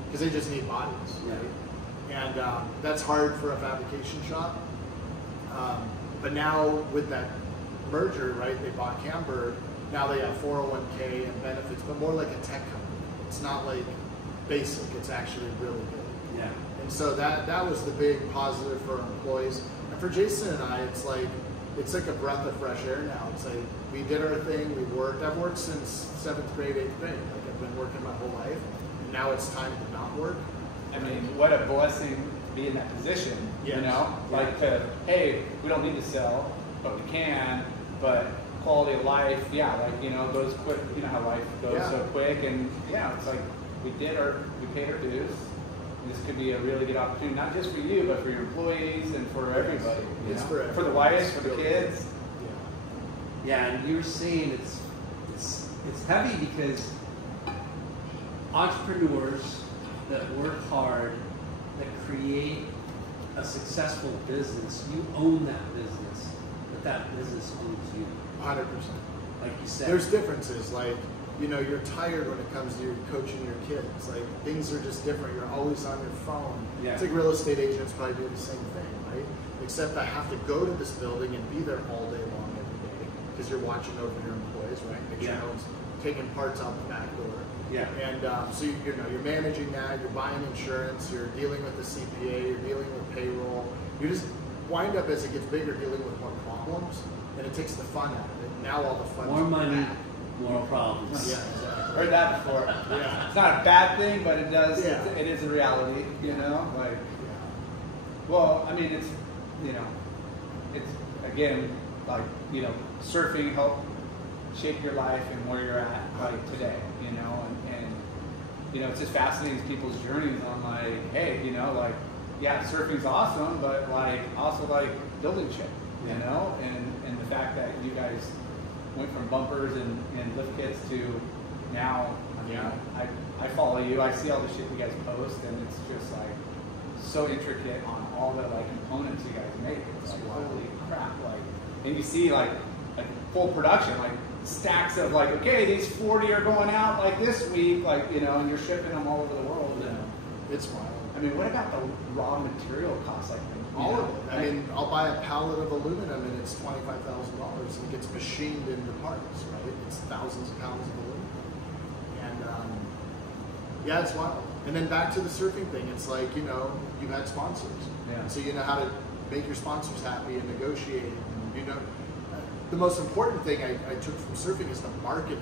because they just need bodies, right? And that's hard for a fabrication shop. But now with that merger, right? They bought Camburg. Now they have 401k and benefits, but more like a tech company. It's not like basic. It's actually really good. Yeah. And so that was the big positive for our employees. And for Jason and I, it's like a breath of fresh air now. It's like we did our thing, we worked. I've worked since 7th grade, 8th grade. Like I've been working my whole life. And now it's time to not work. I mean, what a blessing to be in that position. Yes. Like hey, we don't need to sell, but we can. But quality of life, goes quick. You know how life goes so quick, and it's like we paid our dues. This could be a really good opportunity, not just for you, but for your employees and for everybody. For the wives, for the kids. Yeah, and you were saying it's heavy because entrepreneurs that work hard, that create a successful business, you own that business, but that business owns you. 100%. Like you said. There's differences, like, you're tired when it comes to your coaching your kids. Like, things are just different. You're always on your phone. Yeah. It's like real estate agents probably do the same thing, right? Except I have to go to this building and be there all day long every day because you're watching over your employees, right? Make sure no one's taking parts out the back door. Yeah. And so you're managing that. You're buying insurance. You're dealing with the CPA. You're dealing with payroll. You just wind up as it gets bigger dealing with more problems, and it takes the fun out of it. Now all the fun. More money, more problems. Yeah, exactly. Heard that before. Yeah. It's not a bad thing, but it does. Yeah. It is a reality. Well, I mean, it's again like surfing helped shape your life and where you're at like today. And it's just fascinating people's journeys on like, hey, surfing's awesome, but like also like building shit, and the fact that you guys went from bumpers and lift kits to now. I follow you. I see all the shit you guys post, and it's just like so intricate on all the like components you guys make. It's like holy crap! Like, and you see like full production, like stacks of like, okay, these 40 are going out like this week, like and you're shipping them all over the world. It's wild. I mean, what about the raw material costs? Like all of it. I mean, I'll buy a pallet of aluminum and it's $25,000 and it gets machined into parts, right? It's thousands of pounds of aluminum. And yeah, it's wild. And then back to the surfing thing, it's like, you know, you've had sponsors. Yeah. So you know how to make your sponsors happy and negotiate. And, you know, the most important thing I took from surfing is the marketing.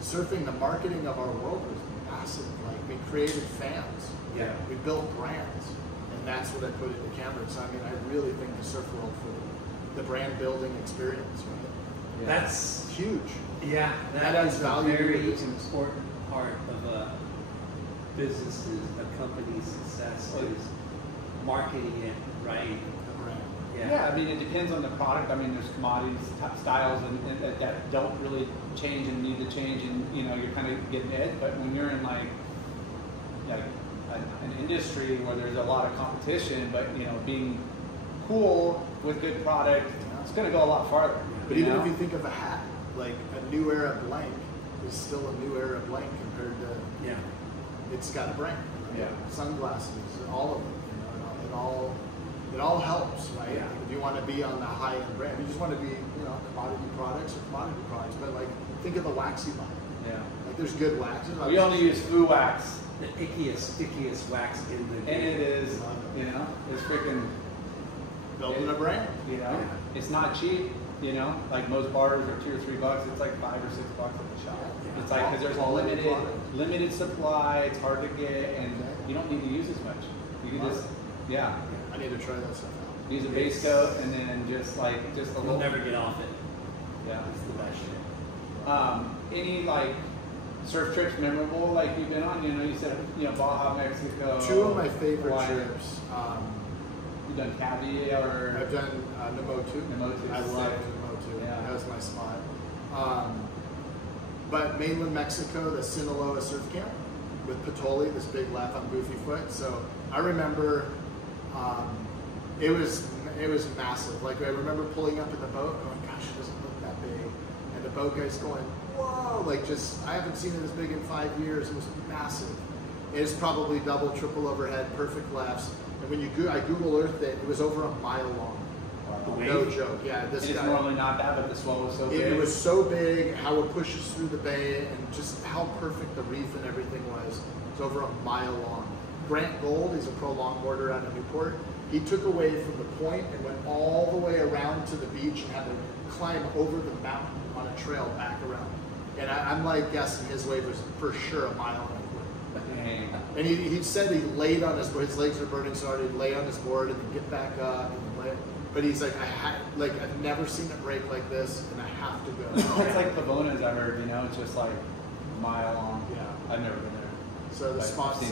Surfing, the marketing of our world was massive. Like, we created fans. Yeah. We built brands. And that's what I put into Camburg. So, I mean, I really think the surf world for the brand building experience, right? Yeah. That's huge. Yeah. That adds value. A very important part of a business's, a company's success is marketing it right. Yeah, I mean, it depends on the product. I mean, there's commodities, styles, and that don't really change and need to change, and you know, you're kind of getting it. But when you're in like an industry where there's a lot of competition, but you know, being cool with good product, it's going to go a lot farther. But even if you think of a hat, like a New Era blank is still a New Era blank compared to it's got a brand. Right? Yeah, sunglasses, all of them. You know, it all helps, right? Yeah. If you want to be on the high-end brand, you just want to be, you know, commodity products or commodity products. But like, think of the wax you buy. Yeah. Like, there's good waxes. We only use Foo Wax. The ickiest wax in the game. And it is, you know, it's freaking building a brand. You know, it's not cheap. You know, like most bars are $2 or $3. It's like $5 or $6 at the shop. Yeah. It's like because there's limited supply. It's hard to get, and you don't need to use as much. You can just I need to try that stuff out. Use a base coat and then just a little. You'll never get off it. Yeah, it's the best shit. Any like surf trips memorable like you've been on? You know, you said Baja, Mexico. 2 of my favorite Hawaii. trips. You've done Cavi or? I've done Namotu. Namotu. I loved Namotu. Yeah. That was my spot. But mainland Mexico, the Sinaloa surf camp with Patoli, this big laugh on Goofy Foot. So I remember it was massive. Like, I remember pulling up in the boat going, gosh, it doesn't look that big. And the boat guy's going, whoa, like I haven't seen it as big in 5 years. It was massive. It's probably double, triple overhead, perfect lefts. And when I Google Earthed it, it was over a mile long. No joke. Yeah, it's normally not that, but the swell was so big. It was so big, how it pushes through the bay, and just how perfect the reef and everything was. It's over a mile long. Grant Gold, he's a pro longboarder out of Newport. He took away from the point and went all the way around to the beach and had to climb over the mountain on a trail back around. And I'm like guessing his wave was for sure a mile and a quarter. And he said he laid on his board, his legs were burning so hard, he'd lay on his board and then get back up and lay. But he's like, I've never seen it break like this, and I have to go. It's like Pavona's, I heard, it's just like a mile long. Yeah. I've never been there. So the spot's,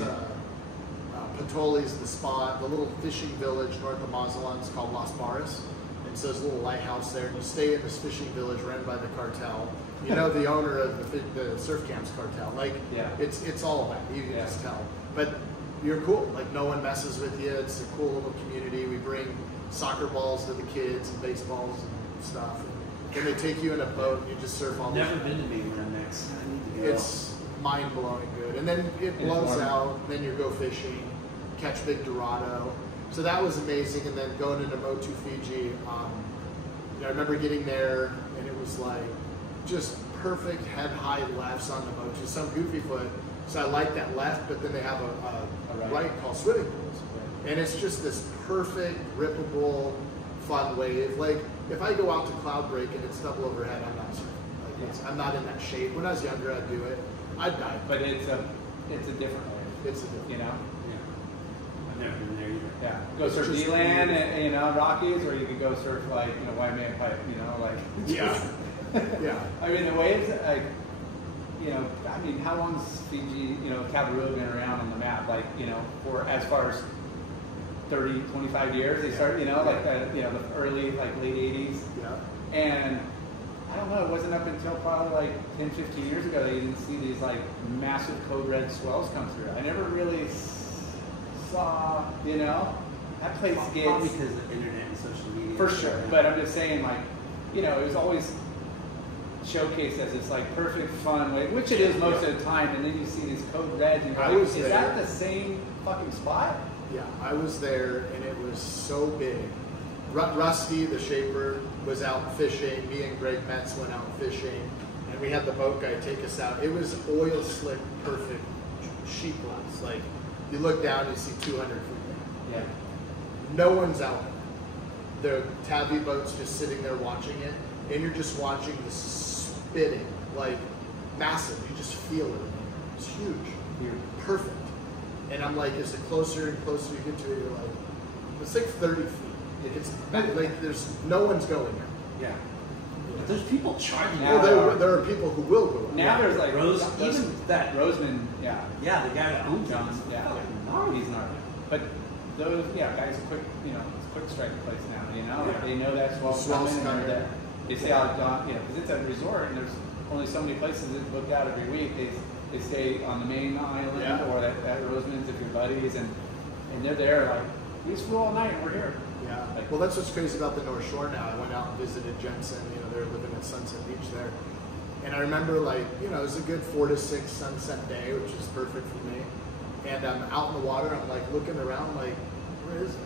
Patoli's the spot, the little fishing village north of Mazatlan is called Las Barras. And so there's a little lighthouse there, and you stay in this fishing village ran by the cartel. You know the owner of the surf camps cartel. Like, it's all that. You can just tell. But you're cool. Like, no one messes with you. It's a cool little community. We bring soccer balls to the kids and baseballs and stuff. And then they take you in a boat and you just surf all the Never been to Mainland next. I need to go. It's mind-blowing good. And then it blows out, and then you go fishing, catch big Dorado. So that was amazing. And then going into Motu, Fiji, I remember getting there, and it was like just perfect head-high lefts on the Motu. Some Goofy Foot. So I like that left, but then they have a right called swimming pools. And it's just this perfect, rippable, fun wave. Like, if I go out to cloud break and it's double overhead, I'm not surfing. Like, I'm not in that shape. When I was younger, I'd do it. I'd dive. But it's a different wave. It's a different, Yeah. I've never been there either. Yeah. Go surf D-Land and Rockies, or you could go surf like, Waimea Pipe, like. Yeah. Yeah. I mean, the waves, like, how long has Fiji, Cabarua been around on the map? Like, for as far as 30, 25 years, they started, the early, late 80s. Yeah. And I don't know, it wasn't up until probably 10, 15 years ago that you didn't see these massive code red swells come through. I never really saw, that place gets... Probably because of the internet and social media. For sure, but I'm just saying, it was always showcased as this like perfect fun way, which it is most of the time, and then you see these code reds and you're I like, was is there. that the same fucking spot? Yeah, I was there, and it was so big. Rusty, the shaper, was out fishing. Me and Greg Metz went out fishing, and we had the boat guy take us out. It was oil slick, perfect sheet glass. Like, you look down, you see 200 feet there. Yeah. No one's out there. The tabby boat's just sitting there watching it, and you're just watching the spitting, like, massive. You just feel it. It's huge. You're perfect. And I'm like, as the closer and closer you get to it, you're like, it's like 30 feet. It's like there's no one's going there. Yeah. But there's people charging Now out. There are people who will go. Now there's like Even that Roseman, yeah. Yeah, the guy that owns John, it. yeah. Gnarly. He's not. But those, guys, quick, it's quick strike place now. Yeah. They know that swell's coming, and they say, because it's a resort, and there's only so many places that's booked out every week. They stay on the main island or at Roseman's if you're buddies, and they're there like, we just flew all night and we're here. Yeah. Like, Well, that's what's crazy about the North Shore now. I went out and visited Jensen. They're living at Sunset Beach there. And I remember, it was a good 4 to 6 sunset day, which is perfect for me. And I'm out in the water. I'm like looking around, like, where is it?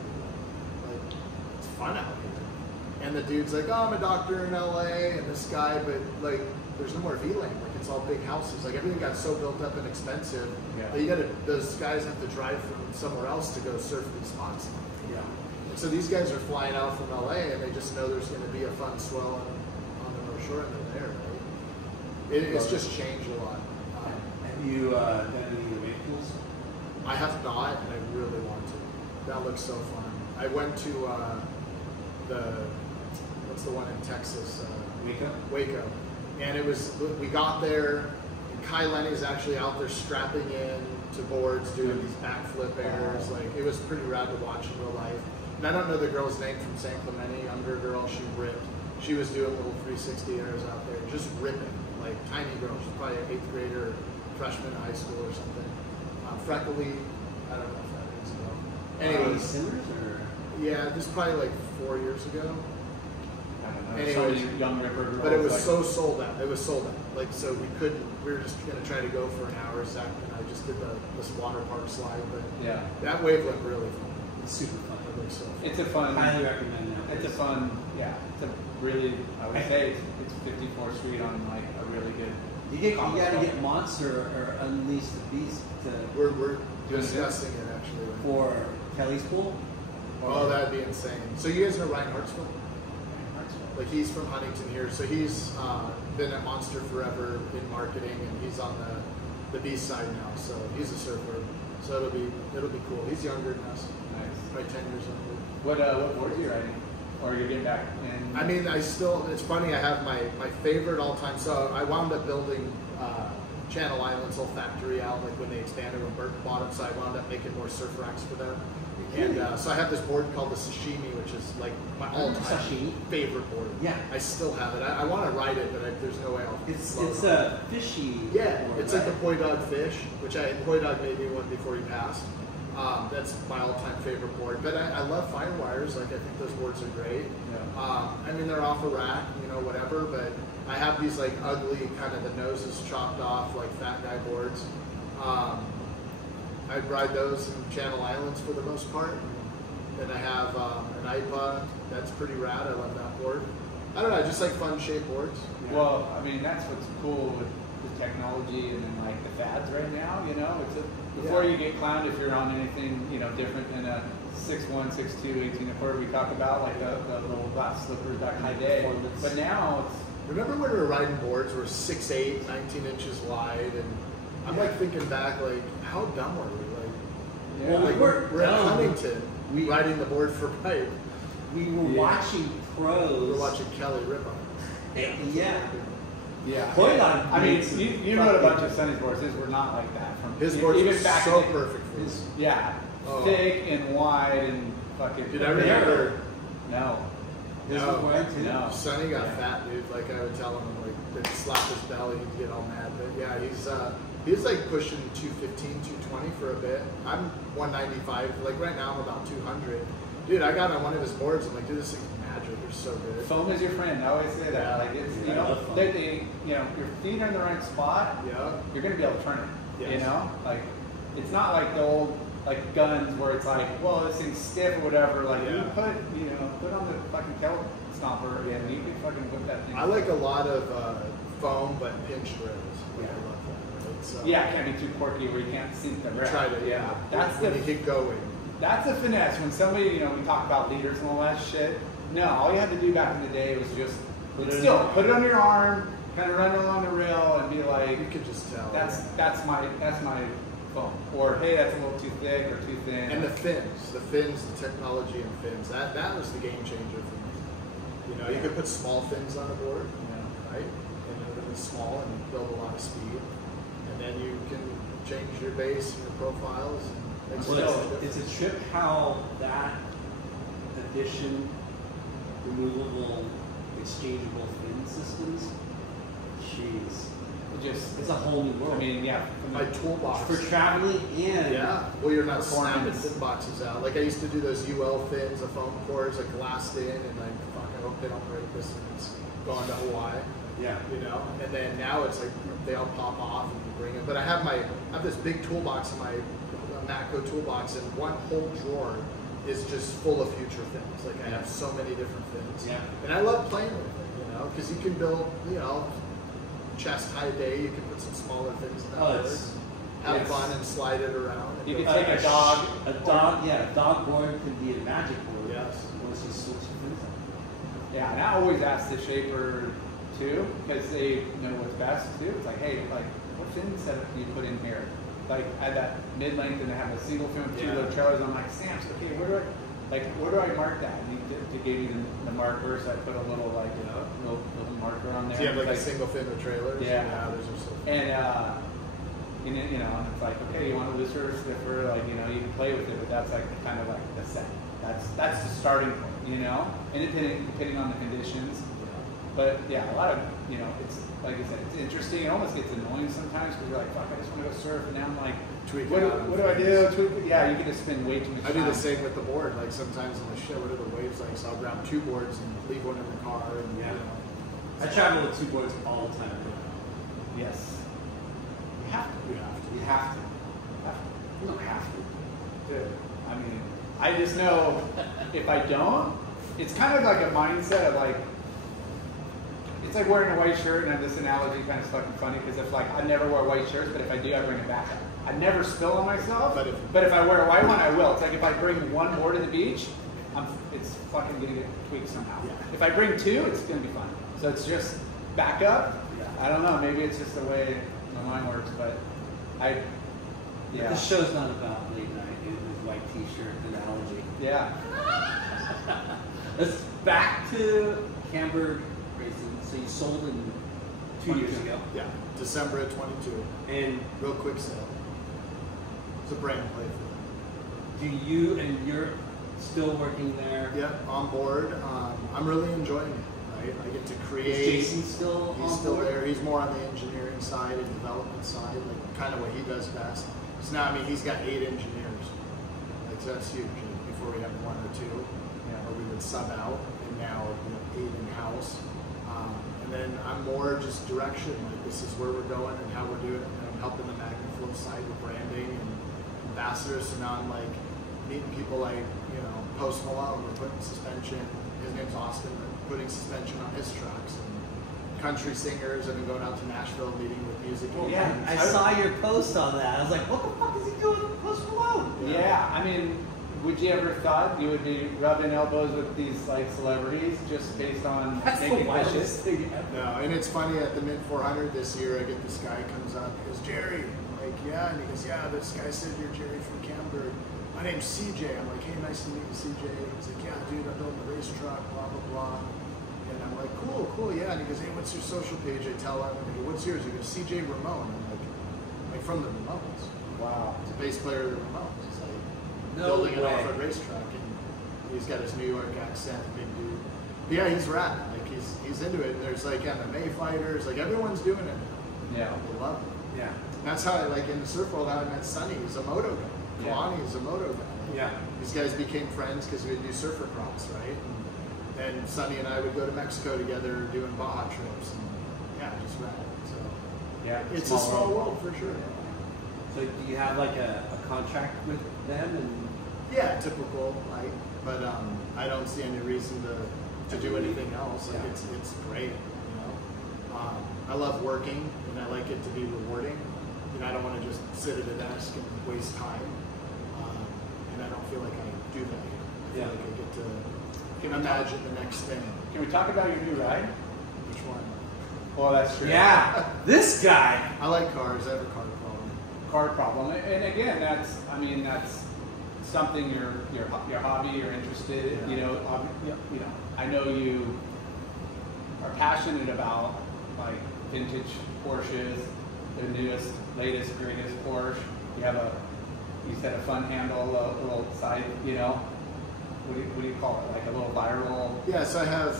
Like, it's fun out here. And the dude's like, oh, I'm a doctor in LA, and this guy, but like, there's no more V-Lane. Like, it's all big houses. Like, everything got so built up and expensive that those guys have to drive from somewhere else to go surf these spots. Yeah. And so these guys are flying out from LA, and they just know there's going to be a fun swell on the North Shore, and they're there, right? It's just changed a lot. Have you done any of the wave pools? I have not, and I really want to. That looks so fun. I went to what's the one in Texas? Waco. And we got there, and Kai Lenny's actually out there strapping in to boards, doing these backflip airs. Like, it was pretty rad to watch in real life. And I don't know the girl's name from San Clemente, younger girl, she ripped. She was doing little 360 airs out there, just ripping. Like, tiny girl, she's probably an 8th grader, freshman in high school or something. Freckly, I don't know if that rings a bell. Anyways. Simmers or? Yeah, this is probably like 4 years ago. I don't know. Anyways, Some young ripper girls. but it was so sold out. It was sold out. Like, so we were just going to try to go for an hour, Zach and I just did this water park slide, but that wave looked really fun. It's super fun. It looked so fun. It's a fun. Highly recommend that. It's a fun. Yeah. It's a really. I would say it's 54th Street on like a really good. You got to get Monster or Unleash the Beast We're discussing it actually. for Kelly's pool. Oh, that'd be insane. So you guys know Ryan Hartsville? Like, he's from Huntington here, so he's been at Monster forever in marketing, and he's on the beast side now. So he's a surfer. So it'll be cool. He's younger than us. Nice. Probably 10 years younger. What boards are you riding? Or you're getting back in? I mean, it's funny, I have my favorite all-time, so I wound up building Channel Island's whole factory out, like when they expanded when Burke bought them, so I wound up making more surf racks for them. And so I have this board called the Sashimi, which is like my all-time favorite board. Yeah. I still have it. I want to ride it, but there's no way I'll It's it. a fishy. Yeah, board, it's like the Poi Dog Fish, which Poi Dog made me one before he passed. That's my all-time favorite board. But I love Firewires. Like, I think those boards are great. Yeah. I mean, they're off a rack, whatever. But I have these like ugly, kind of the noses chopped off, like fat guy boards. I ride those in Channel Islands for the most part. Then I have an IPA. That's pretty rad. I love that board. I don't know. I just like fun shaped boards. Yeah. Well, I mean, that's what's cool with the technology and then like the fads right now. Before you get clowned if you're on anything different than a 6'1", 6'2", 18.25", we talk about like the little glass slippers back in the day. But now it's. Remember when we were riding boards were 6'8", 19 inches wide, and I'm like thinking back, like, how dumb were we? Like, Well, we weren't we're at dumb. Huntington, riding the board for pipe. We were watching pros. We were watching Kelly rip on it. Yeah. Poi Dog I mean, made some you rode a bunch of Sonny's boards. His were not like that. His boards even were back so in the- perfect for us. Yeah. Oh. Thick and wide and fucking. Dude, I remember. No. This No. was wide too. No. Sonny got fat, dude. Like, I would tell him, like, they'd slap his belly, he'd get all mad. But yeah, he was like pushing 215, 220 for a bit. I'm 195. Like, right now I'm about 200. Dude, I got on one of his boards. I'm like, dude, this thing's magic. They're so good. Foam is your friend. I always say that. Like it's you know, your feet are in the right spot. Yeah. You're gonna be able to turn it. Yes. You know, like it's not like the old like guns where it's like, well, this thing's stiff or whatever. Like you put on the fucking kettle stomper and you can fucking whip that thing. I like a lot of foam, but pinch rails. Like, I love that. Right? So, yeah, it can't be too quirky where you can't sink the rail. Try to, That's when the you get going. That's a finesse. When somebody, you know, we talk about leaders and all that shit. No, all you had to do back in the day was just put it on your arm, kind of run along the rail, and be like, you could just tell. That's my foam. Or hey, that's a little too thick or too thin. And the fins, the technology in fins, that was the game changer for me. You know, you could put small fins on the board, right? And it was small and build a lot of speed, and then you can change your base and your profiles. It's a trip how that addition, removable, exchangeable fin systems. Jeez. It's a whole new world. I mean, yeah. My toolbox. For traveling and well, you're not snapping fin boxes out. Like I used to do those UL fins, the foam cores, like glassed in, and like fuck, I hope they don't break this and it's going to Hawaii. Yeah. You know, and then now it's like they all pop off and you bring it. But I have this big toolbox in my Matco toolbox, and one whole drawer is just full of future fins. Like I have so many different fins. Yeah. And I love playing with it, you know, because you can build, you know, chest high day, you can put some smaller things in that board. Have fun and slide it around. You can take a dog. A dog board could be a magic board. Yes. Once you switch the fins up. Yeah, and I always ask the shaper too, because they know what's best too. It's like, hey, like, what fin setup do you put in here? Like, I had that mid-length and I have a single fin with two little trailers. I'm like, Sam's, okay, where do I mark that? And he gave me the marker, so I put a little like little marker on there. So you have like a single fin with trailers? Yeah. Those are so fun. And you know, and it's like, okay, you want a looser or stiffer? Like, you know, you can play with it, but that's like kind of like the set. That's the starting point, you know, and depending on the conditions. But yeah, a lot of, you know, it's like I said, it's interesting. It almost gets annoying sometimes because you're like, fuck, I just want to go surf, and now I'm like, what do I do? Yeah, you get to spend way too much time. I do the same with the board. Like sometimes I'm like, shit, what are the waves like? So I'll grab two boards and leave one in the car. And you know. I travel with two boards all the time. Yes. You have to. You have to. You don't have to. Dude, I mean, I just know if I don't, it's kind of like a mindset of like, it's like wearing a white shirt, and this analogy kind of fucking funny because it's like I never wear white shirts, but if I do, I bring it back up. I never spill on myself, but if I wear a white one, I will. It's like if I bring one board to the beach, it's fucking gonna get tweaked somehow. Yeah. If I bring two, it's gonna be fun. So it's just back up. Yeah. I don't know. Maybe it's just the way my mind works, but This show's not about late night in this white T-shirt analogy. Yeah. Let's back to Camburg Racing. So you sold in 2 years ago. Yeah, December of 22. And real quick sale. It's a brand play for them. Do you, and you're still working there? Yeah, on board. I'm really enjoying it. Right, I get to create. Is Jason still He's still there. He's more on the engineering side and development side, like kind of what he does best. So now, I mean, he's got 8 engineers. Like, so that's huge. Before we had 1 or 2, or we would sub out, and now 8 in house. And then I'm more just direction. Like, this is where we're going and how we're doing it. And I'm helping the MagnaFlow side with branding and ambassadors. So now I'm like meeting people like Post Malone. We're putting suspension. His name's Austin. We're putting suspension on his trucks. And country singers. I've been going out to Nashville meeting with music. Well, yeah, I saw your post on that. I was like, what the fuck is he doing with Post Malone? Yeah, I mean, would you ever thought you would be rubbing elbows with these like celebrities just based on making wishes? No, and it's funny at the Mint 400 this year, I get this guy comes up, he goes, Jerry. I'm like, yeah, and he goes, yeah, this guy said you're Jerry from Camburg. My name's CJ. I'm like, hey, nice to meet you, CJ. He's like, yeah, dude, I'm building a race truck, blah, blah, blah. And I'm like, cool, yeah. And he goes, hey, what's your social page? I tell him, and I go, what's yours? He goes, CJ Ramon. I'm like from the Ramones. Wow. He's a bass player of the Ramones. He's like building an off-road race truck, and he's got his New York accent, big dude. But yeah, he's rad. Like he's into it. And there's like MMA fighters, like everyone's doing it. Yeah. They love it. Yeah. And that's how like in the surf world, how I met Sonny. He's a moto guy. Kalani is a moto guy. Yeah. These guys became friends because we do surfer crops, right? And Sonny and I would go to Mexico together doing Baja trips. And, yeah, just rad. So yeah, it's a small world for sure. So do you have like a contract with them? And yeah, typical, like, but I don't see any reason to do anything else. Like, it's great, you know. I love working, and I like it to be rewarding. And I don't want to just sit at a desk and waste time. And I don't feel like I do that here. I feel like I get to imagine the next thing. Can we talk about your new ride? Which one? Well, that's true. Yeah, this guy. I like cars. I have a car problem. Car problem, and again, that's something your hobby, you're interested in. You know, I know you are passionate about like vintage Porsches, the newest, latest, greatest Porsche. You have you said a fun handle, a little side, you know. What do you call it? Like a little viral? Yeah, so I have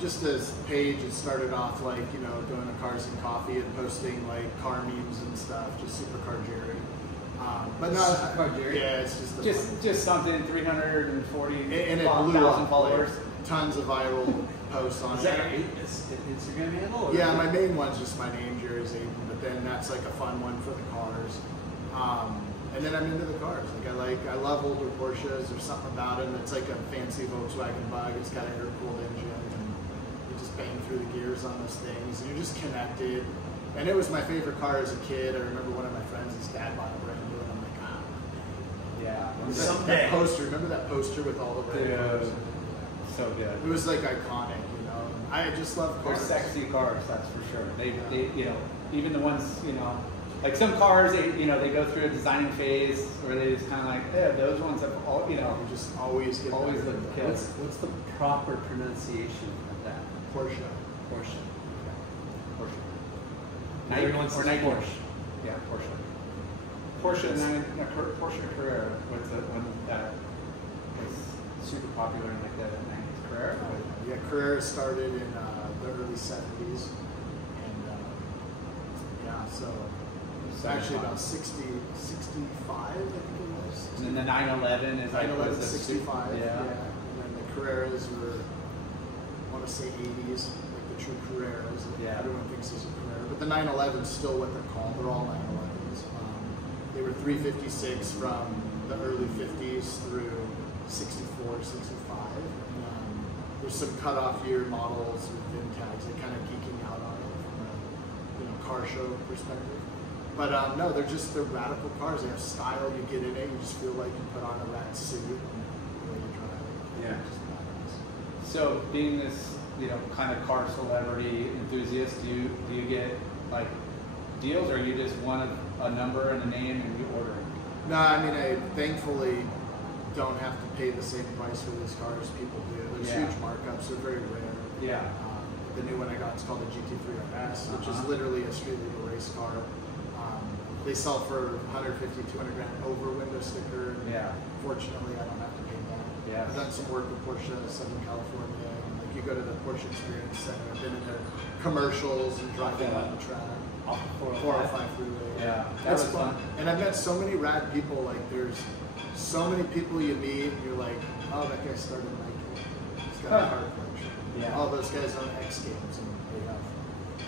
just this page. It started off like, you know, going to Cars and Coffee and posting like car memes and stuff, just Supercar Jerry. But no, Supercar Jerry? Yeah, it's just something 340 and it blew up, followers. Like, tons of viral posts on it. Is that your Instagram handle? Or yeah, my main one's just my name, Jerry Zaiden, but then that's like a fun one for the cars. And then I'm into the cars. Like I love older Porsches. There's something about it. It's like a fancy Volkswagen Bug. It's got an air-cooled engine, and you just bang through the gears on those things, and you're just connected. And it was my favorite car as a kid. I remember one of my friends, his dad bought a brand new, and I'm like, ah, yeah. That poster. Remember that poster with all the red cars? So good. It was like iconic, you know. I just love cars. They're sexy cars, that's for sure. They you know, even the ones, you know. Like some cars, they go through a designing phase where they just kind of like, yeah, those ones have all, you know, just always look good. What's the proper pronunciation of that? Porsche. Porsche. Night Everyone or night Porsche. Yeah, Porsche. Porsche Carrera was the one that was super popular in like the 90s. Carrera. Yeah, Carrera started in the early 70s, and yeah, so. Actually about 65, I think it was. And then the 911 is like 911 65, yeah. And then the Carreras were, I want to say 80s, like the true Carreras. Yeah. Everyone thinks there's a Carrera, but the 911 is still what they're called. They're all 911s. They were 356 from the early 50s through 64, 65. There's some cutoff year models with VIN tags. They're kind of geeking out on it from a car show perspective. But no, they're radical cars. They have style. You get in it, you just feel like you put on a rad suit and you drive it. Yeah. So being this, you know, kind of car celebrity enthusiast, do you get like deals, or you just want a number and a name and you order it? No, I mean, I thankfully don't have to pay the same price for these cars people do. There's huge markups. They're very rare. Yeah. The new one I got is called the GT3 RS, which is literally a street legal race car. They sell for 150, 200 grand over window sticker. Yeah. Fortunately, I don't have to pay that. Yeah. I've done some work with Porsche Southern California. And like you go to the Porsche Experience Center. I've been in their commercials and driving on the track. 405 freeway. Yeah. That's fun. And I've met so many rad people. Like there's so many people you meet. And you're like, oh, that guy started Nike. He's got a car collection. Yeah. All those guys own X Games and they have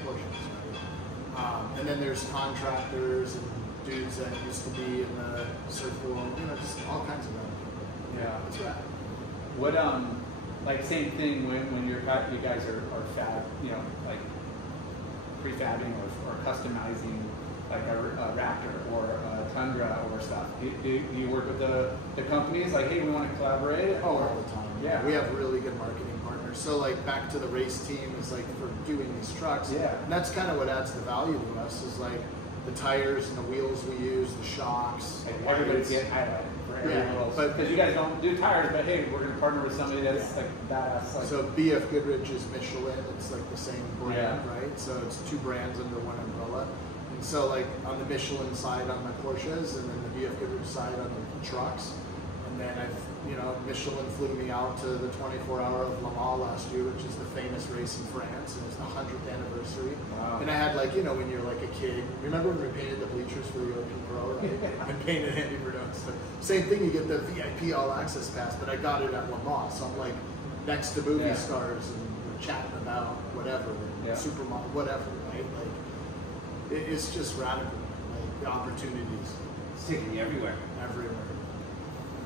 Porsches. And then there's contractors and dudes that used to be in the circle, you know, just all kinds of rad people. Yeah. That's rad. What like same thing when you guys are fab, you know, like prefabbing or customizing like a Raptor or a Tundra or stuff. Do you work with the companies like, hey, we want to collaborate? Oh, all the time. Yeah. We have really good marketing partners. So like back to the race team is like for doing these trucks. Yeah. And that's kind of what adds the value to us is like the tires and the wheels we use, the shocks. Like everybody's getting highlighted for every little, but because you guys don't do tires, but hey, we're gonna partner with somebody that's like badass. Like, so BF Goodrich is Michelin. It's like the same brand, right? So it's two brands under one umbrella. And so like on the Michelin side on my Porsches, and then the BF Goodrich side on the trucks. And then Michelin flew me out to the 24-hour of Le Mans last year, which is the famous race in France, and it's the 100th anniversary. Wow. And I had like, you know, when you're like a kid, remember when we painted the bleachers for the European Pro, right? And painted Andy Bruno. So same thing, you get the VIP All Access Pass, but I got it at Le Mans, so I'm like next to movie stars and we're chatting about whatever, supermodel, whatever, right? Like, it's just radical. Like, the opportunities. It's taking you everywhere. Everywhere.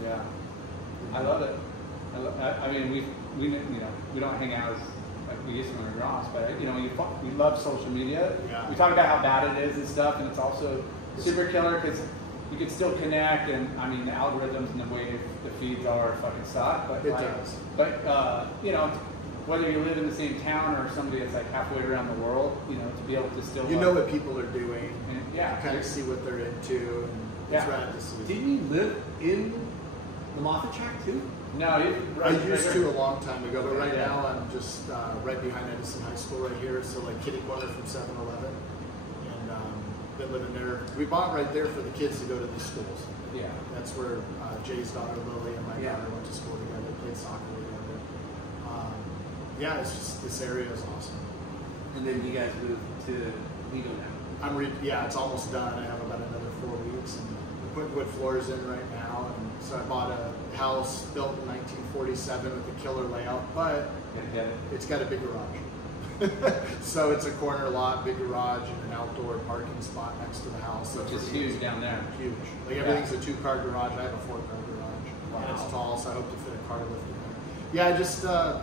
Yeah. I love it. I mean, we don't hang out as like we used to when we were Ross, but we love social media. Yeah. We talk about how bad it is and stuff, and it's also super killer because you can still connect. And I mean, the algorithms and the way the feeds are fucking suck. But it does. But whether you live in the same town or somebody that's like halfway around the world, to be able to still know what people are doing. And, you kind of see what they're into. And it's rad to see. Didn't you live in the Moffat track too? No, I used to a long time ago, but right now I'm just right behind Edison High School right here, so like kitty corner from 7-Eleven, and been living there. We bought right there for the kids to go to these schools. Yeah, that's where Jay's daughter Lily and my daughter went to school together, played soccer together. It's just this area is awesome. And then you guys moved to Lido now. It's almost done. I have about another 4 weeks, and we're putting wood floors in right now. And so I bought a house built in 1947 with a killer layout, but it's got a big garage. So it's a corner lot, big garage, and an outdoor parking spot next to the house. Which is huge down there. Huge. Like everything's a 2-car garage. I have a 4-car garage. Wow. And it's tall, so I hope to fit a car lift in there. Yeah,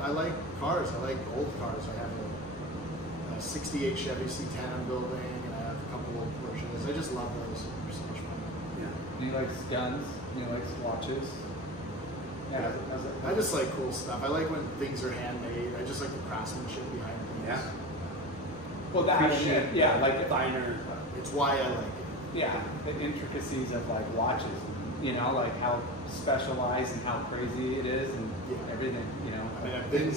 I like cars. I like old cars. I have a 68 Chevy C10 I'm building, and I have a couple old Porsches. I just love those. They're so much fun. Yeah. He likes guns. He likes watches. Yeah. I just like cool stuff. I like when things are handmade. I just like the craftsmanship behind things. Yeah. Well, like the finer. It's why I like it. Yeah, the intricacies of like watches. Like how specialized and how crazy it is, and everything. I mean,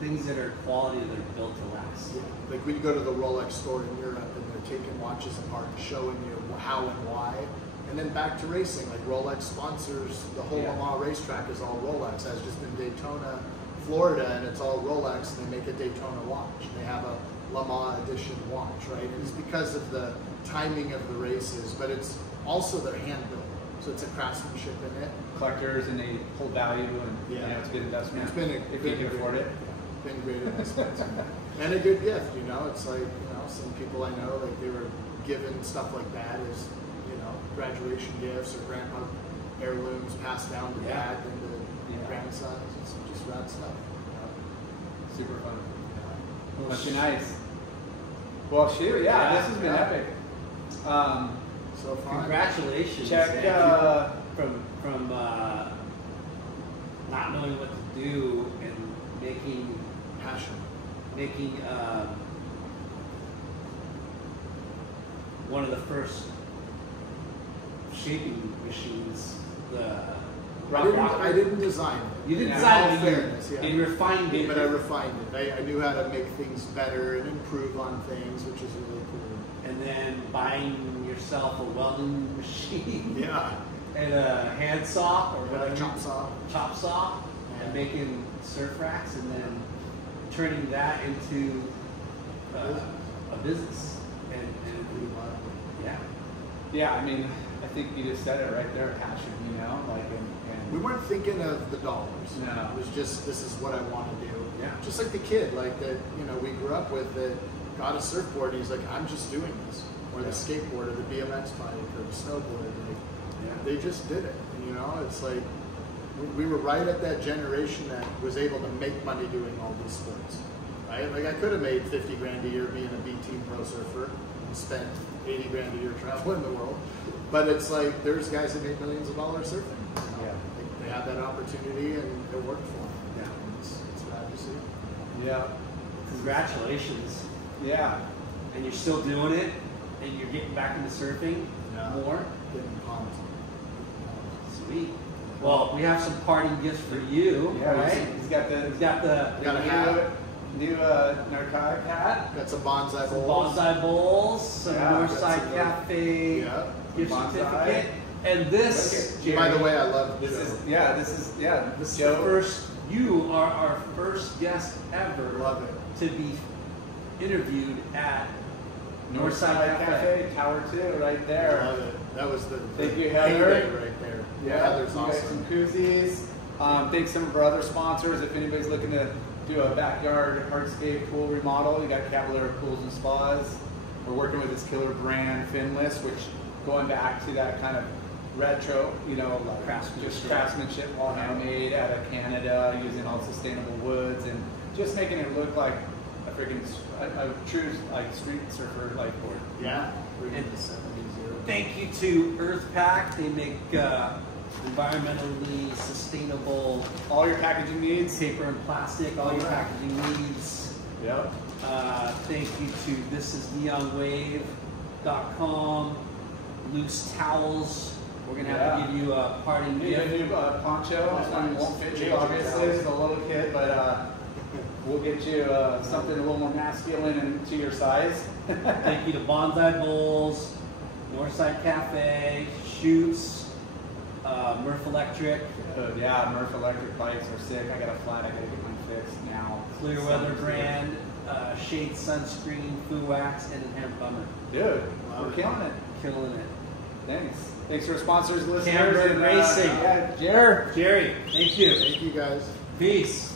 things that are quality that are built to last. Yeah. Like when you go to the Rolex store in Europe and they're taking watches apart and showing you how and why. And then back to racing, like Rolex sponsors the whole Le Mans racetrack is all Rolex. I was just in Daytona, Florida, and it's all Rolex, and they make a Daytona watch. They have a Le Mans edition watch, right? And it's because of the timing of the races, but it's also their hand built. So it's a craftsmanship in it. Collectors, and they hold value, and it's a good investment. It's been if you can afford it. Been great investments. And a good gift, It's like, some people I know, like they were given stuff like that as, graduation gifts or grandpa heirlooms passed down to dad and to grandsons. It's just rad stuff. Super fun. Must be nice. Well, shoot, this has been epic. So fun. Congratulations. Check from not knowing what to do and making one of the first shaping machines. I didn't design it. You didn't design it. You refined it. But I refined it. I knew how to make things better and improve on things, which is really cool. And then buying yourself a welding machine. Yeah. And a handsaw or whatever. Chop saw. And making surf racks, and then turning that into a business. And yeah, I mean, I think you just said it right there, passion, and we weren't thinking of the dollars. No. It was just, this is what I want to do. Yeah. Just like the kid, like that, we grew up with that got a surfboard and he's like, I'm just doing this. Or the skateboard or the BMX bike or the snowboard. They just did it. And, it's like, we were right at that generation that was able to make money doing all these sports. Right? Like I could have made 50 grand a year being a B-team pro surfer and spent 80 grand a year traveling the world. But it's like, there's guys that make millions of dollars surfing. They had that opportunity and it worked for them. Yeah. It's rad to see. Yeah. Congratulations. Yeah. And you're still doing it, and you're getting back into surfing more. Getting pumped. Sweet. Well, we have some parting gifts for you. Yeah, right? He's got a hat. New narcotic hat. Got some bonsai bowls. Bonsai bowls. Some Northside Cafe gift certificate. And this, Jerry, by the way, I love this. This is Joe. First, you are our first guest ever. Love it. To be interviewed at Northside Cafe, Tower 2, right there. Love it. That was the Thank you, Heather. Right there. Yeah, Heather's awesome. Some koozies. Thanks to some of our other sponsors. If anybody's looking to do a backyard hardscape pool remodel, you got Caballero Pools and Spas. We're working with this killer brand, Finless, which going back to that kind of retro, you know, like just craftsmanship, all handmade out of Canada, using all sustainable woods, and just making it look like a freaking a true like street surfer like board. Yeah. And thank you to EarthPack. They make environmentally sustainable All your packaging needs. paper and plastic, all your packaging needs. Yep. Thank you to thisisneonwave.com, Loose Towels. We're going to have to give you a party Maybe a new poncho. This one won't fit you, obviously, as a little kid, but we'll get you something a little more masculine and to your size. Thank you to Bonsai Bowls, Northside Cafe, Shoots, Murph Electric, Yeah, Murph Electric bikes are sick. I got a flat. I got to get mine fixed now. Clearweather brand, Shade Sunscreen, Foo Wax, and Inherent Bummer. Dude, we're killing it. Killing it. Thanks. Thanks for our sponsors, listeners. Camburg and, Racing. Jerry. Jerry, thank you. Thank you guys. Peace.